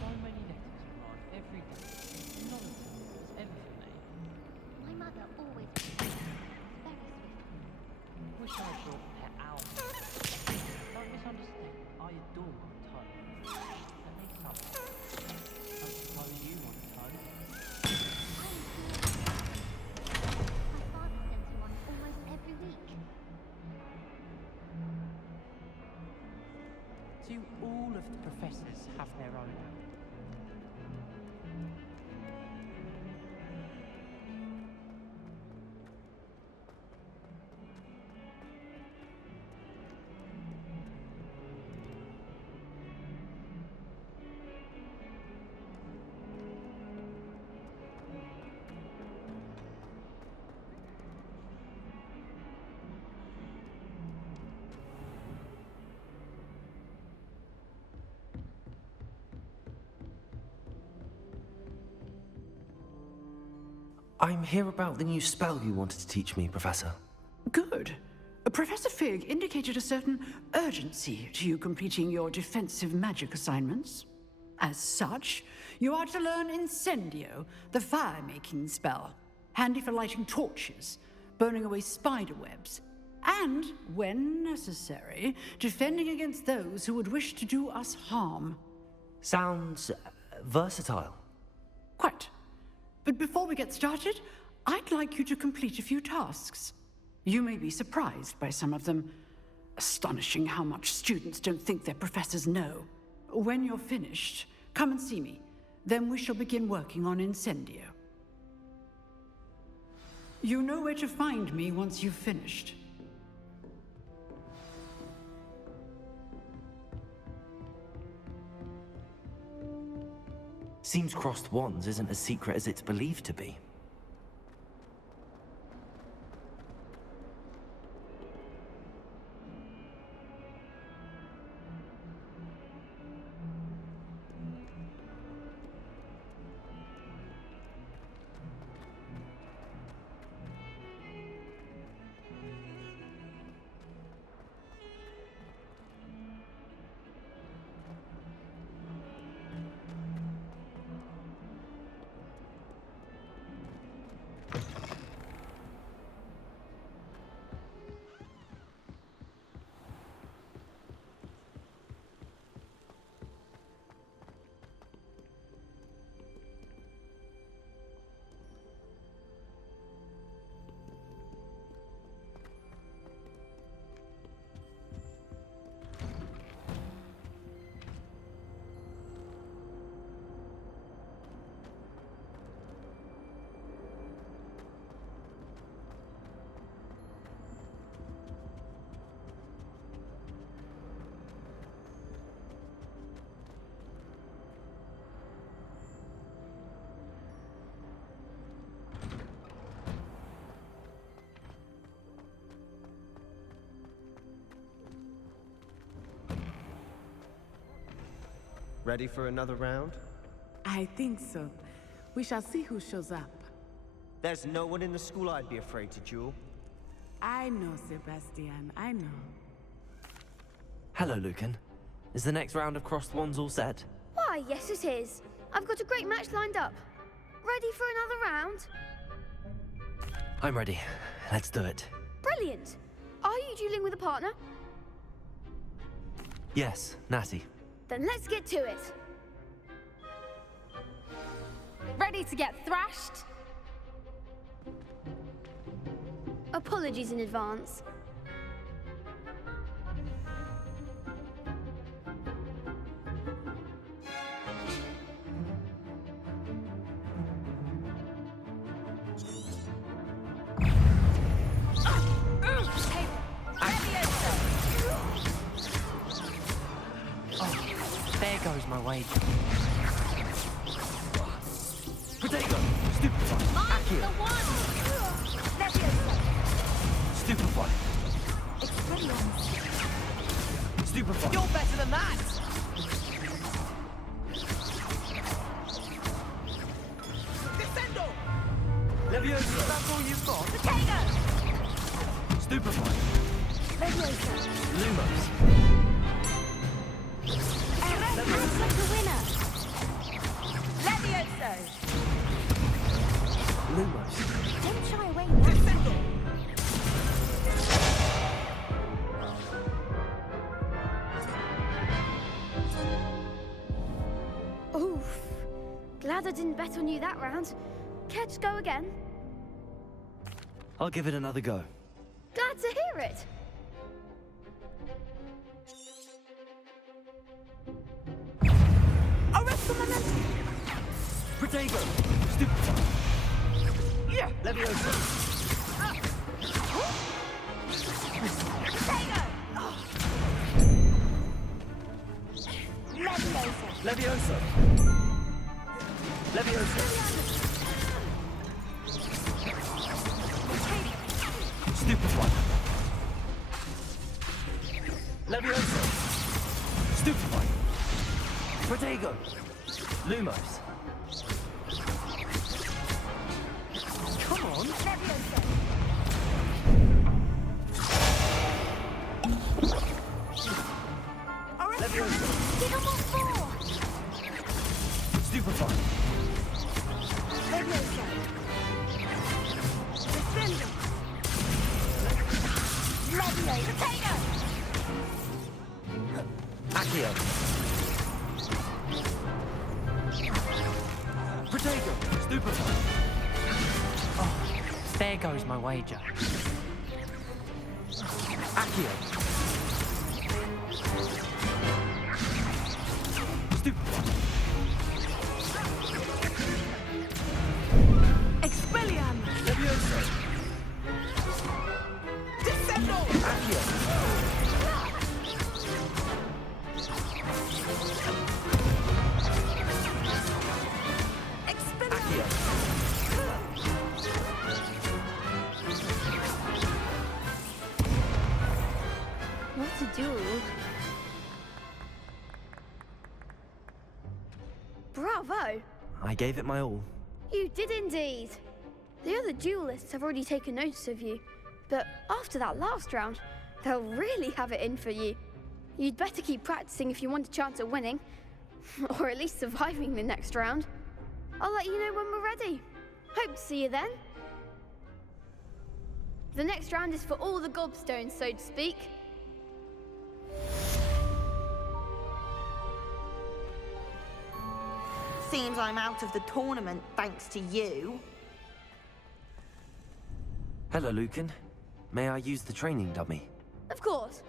So many letters arrive every day. None of them is ever for me. My mother always was very sweet. Wish I had brought a pet owl. Don't misunderstand. I adore my toe. That makes something. Don't suppose you want a toe? My father sends me one almost every week. Do all of the professors have their own? I'm here about the new spell you wanted to teach me, Professor. Good. Professor Fig indicated a certain urgency to you completing your defensive magic assignments. As such, you are to learn Incendio, the fire-making spell, handy for lighting torches, burning away spider webs, and, when necessary, defending against those who would wish to do us harm. Sounds versatile. Quite. But before we get started, I'd like you to complete a few tasks. You may be surprised by some of them. Astonishing how much students don't think their professors know. When you're finished, come and see me. Then we shall begin working on Incendio. You know where to find me once you've finished. Seems crossed wands isn't as secret as it's believed to be. Ready for another round? I think so. We shall see who shows up. There's no one in the school I'd be afraid to duel. I know, Sebastian, I know. Hello, Lucan. Is the next round of Crossed Wands all set? Why, yes it is. I've got a great match lined up. Ready for another round? I'm ready. Let's do it. Brilliant. Are you dueling with a partner? Yes, Natty. Then let's get to it. Ready to get thrashed? Apologies in advance. There goes my wager. Potato! Stupefy! Accio! Stupefy! Stupefy! You're better than that! Descendo! Leviosa! That's all you've got? Potato! Stupefy! Leviosa! Lumos! Looks like a winner! Levioso! Lumos! Don't shy away now. Descendo! Oof. Glad I didn't bet on you that round. Care to go again? I'll give it another go. Glad to hear it. Arrest the momentum! Protego! Stupefy! Yeah! Leviosa! Potato! Leviosa! Leviosa! Leviosa! Stupefy! Leviosa! Stupefy! Protego! Lumos! Come on! Leviosa! Leviosa! Give him all four! Stupefy! Leviosa! Defender! Leviosa! Potato! Accio! Protego! Stupefy! Oh, there goes my wager. Accio! Stupefy! Expelliarm! Leviosa! Descendo! Accio! Expelliarm! What a duel. Bravo! I gave it my all. You did indeed. The other duelists have already taken notice of you, but after that last round, they'll really have it in for you. You'd better keep practicing if you want a chance at winning, or at least surviving the next round. I'll let you know when we're ready. Hope to see you then. The next round is for all the gobstones, so to speak. Seems I'm out of the tournament thanks to you. Hello, Lucan. May I use the training dummy? Of course.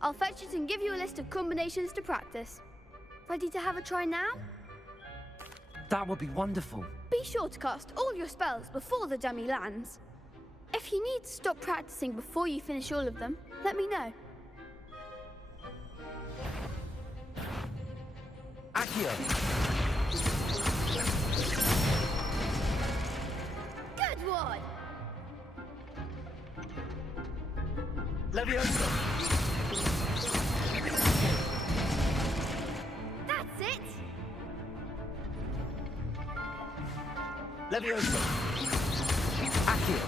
I'll fetch it and give you a list of combinations to practice. Ready to have a try now? That would be wonderful. Be sure to cast all your spells before the dummy lands. If you need to stop practicing before you finish all of them, let me know. Accio! Good one! Leviosa! That's it! Leviosa! Accio!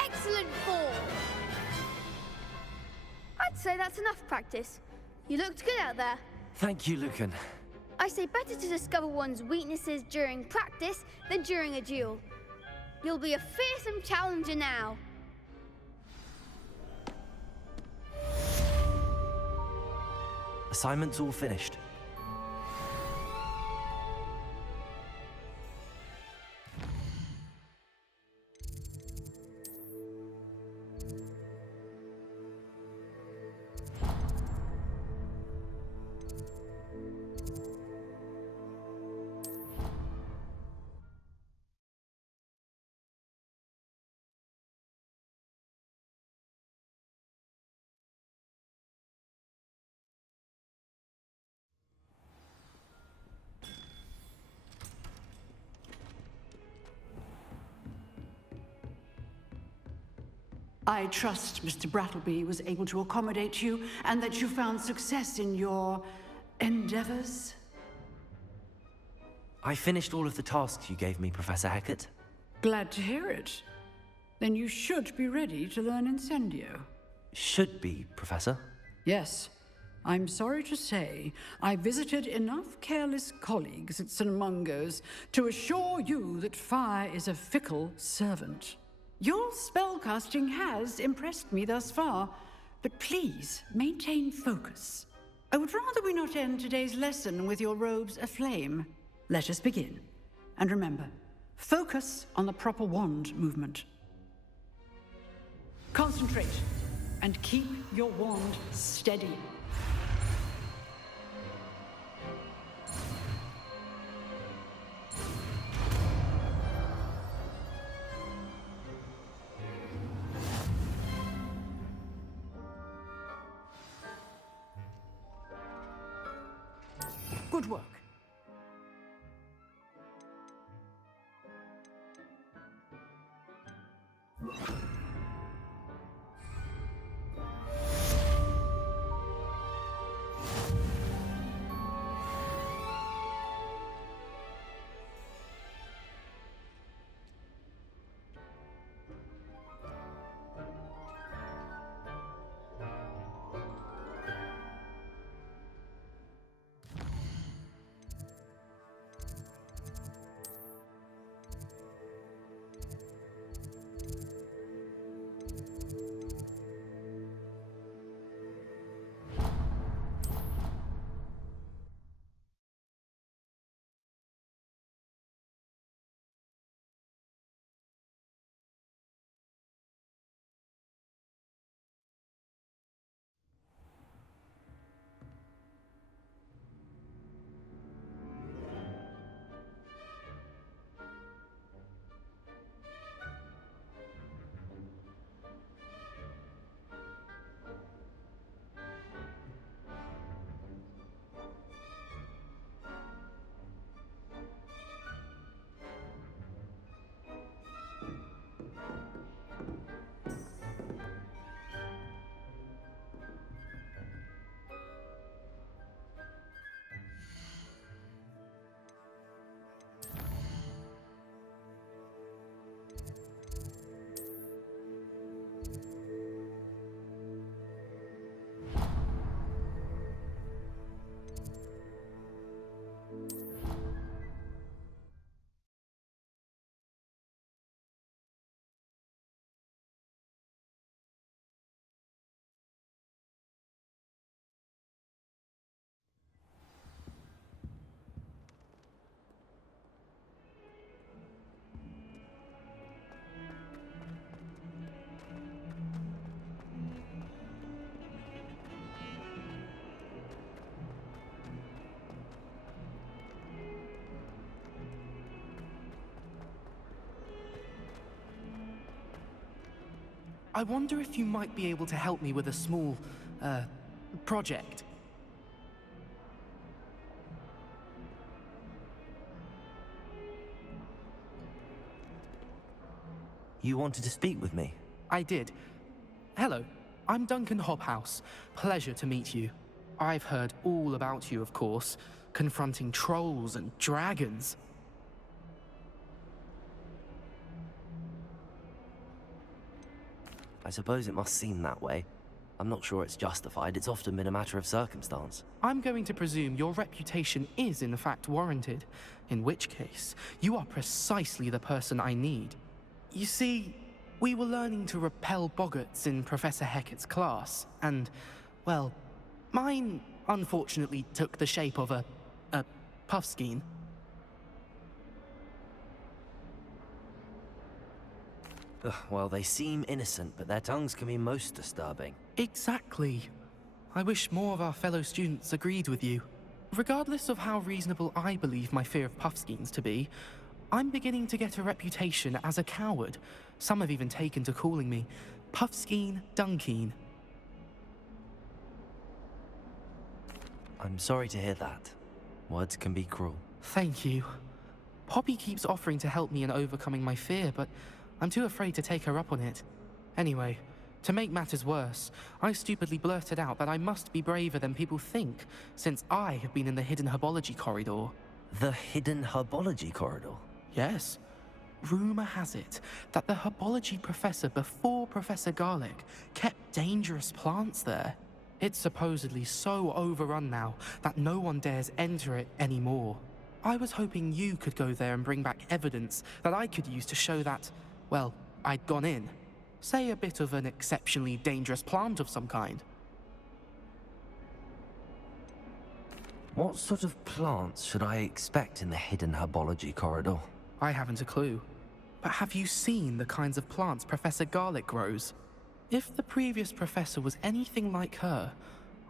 Excellent fall! I'd say that's enough practice. You looked good out there. Thank you, Lucan. I say better to discover one's weaknesses during practice than during a duel. You'll be a fearsome challenger now. Assignment's all finished. I trust Mr. Brattleby was able to accommodate you and that you found success in your endeavors. I finished all of the tasks you gave me, Professor Hecat. Glad to hear it. Then you should be ready to learn Incendio. Should be, Professor. Yes. I'm sorry to say, I visited enough careless colleagues at St. Mungo's to assure you that fire is a fickle servant. Your spellcasting has impressed me thus far, but please maintain focus. I would rather we not end today's lesson with your robes aflame. Let us begin. And remember, focus on the proper wand movement. Concentrate, and keep your wand steady. Good work. I wonder if you might be able to help me with a small, project. You wanted to speak with me? I did. Hello, I'm Duncan Hobhouse. Pleasure to meet you. I've heard all about you, of course, confronting trolls and dragons. I suppose it must seem that way. I'm not sure it's justified. It's often been a matter of circumstance. I'm going to presume your reputation is in fact warranted, in which case, you are precisely the person I need. You see, we were learning to repel boggarts in Professor Hecat's class, and, well, mine unfortunately took the shape of a puffskein. Ugh, well, they seem innocent, but their tongues can be most disturbing. Exactly. I wish more of our fellow students agreed with you. Regardless of how reasonable I believe my fear of puffskeins to be, I'm beginning to get a reputation as a coward. Some have even taken to calling me Puffskeen Dunkeen. I'm sorry to hear that. Words can be cruel. Thank you. Poppy keeps offering to help me in overcoming my fear, but I'm too afraid to take her up on it. Anyway, to make matters worse, I stupidly blurted out that I must be braver than people think, since I have been in the hidden herbology corridor. The hidden herbology corridor? Yes. Rumor has it that the herbology professor before Professor Garlic kept dangerous plants there. It's supposedly so overrun now that no one dares enter it anymore. I was hoping you could go there and bring back evidence that I could use to show that, well, I'd gone in. Say a bit of an exceptionally dangerous plant of some kind. What sort of plants should I expect in the hidden herbology corridor? I haven't a clue. But have you seen the kinds of plants Professor Garlic grows? If the previous professor was anything like her,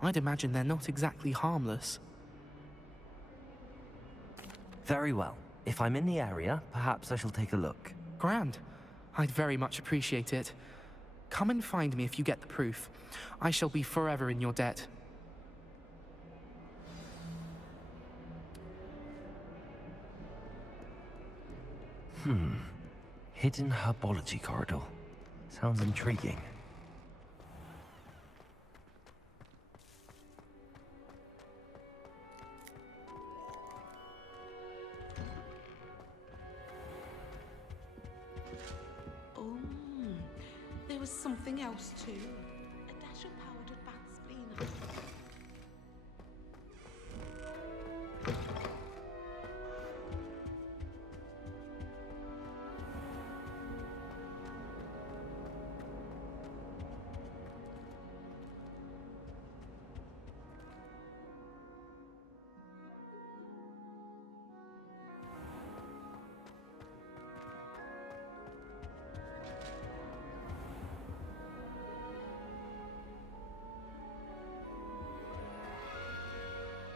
I'd imagine they're not exactly harmless. Very well. If I'm in the area, perhaps I shall take a look. Grand. I'd very much appreciate it. Come and find me if you get the proof. I shall be forever in your debt. Hidden herbology corridor. Sounds intriguing. Oh, there was something else too. A dash of powdered bat spleen.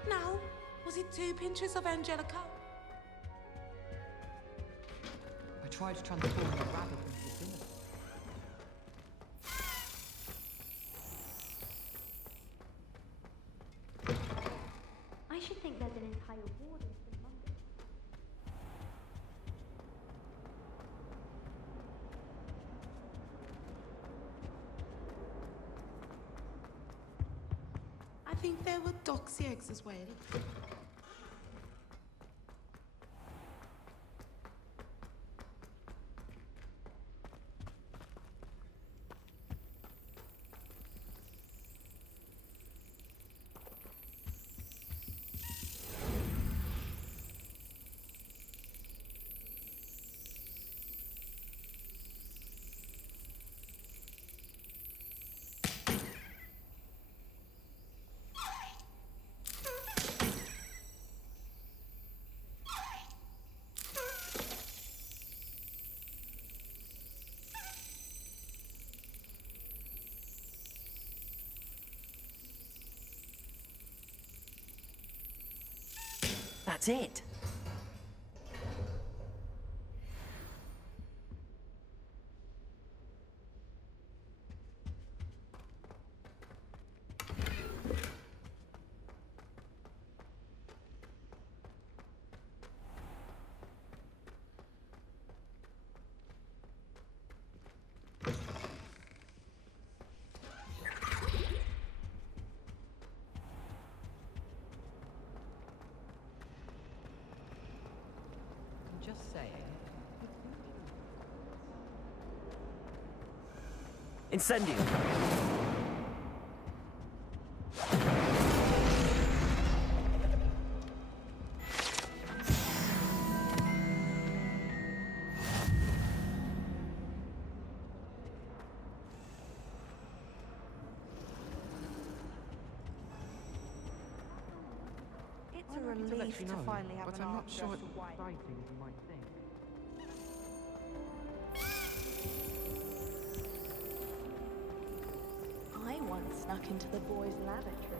Now, was it 2 pinches of Angelica? I tried to transform the rabbit into a dinner. I should think there's an entire ward in St. London. I think there were doxy eggs as well. That's it. Just saying. Incendio! It's a relief to finally have but an I'm not answer sure as to it's why. exciting as you might think. I once snuck into the boys' lavatory.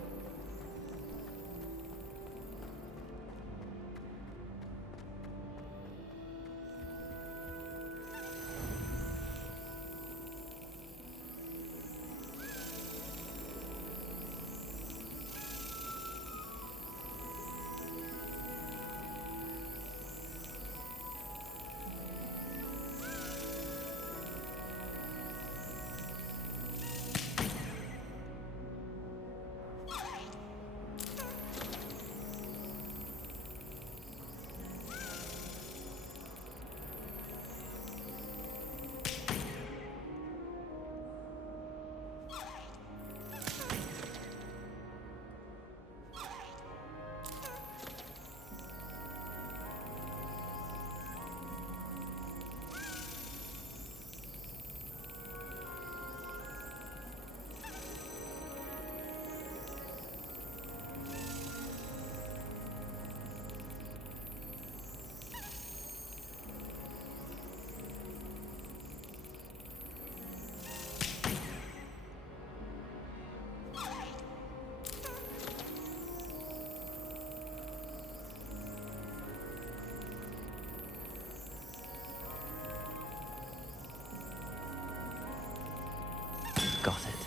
Got it.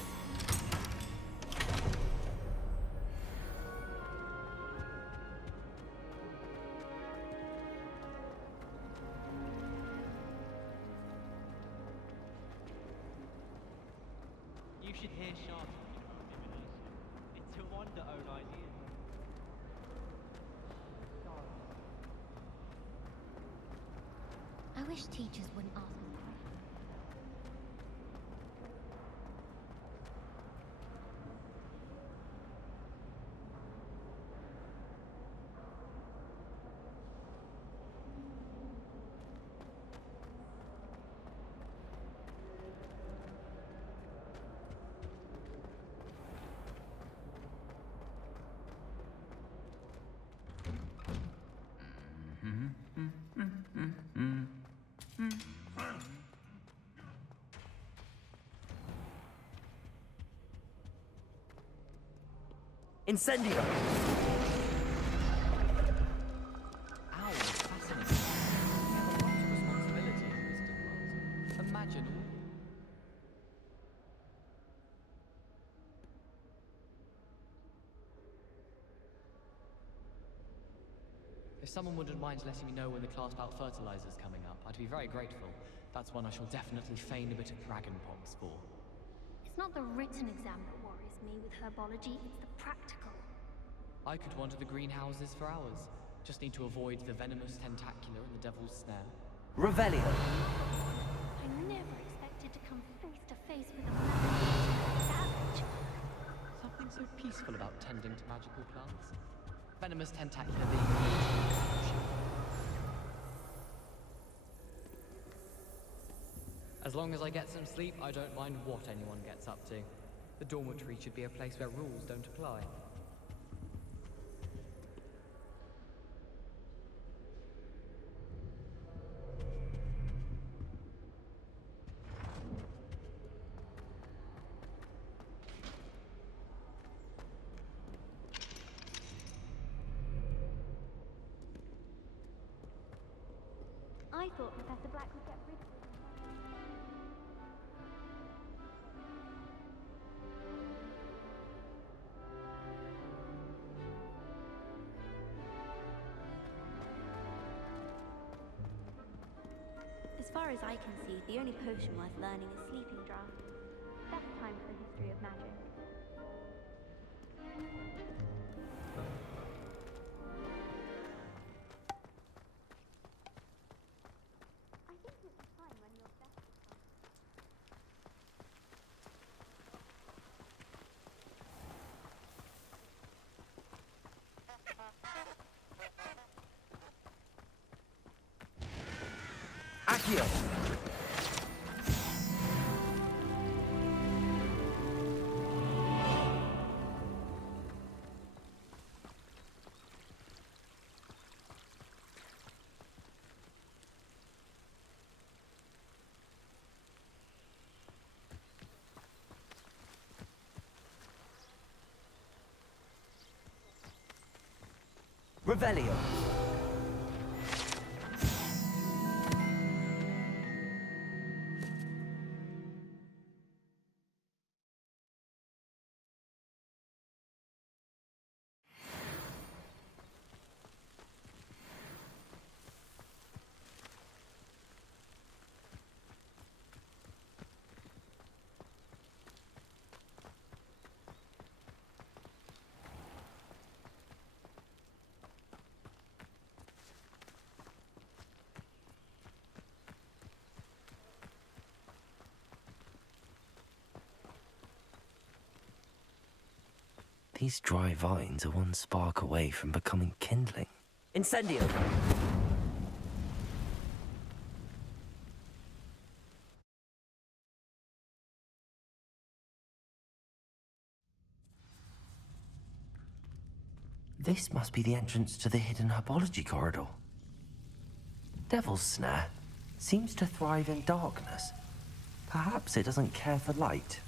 You should hear Sharp talking about divination. It's a wonder own idea. I wish teachers wouldn't ask us questions. Incendio! Ow, fascinating. We have a lot of responsibility in Wisdom World. Imagine all. If someone wouldn't mind letting me know when the class bout fertilizer's coming up, I'd be very grateful. That's one I shall definitely feign a bit of dragonpox for. It's not the written exam that worries me with herbology, it's the practical. I could wander the greenhouses for hours. Just need to avoid the venomous tentacular and the devil's snare. Revelio! I never expected to come face to face with a magical savage. Something so peaceful about tending to magical plants. Venomous tentacular being the exception. As long as I get some sleep, I don't mind what anyone gets up to. The dormitory should be a place where rules don't apply. I thought Professor Black would get rid of it. As far as I can see, the only potion worth learning is Sleeping Draught. Best time for the history of magic. Accio! Revelio. These dry vines are one spark away from becoming kindling. Incendio! This must be the entrance to the hidden herbology corridor. Devil's Snare seems to thrive in darkness. Perhaps it doesn't care for light.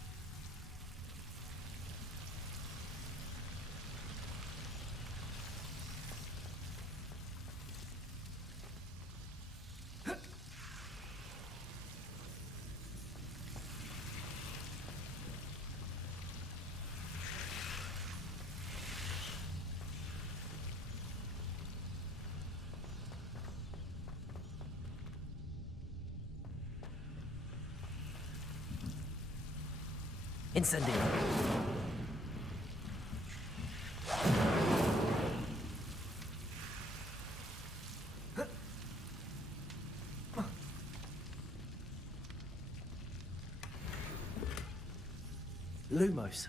Incendio. Lumos.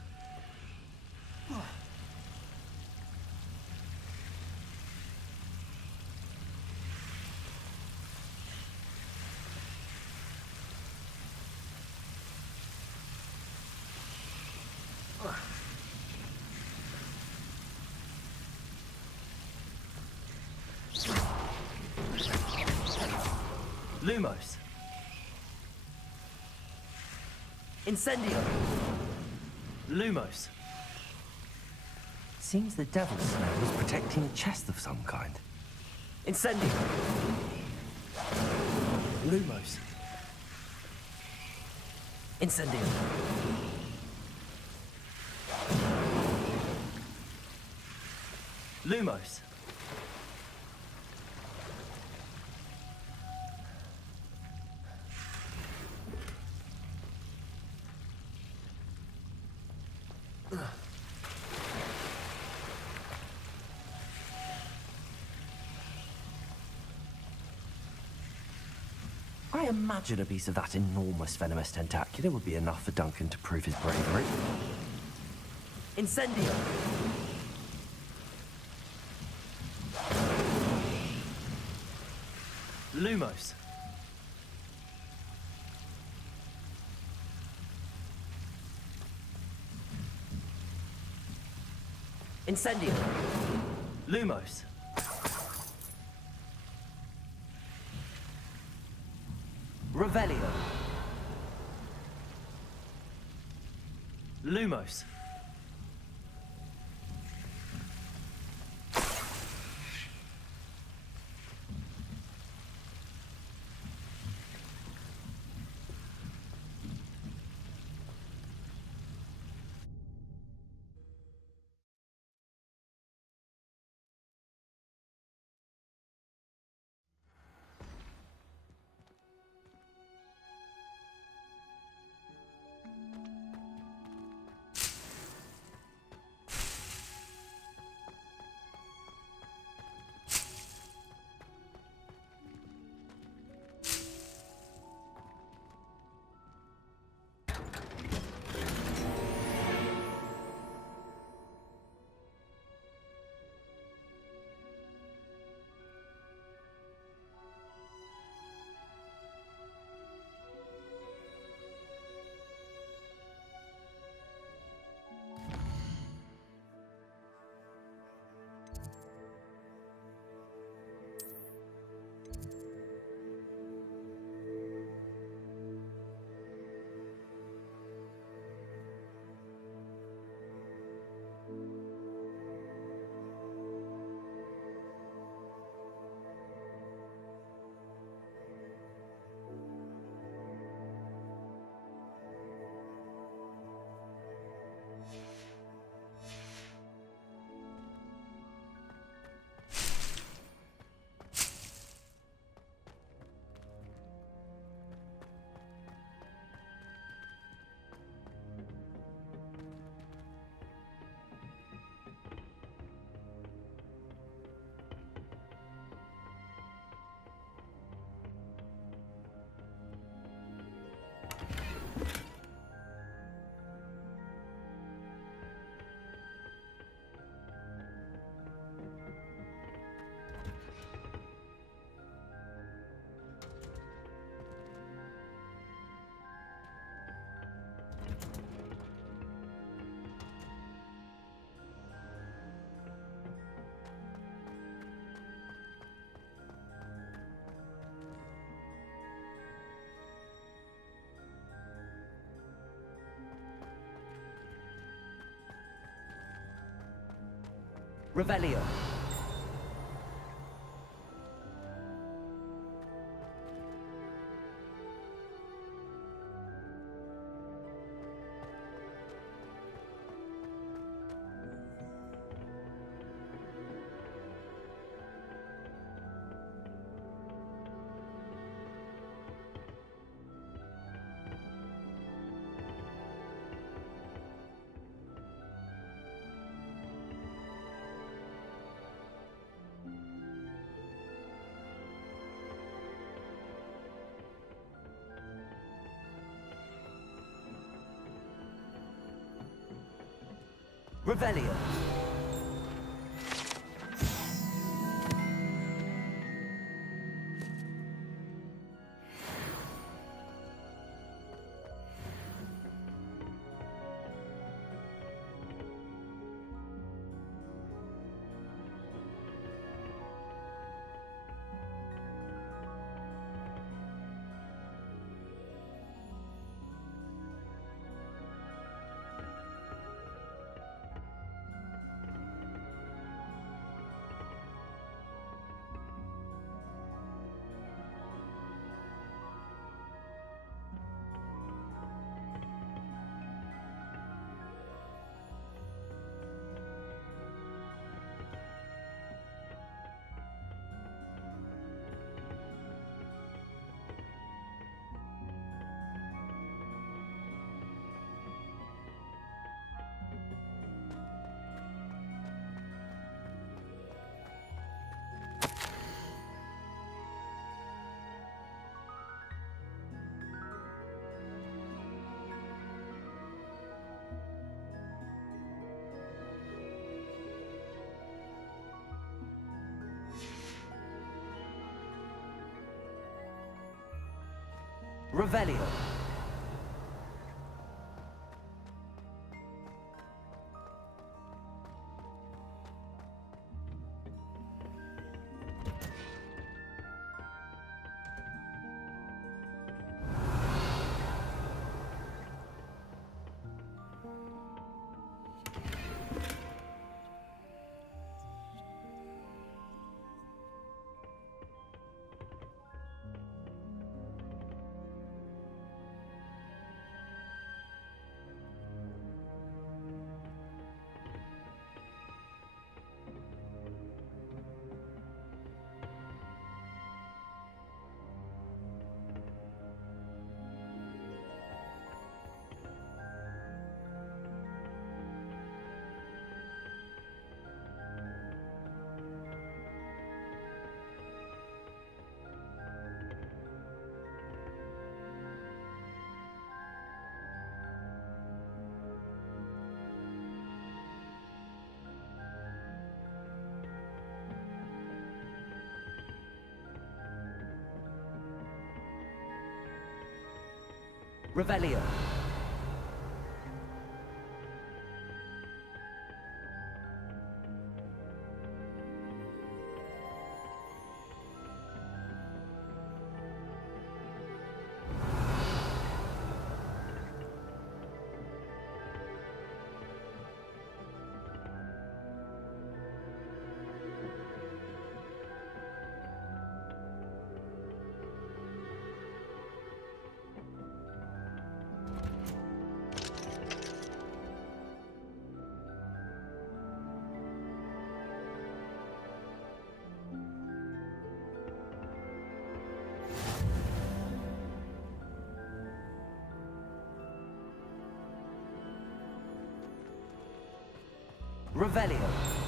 Lumos. Incendio. Lumos. Seems the Devil's Snare was protecting a chest of some kind. Incendio. Lumos. Incendio. Lumos. I imagine a piece of that enormous venomous tentacula would be enough for Duncan to prove his bravery. Incendio! Lumos. Incendio. Lumos. Revelio. Lumos. Revelio. Revelio. Revelio. Revelio. Revelio.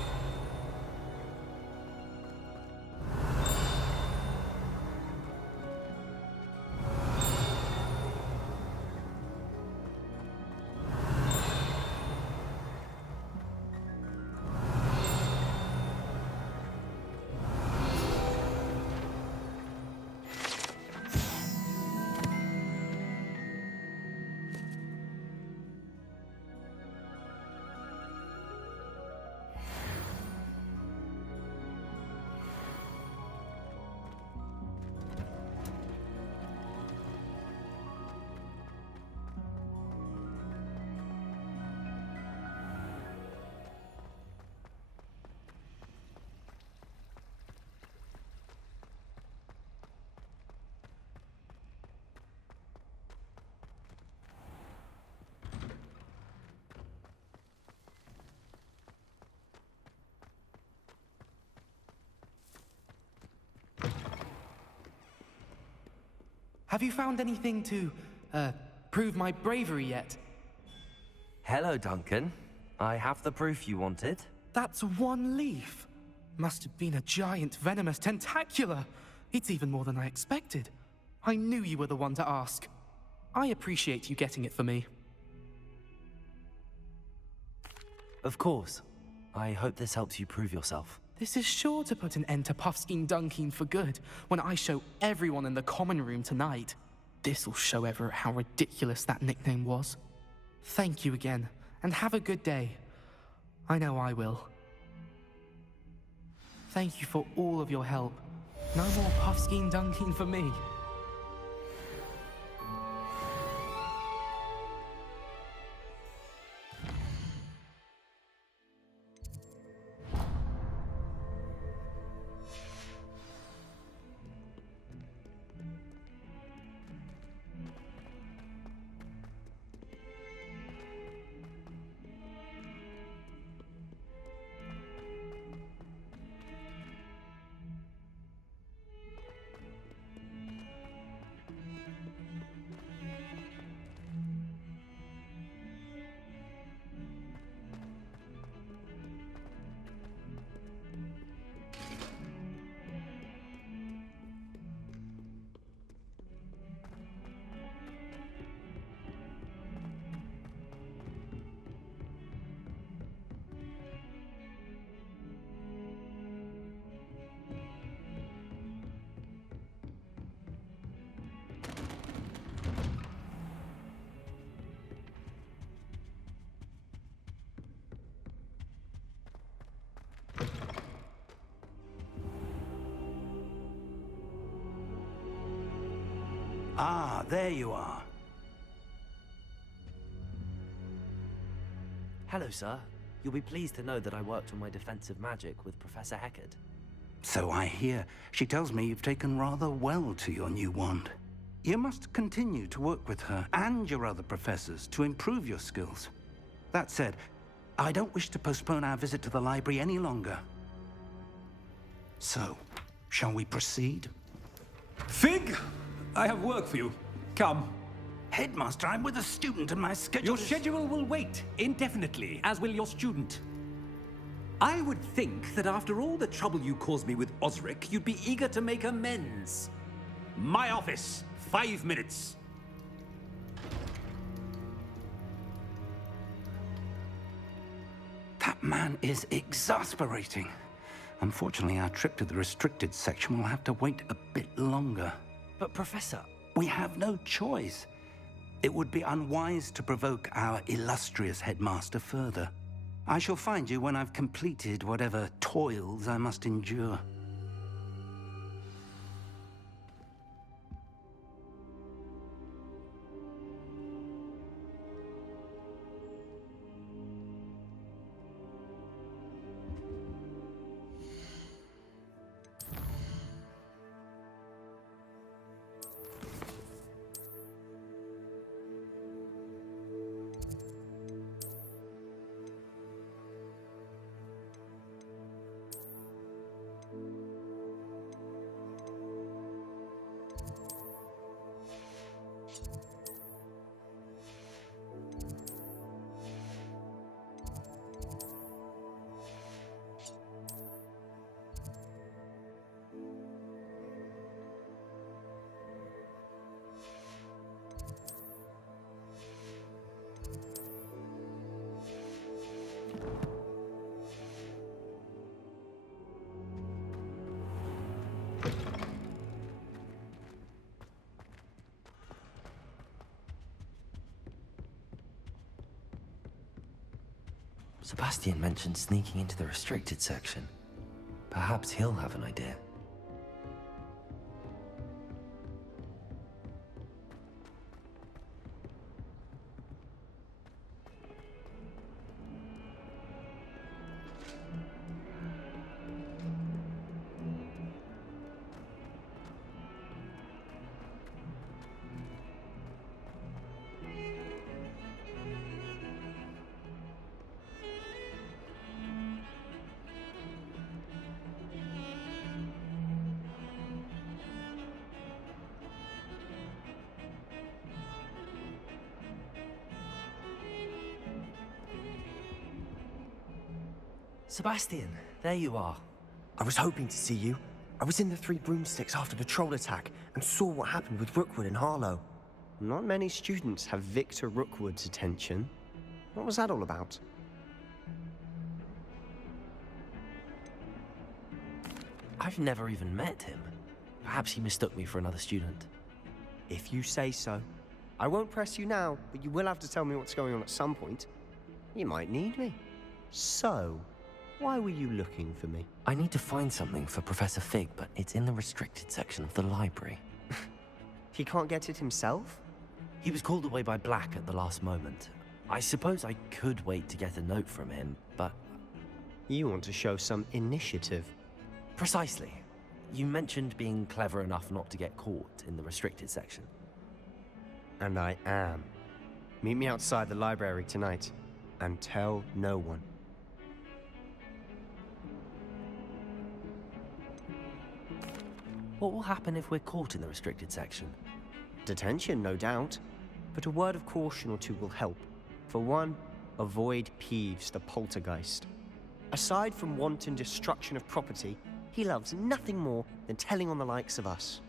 Have you found anything to, prove my bravery yet? Hello, Duncan. I have the proof you wanted. That's one leaf. Must have been a giant venomous tentacula. It's even more than I expected. I knew you were the one to ask. I appreciate you getting it for me. Of course. I hope this helps you prove yourself. This is sure to put an end to Puffskein Dunkeen for good when I show everyone in the common room tonight. This'll show Everett how ridiculous that nickname was. Thank you again, and have a good day. I know I will. Thank you for all of your help. No more Puffskein Dunkeen for me. Ah, there you are. Hello, sir. You'll be pleased to know that I worked on my defensive magic with Professor Heckard. So I hear. She tells me you've taken rather well to your new wand. You must continue to work with her and your other professors to improve your skills. That said, I don't wish to postpone our visit to the library any longer. So, shall we proceed? Fig! I have work for you. Come. Headmaster, I'm with a student and my schedule Your schedule will wait indefinitely, as will your student. I would think that after all the trouble you caused me with Osric, you'd be eager to make amends. My office, 5 minutes. That man is exasperating. Unfortunately, our trip to the restricted section will have to wait a bit longer. But, Professor... We have no choice. It would be unwise to provoke our illustrious headmaster further. I shall find you when I've completed whatever toils I must endure. Sebastian mentioned sneaking into the restricted section. Perhaps he'll have an idea. Sebastian, there you are. I was hoping to see you. I was in the Three Broomsticks after the troll attack and saw what happened with Rookwood and Harlow. Not many students have Victor Rookwood's attention. What was that all about? I've never even met him. Perhaps he mistook me for another student. If you say so. I won't press you now, but you will have to tell me what's going on at some point. You might need me. So, why were you looking for me? I need to find something for Professor Fig, but it's in the restricted section of the library. He can't get it himself? He was called away by Black at the last moment. I suppose I could wait to get a note from him, but... You want to show some initiative. Precisely. You mentioned being clever enough not to get caught in the restricted section. And I am. Meet me outside the library tonight, and tell no one. What will happen if we're caught in the restricted section? Detention, no doubt. But a word of caution or two will help. For one, avoid Peeves, the poltergeist. Aside from wanton destruction of property, he loves nothing more than telling on the likes of us.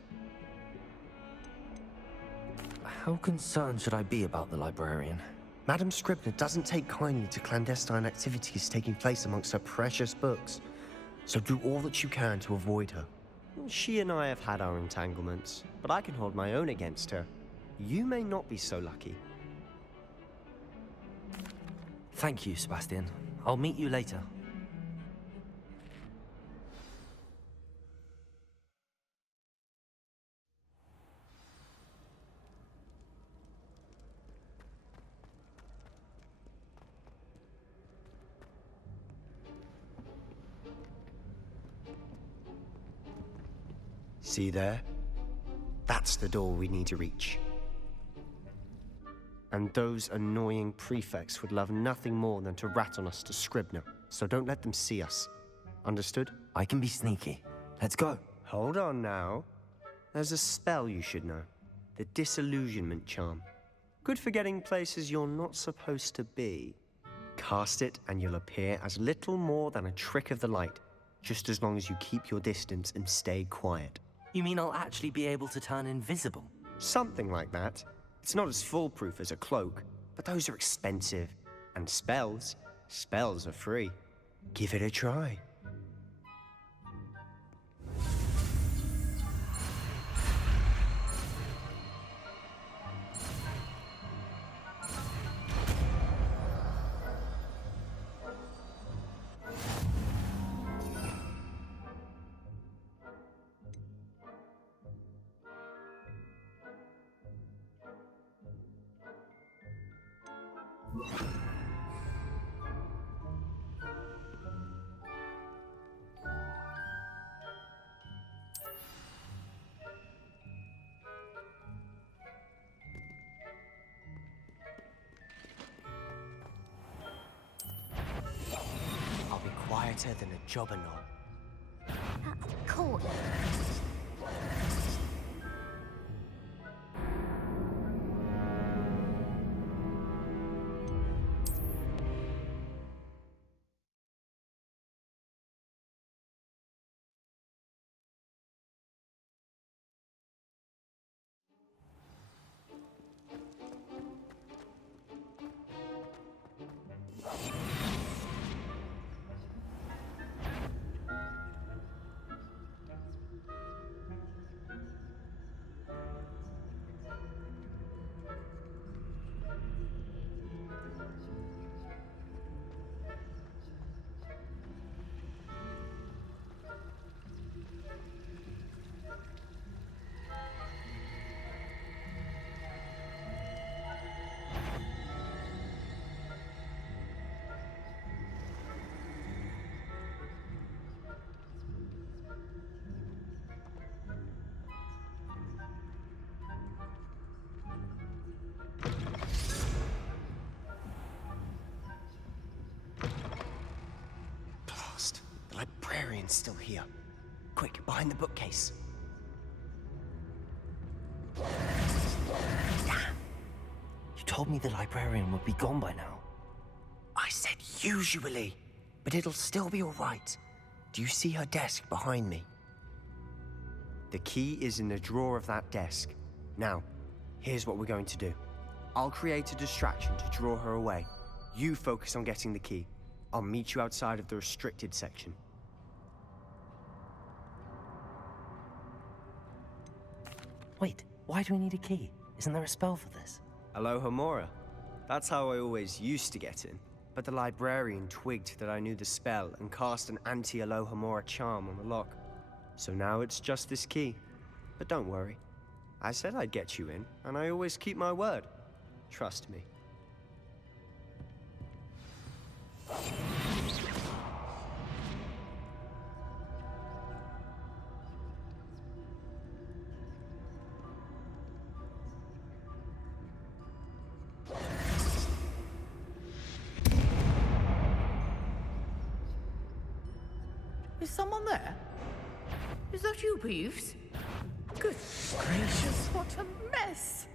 How concerned should I be about the librarian? Madam Scribner doesn't take kindly to clandestine activities taking place amongst her precious books, so do all that you can to avoid her. She and I have had our entanglements, but I can hold my own against her. You may not be so lucky. Thank you, Sebastian. I'll meet you later. See there? That's the door we need to reach. And those annoying prefects would love nothing more than to rat on us to Scribner, so don't let them see us. Understood? I can be sneaky. Let's go. Hold on now. There's a spell you should know. The Disillusionment Charm. Good for getting places you're not supposed to be. Cast it and you'll appear as little more than a trick of the light, just as long as you keep your distance and stay quiet. You mean I'll actually be able to turn invisible? Something like that. It's not as foolproof as a cloak, but those are expensive. And spells are free. Give it a try. Quieter than a jobberknoll. Cool. The librarian's still here. Quick, behind the bookcase. Damn! You told me the librarian would be gone by now. I said usually. but it'll still be all right. Do you see her desk behind me? The key is in the drawer of that desk. Now, here's what we're going to do. I'll create a distraction to draw her away. You focus on getting the key. I'll meet you outside of the restricted section. Wait, why do we need a key? Isn't there a spell for this? Alohomora. That's how I always used to get in. But the librarian twigged that I knew the spell and cast an anti-Alohomora charm on the lock. So now it's just this key. But don't worry. I said I'd get you in, and I always keep my word. Trust me. Is someone there? Is that you, Peeves? Good gracious, what a mess!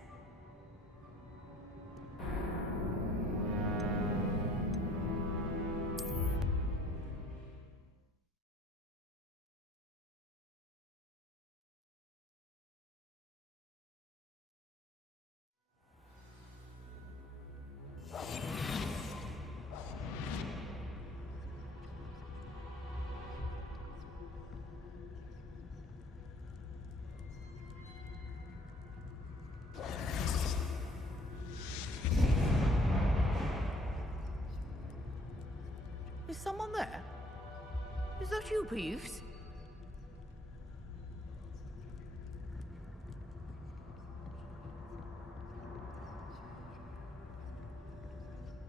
Is someone there? Is that you, Peeves?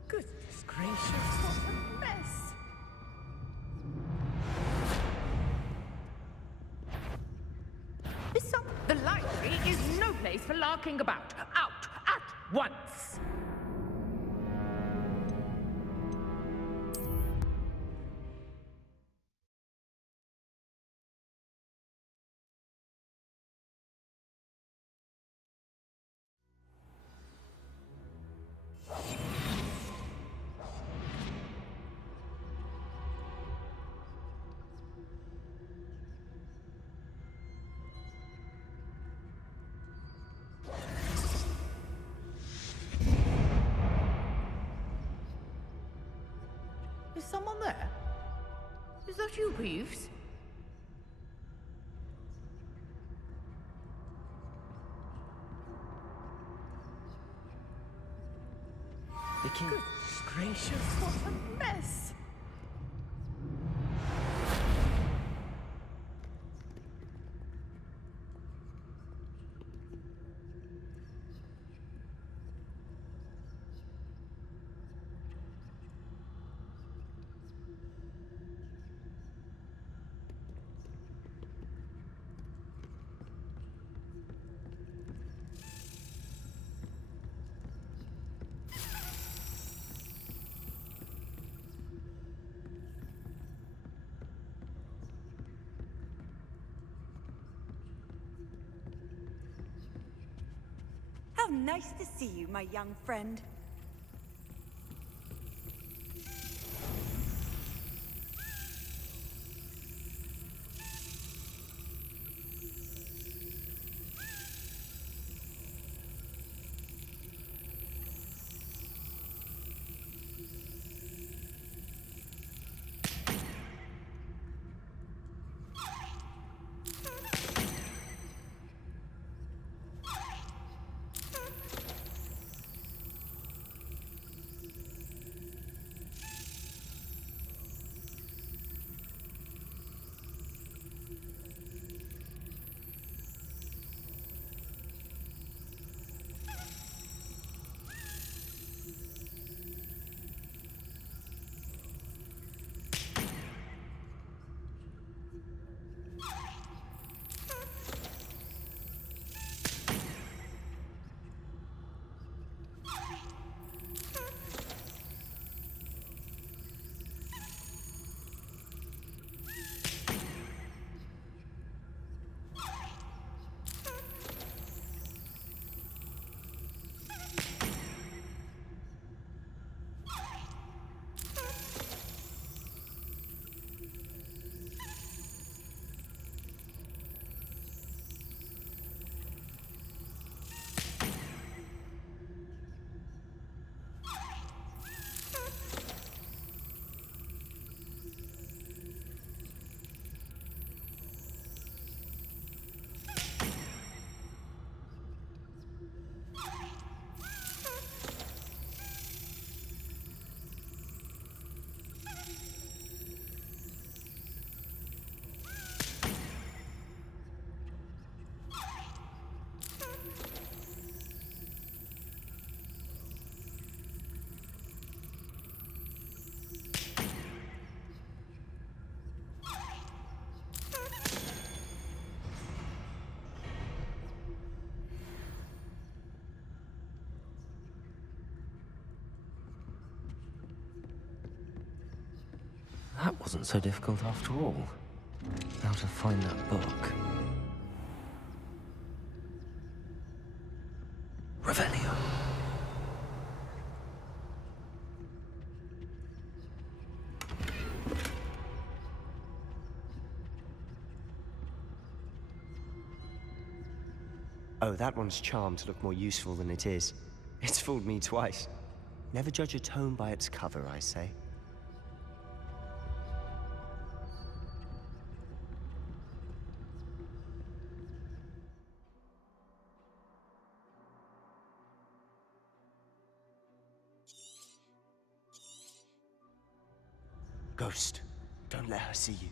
Goodness gracious, what a mess! The library is no place for larking about. Out at once! Is someone there? Is that you, Peeves? The key. Goodness gracious, what a mess! How nice to see you, my young friend. wasn't so difficult after all. Now to find that book. Revelio. Oh, that one's charmed to look more useful than it is. It's fooled me twice. Never judge a tome by its cover, I say. Ghost, don't let her see you.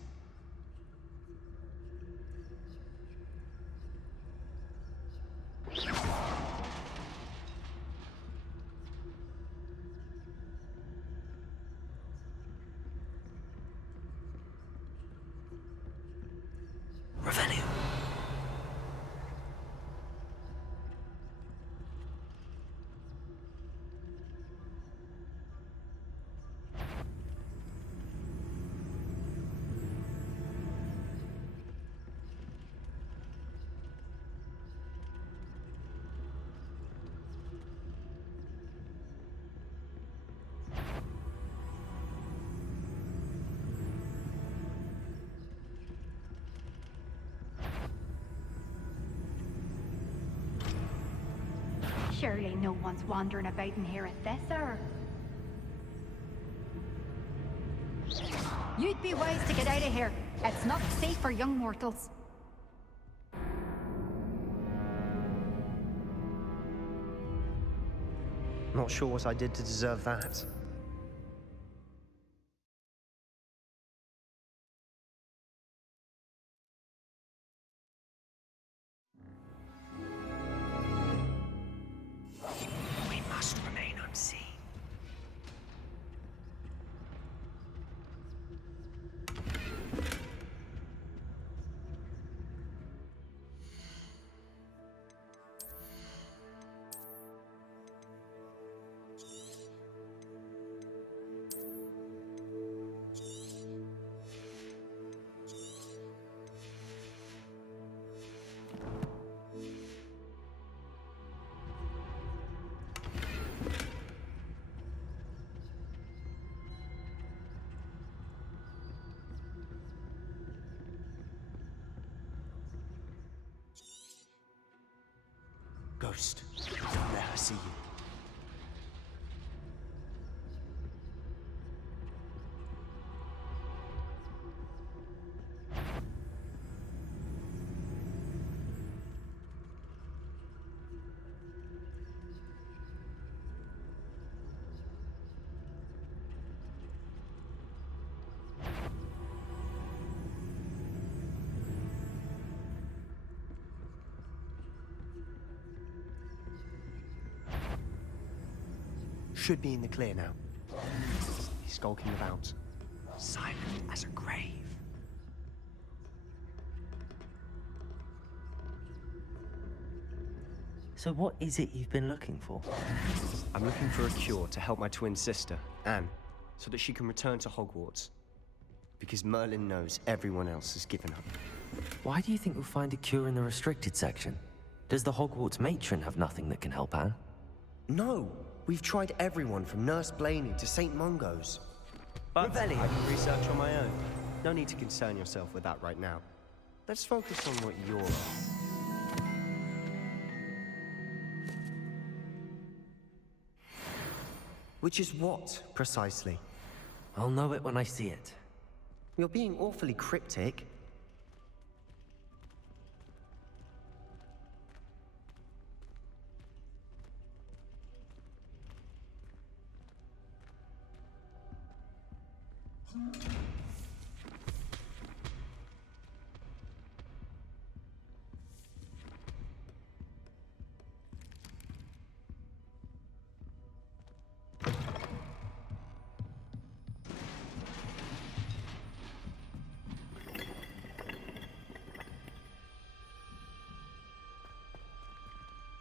Revelio. Surely no one's wandering about in here at this hour. You'd be wise to get out of here. It's not safe for young mortals. Not sure what I did to deserve that. We must remain unseen. Ghost, don't let her see you. Should be in the clear now. He's skulking about, silent as a grave. So what is it you've been looking for? I'm looking for a cure to help my twin sister, Anne, so that she can return to Hogwarts. Because Merlin knows everyone else has given up. Why do you think we'll find a cure in the restricted section? Does the Hogwarts matron have nothing that can help Anne? No! We've tried everyone from Nurse Blaney to St. Mungo's. But Revelio. I can research on my own. No need to concern yourself with that right now. Let's focus on what you're on. Which is what, precisely? I'll know it when I see it. You're being awfully cryptic.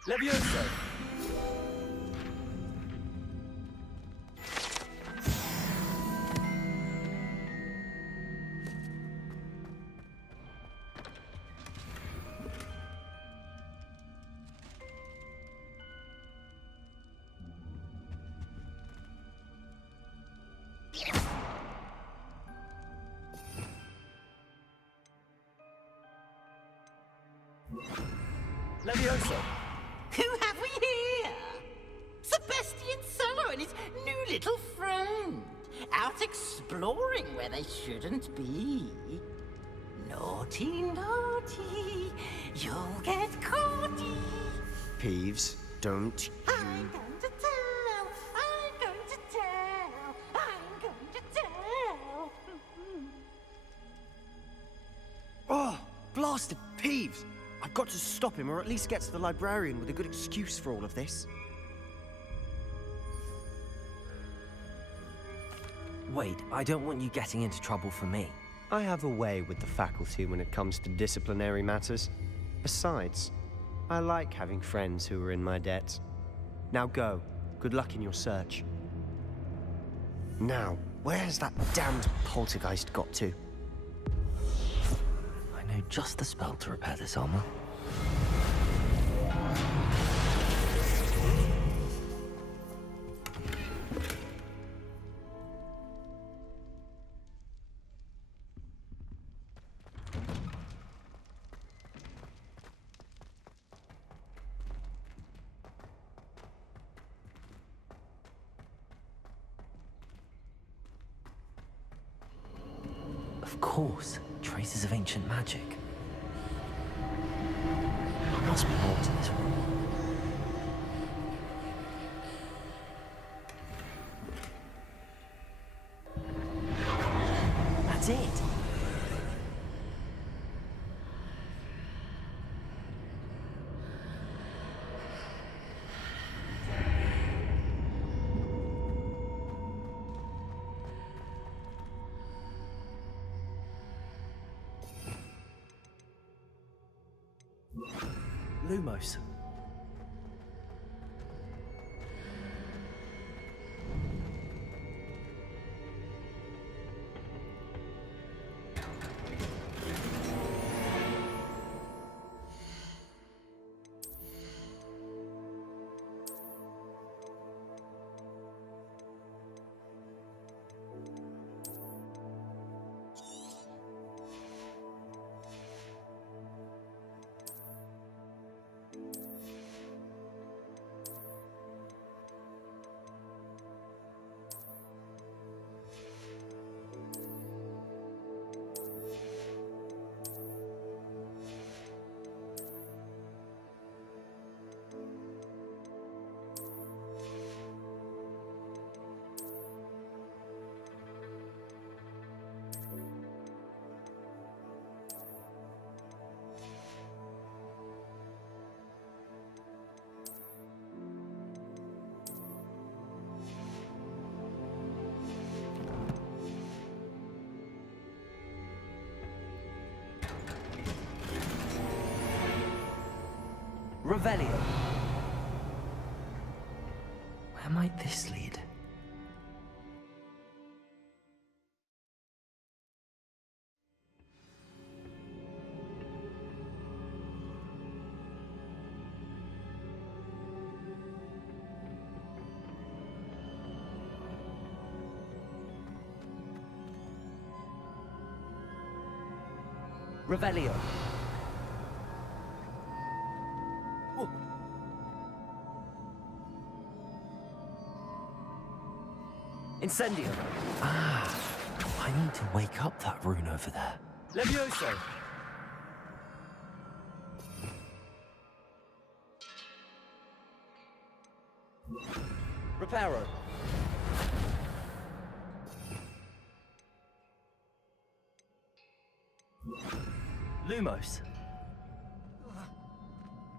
Levioso! Levioso! Who have we here? Sebastian Solo and his new little friend. Out exploring where they shouldn't be. Naughty, naughty. You'll get caughty. Peeves, don't I'm going to tell. I'm going to tell. I'm going to tell. Oh, blasted Peeves! I've got to stop him, or at least get to the librarian with a good excuse for all of this. Wait, I don't want you getting into trouble for me. I have a way with the faculty when it comes to disciplinary matters. Besides, I like having friends who are in my debt. Now go. Good luck in your search. Now, where's that damned poltergeist got to? I know just the spell to repair this armor. Of course, traces of ancient magic. There must be more to this room. That's it. Lumos. Revelio. Where might this lead? Revelio. Incendio. Ah, I need to wake up that rune over there. Levioso! Reparo. Lumos.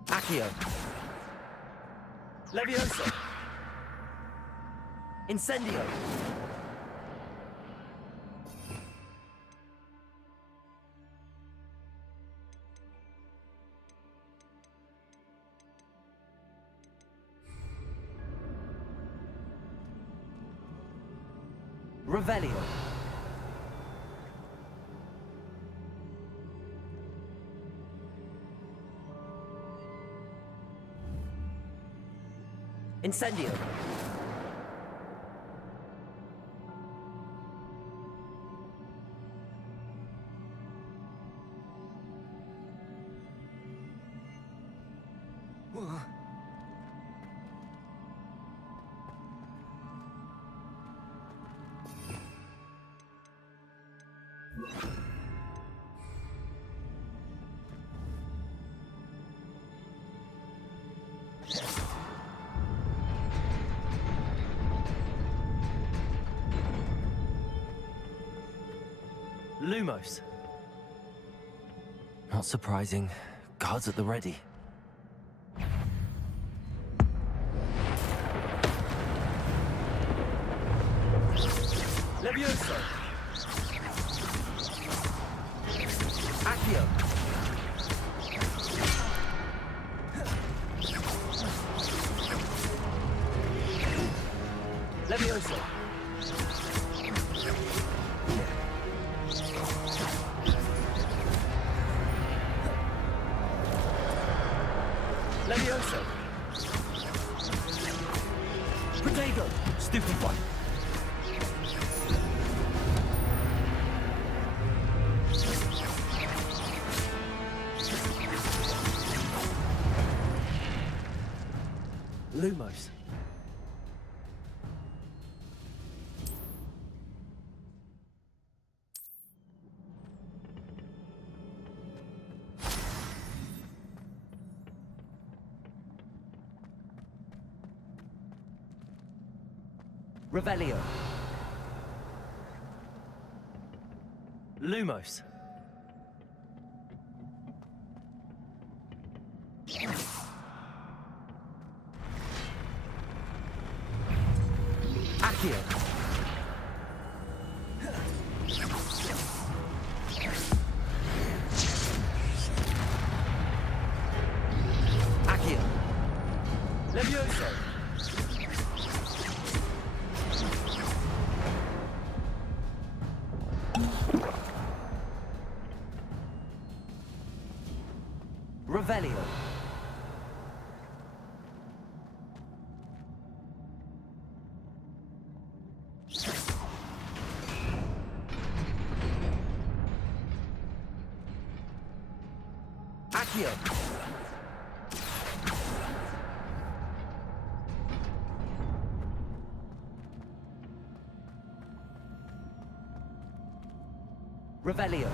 Accio. Levioso. Incendio. Revelio. Incendio. Lumos. Not surprising. Guards at the ready. Levioso. Accio. Levioso. Levioso. Protego. Stupid one. Lumos. Revelio. Lumos. Accio. Accio. Levioso. Revelio. Accio. Revelio.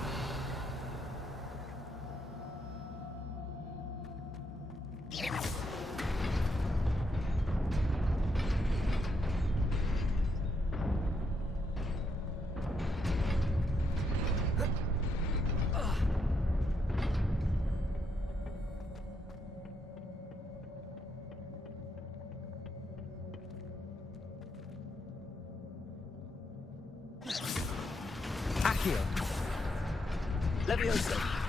Accio. Levioso.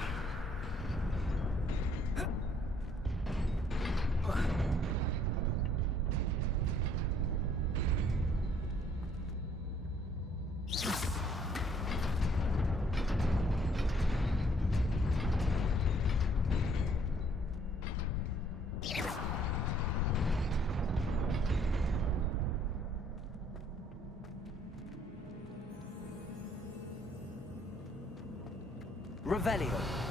Revelio.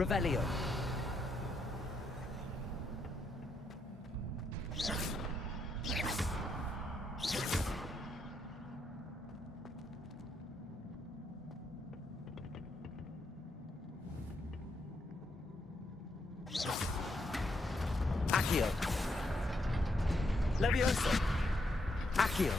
Revelio. Accio. Levioso. Accio.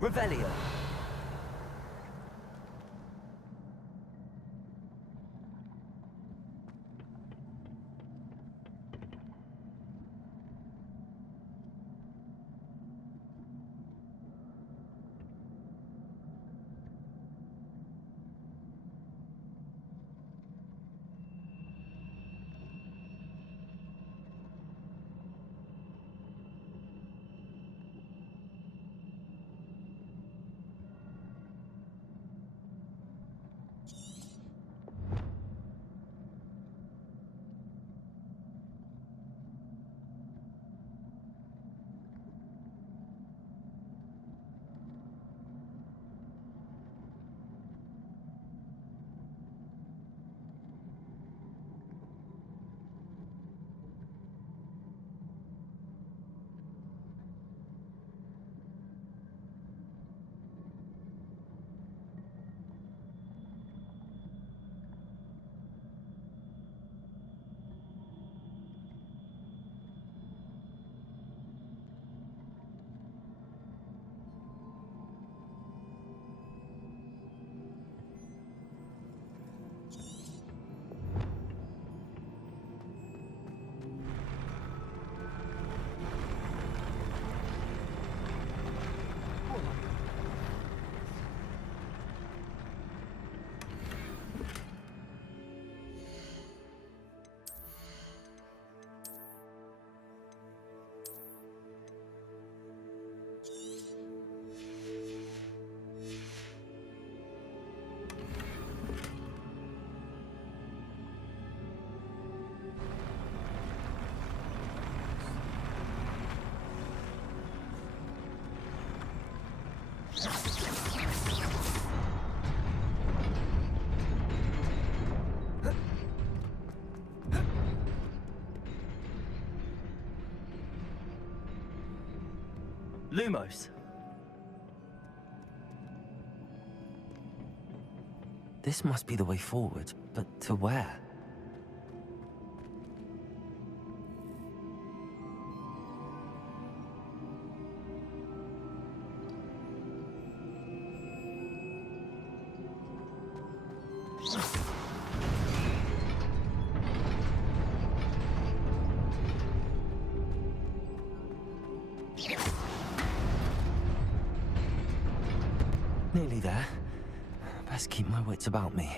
Revelio. Lumos. This must be the way forward, but to where? Nearly there. Best keep my wits about me.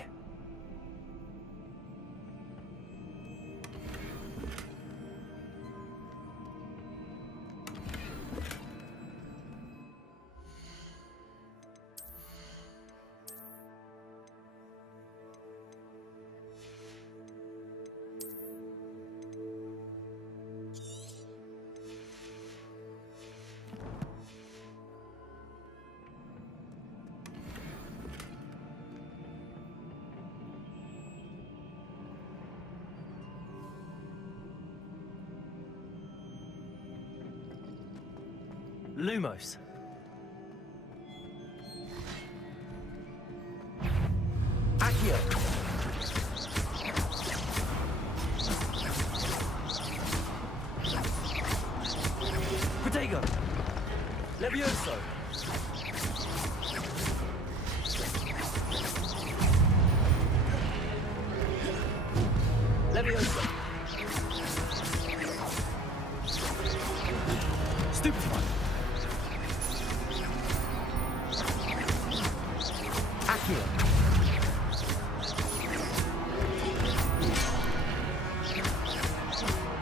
Lumos. Accio. Protego. Levioso. Levioso. Stupefy. Accio.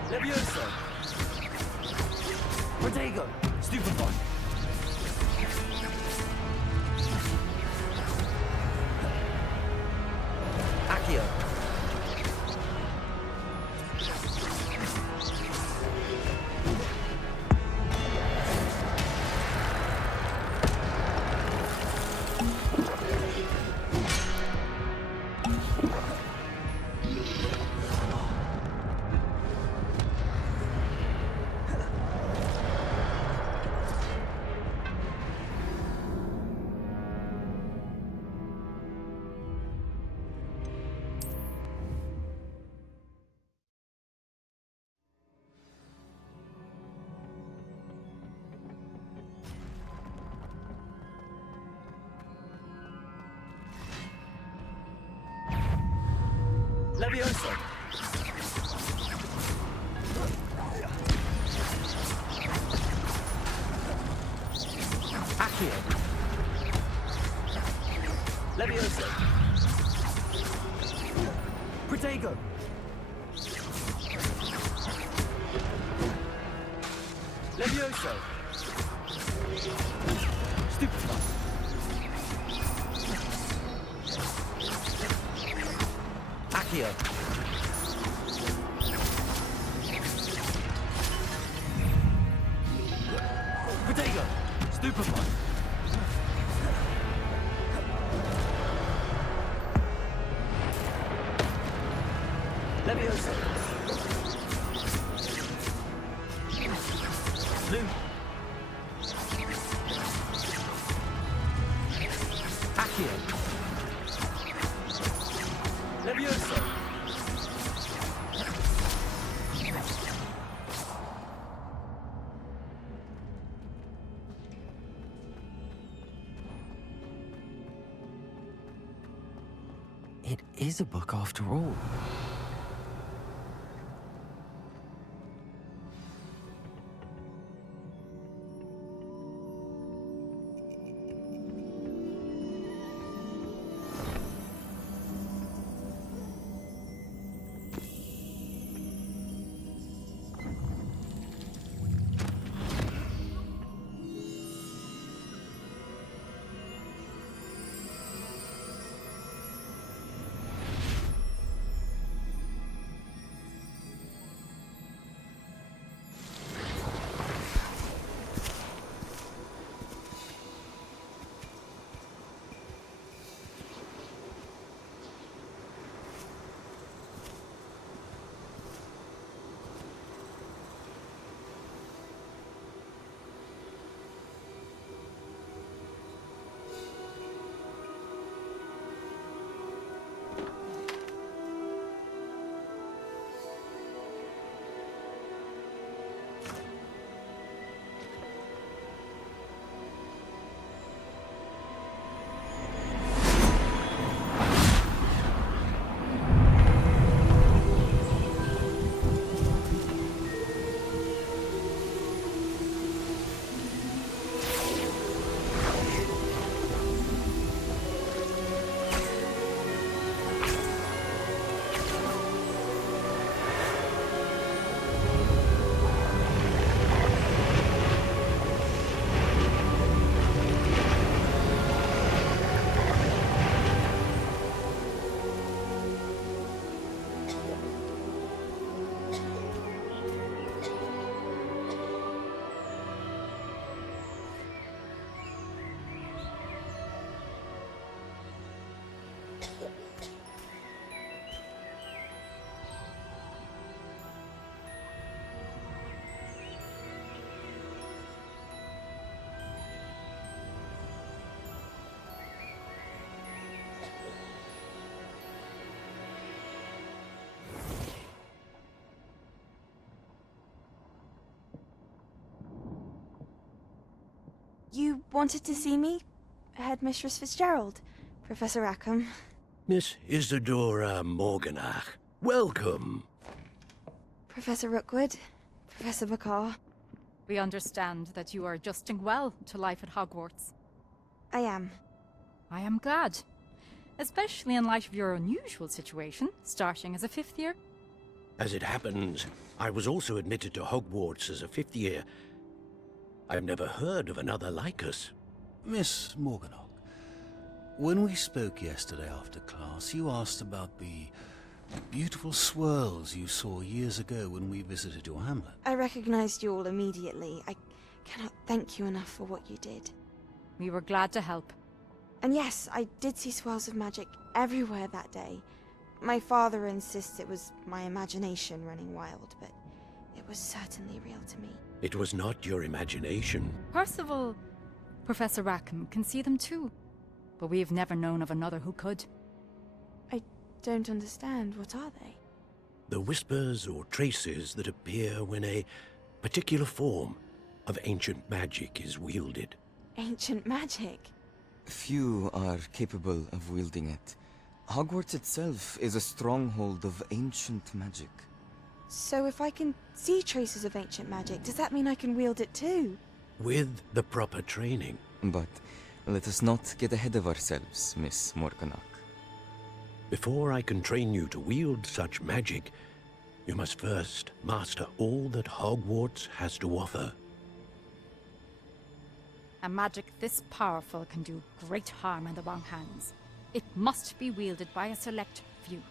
Levioso. Protego. Stupefy. Accio. Levioso! Accio! Levioso! Protego! Levioso! Stupefy! Accio! Protego! Stupefy! Levioso! Loop! Accio! Levioso! It is a book after all. You wanted to see me? Headmistress Fitzgerald? Professor Rackham? Miss Isadora Morganach, welcome. Professor Rookwood? Professor Bakar? We understand that you are adjusting well to life at Hogwarts. I am. I am glad. Especially in light of your unusual situation, starting as a 5th year. As it happens, I was also admitted to Hogwarts as a 5th year. I've never heard of another like us. Miss Morganach, when we spoke yesterday after class, you asked about the beautiful swirls you saw years ago when we visited your hamlet. I recognized you all immediately. I cannot thank you enough for what you did. We were glad to help. And yes, I did see swirls of magic everywhere that day. My father insists it was my imagination running wild, but it was certainly real to me. It was not your imagination. Percival, Professor Rackham can see them too. But we have never known of another who could. I don't understand. What are they? The whispers or traces that appear when a particular form of ancient magic is wielded. Ancient magic? Few are capable of wielding it. Hogwarts itself is a stronghold of ancient magic. So if I can see traces of ancient magic, does that mean I can wield it too? With the proper training. But let us not get ahead of ourselves, Miss Morganach. Before I can train you to wield such magic, you must first master all that Hogwarts has to offer. A magic this powerful can do great harm in the wrong hands. It must be wielded by a select few.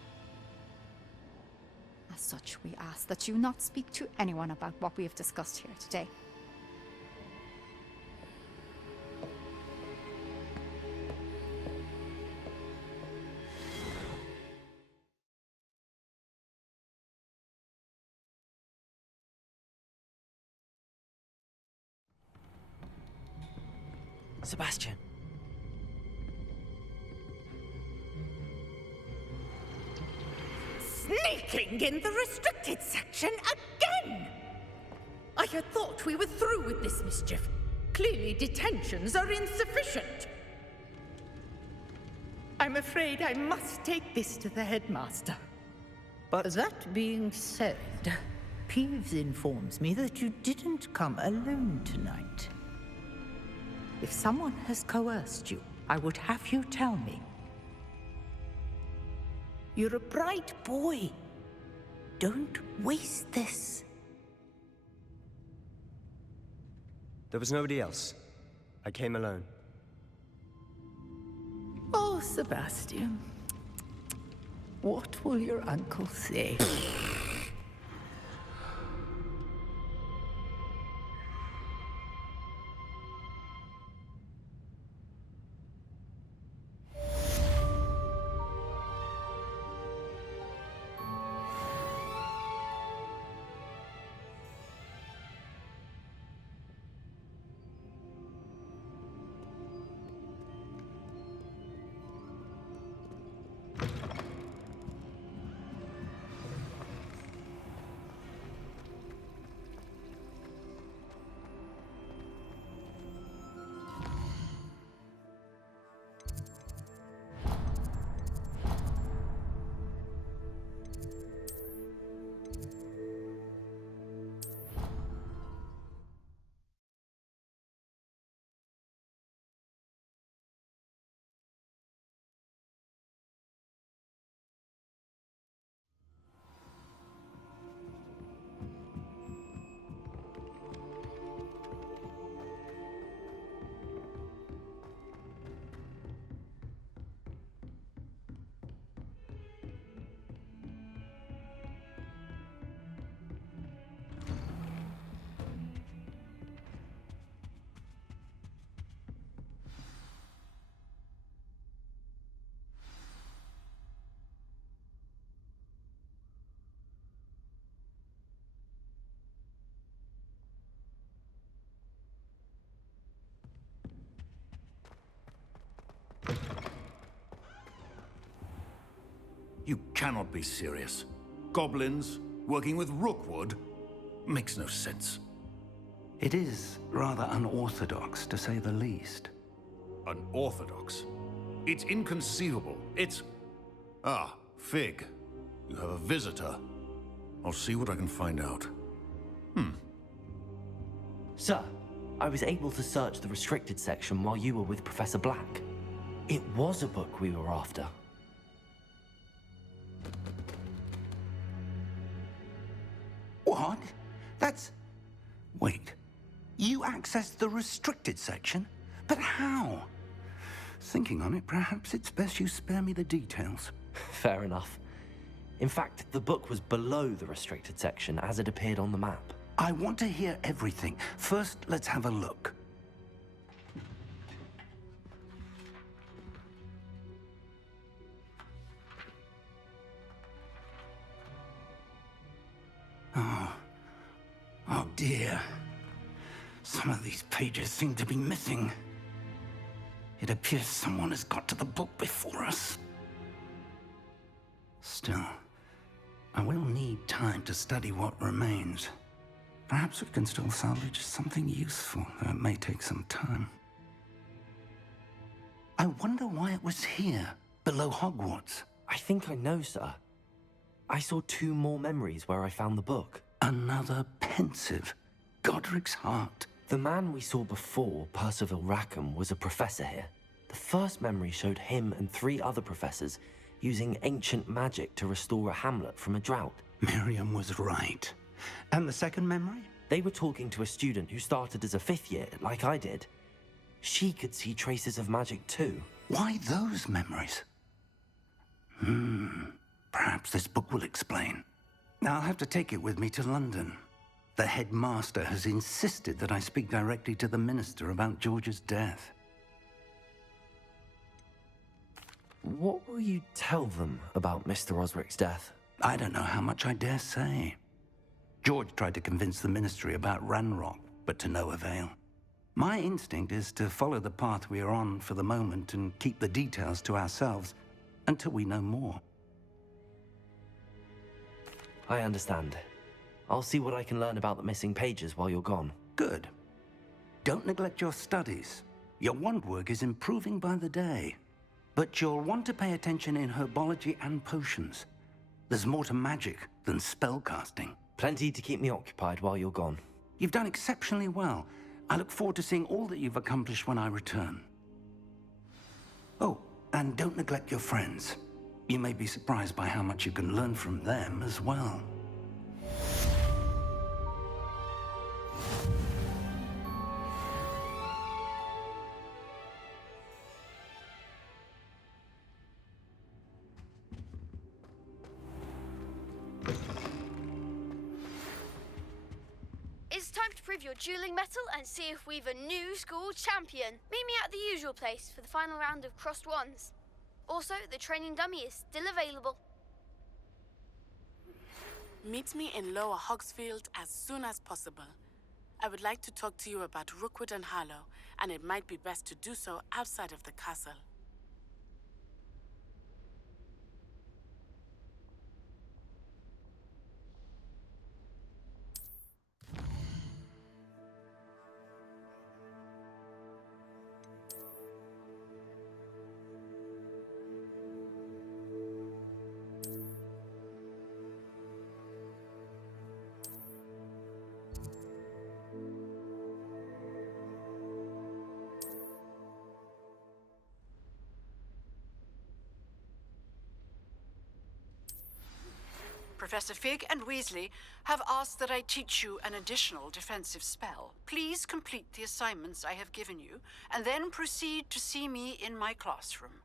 As such, we ask that you not speak to anyone about what we have discussed here today. Sebastian. Sneaking in the restricted section again! I had thought we were through with this mischief. Clearly detentions are insufficient. I'm afraid I must take this to the headmaster. But that being said, Peeves informs me that you didn't come alone tonight. If someone has coerced you, I would have you tell me. You're a bright boy. Don't waste this. There was nobody else. I came alone. Oh, Sebastian. What will your uncle say? You cannot be serious. Goblins working with Rookwood makes no sense. It is rather unorthodox, to say the least. Unorthodox? It's inconceivable. It's... Ah, Fig. You have a visitor. I'll see what I can find out. Sir, I was able to search the restricted section while you were with Professor Black. It was a book we were after. What? That's... Wait. You accessed the restricted section? But how? Thinking on it, perhaps it's best you spare me the details. Fair enough. In fact, the book was below the restricted section as it appeared on the map. I want to hear everything. First, let's have a look. Oh dear. Some of these pages seem to be missing. It appears someone has got to the book before us. Still, I will need time to study what remains. Perhaps we can still salvage something useful, though it may take some time. I wonder why it was here. below Hogwarts. I think I know, sir. I saw 2 more memories where I found the book. Another pensive Godric's heart. The man we saw before, Percival Rackham, was a professor here. The first memory showed him and 3 other professors using ancient magic to restore a hamlet from a drought. Miriam was right. And the second memory? They were talking to a student who started as a 5th year, like I did. She could see traces of magic too. Why those memories? Perhaps this book will explain. Now I'll have to take it with me to London. The headmaster has insisted that I speak directly to the minister about George's death. What will you tell them about Mr. Osric's death? I don't know how much I dare say. George tried to convince the ministry about Ranrock, but to no avail. My instinct is to follow the path we are on for the moment and keep the details to ourselves until we know more. I understand. I'll see what I can learn about the missing pages while you're gone. Good. Don't neglect your studies. Your wand work is improving by the day. But you'll want to pay attention in herbology and potions. There's more to magic than spellcasting. Plenty to keep me occupied while you're gone. You've done exceptionally well. I look forward to seeing all that you've accomplished when I return. Oh, and don't neglect your friends. You may be surprised by how much you can learn from them as well. It's time to prove your dueling mettle and see if we've a new school champion. Meet me at the usual place for the final round of crossed wands. Also, the training dummy is still available. Meet me in Lower Hogsfield as soon as possible. I would like to talk to you about Rookwood and Harlow, and it might be best to do so outside of the castle. Professor Fig and Weasley have asked that I teach you an additional defensive spell. Please complete the assignments I have given you, and then proceed to see me in my classroom.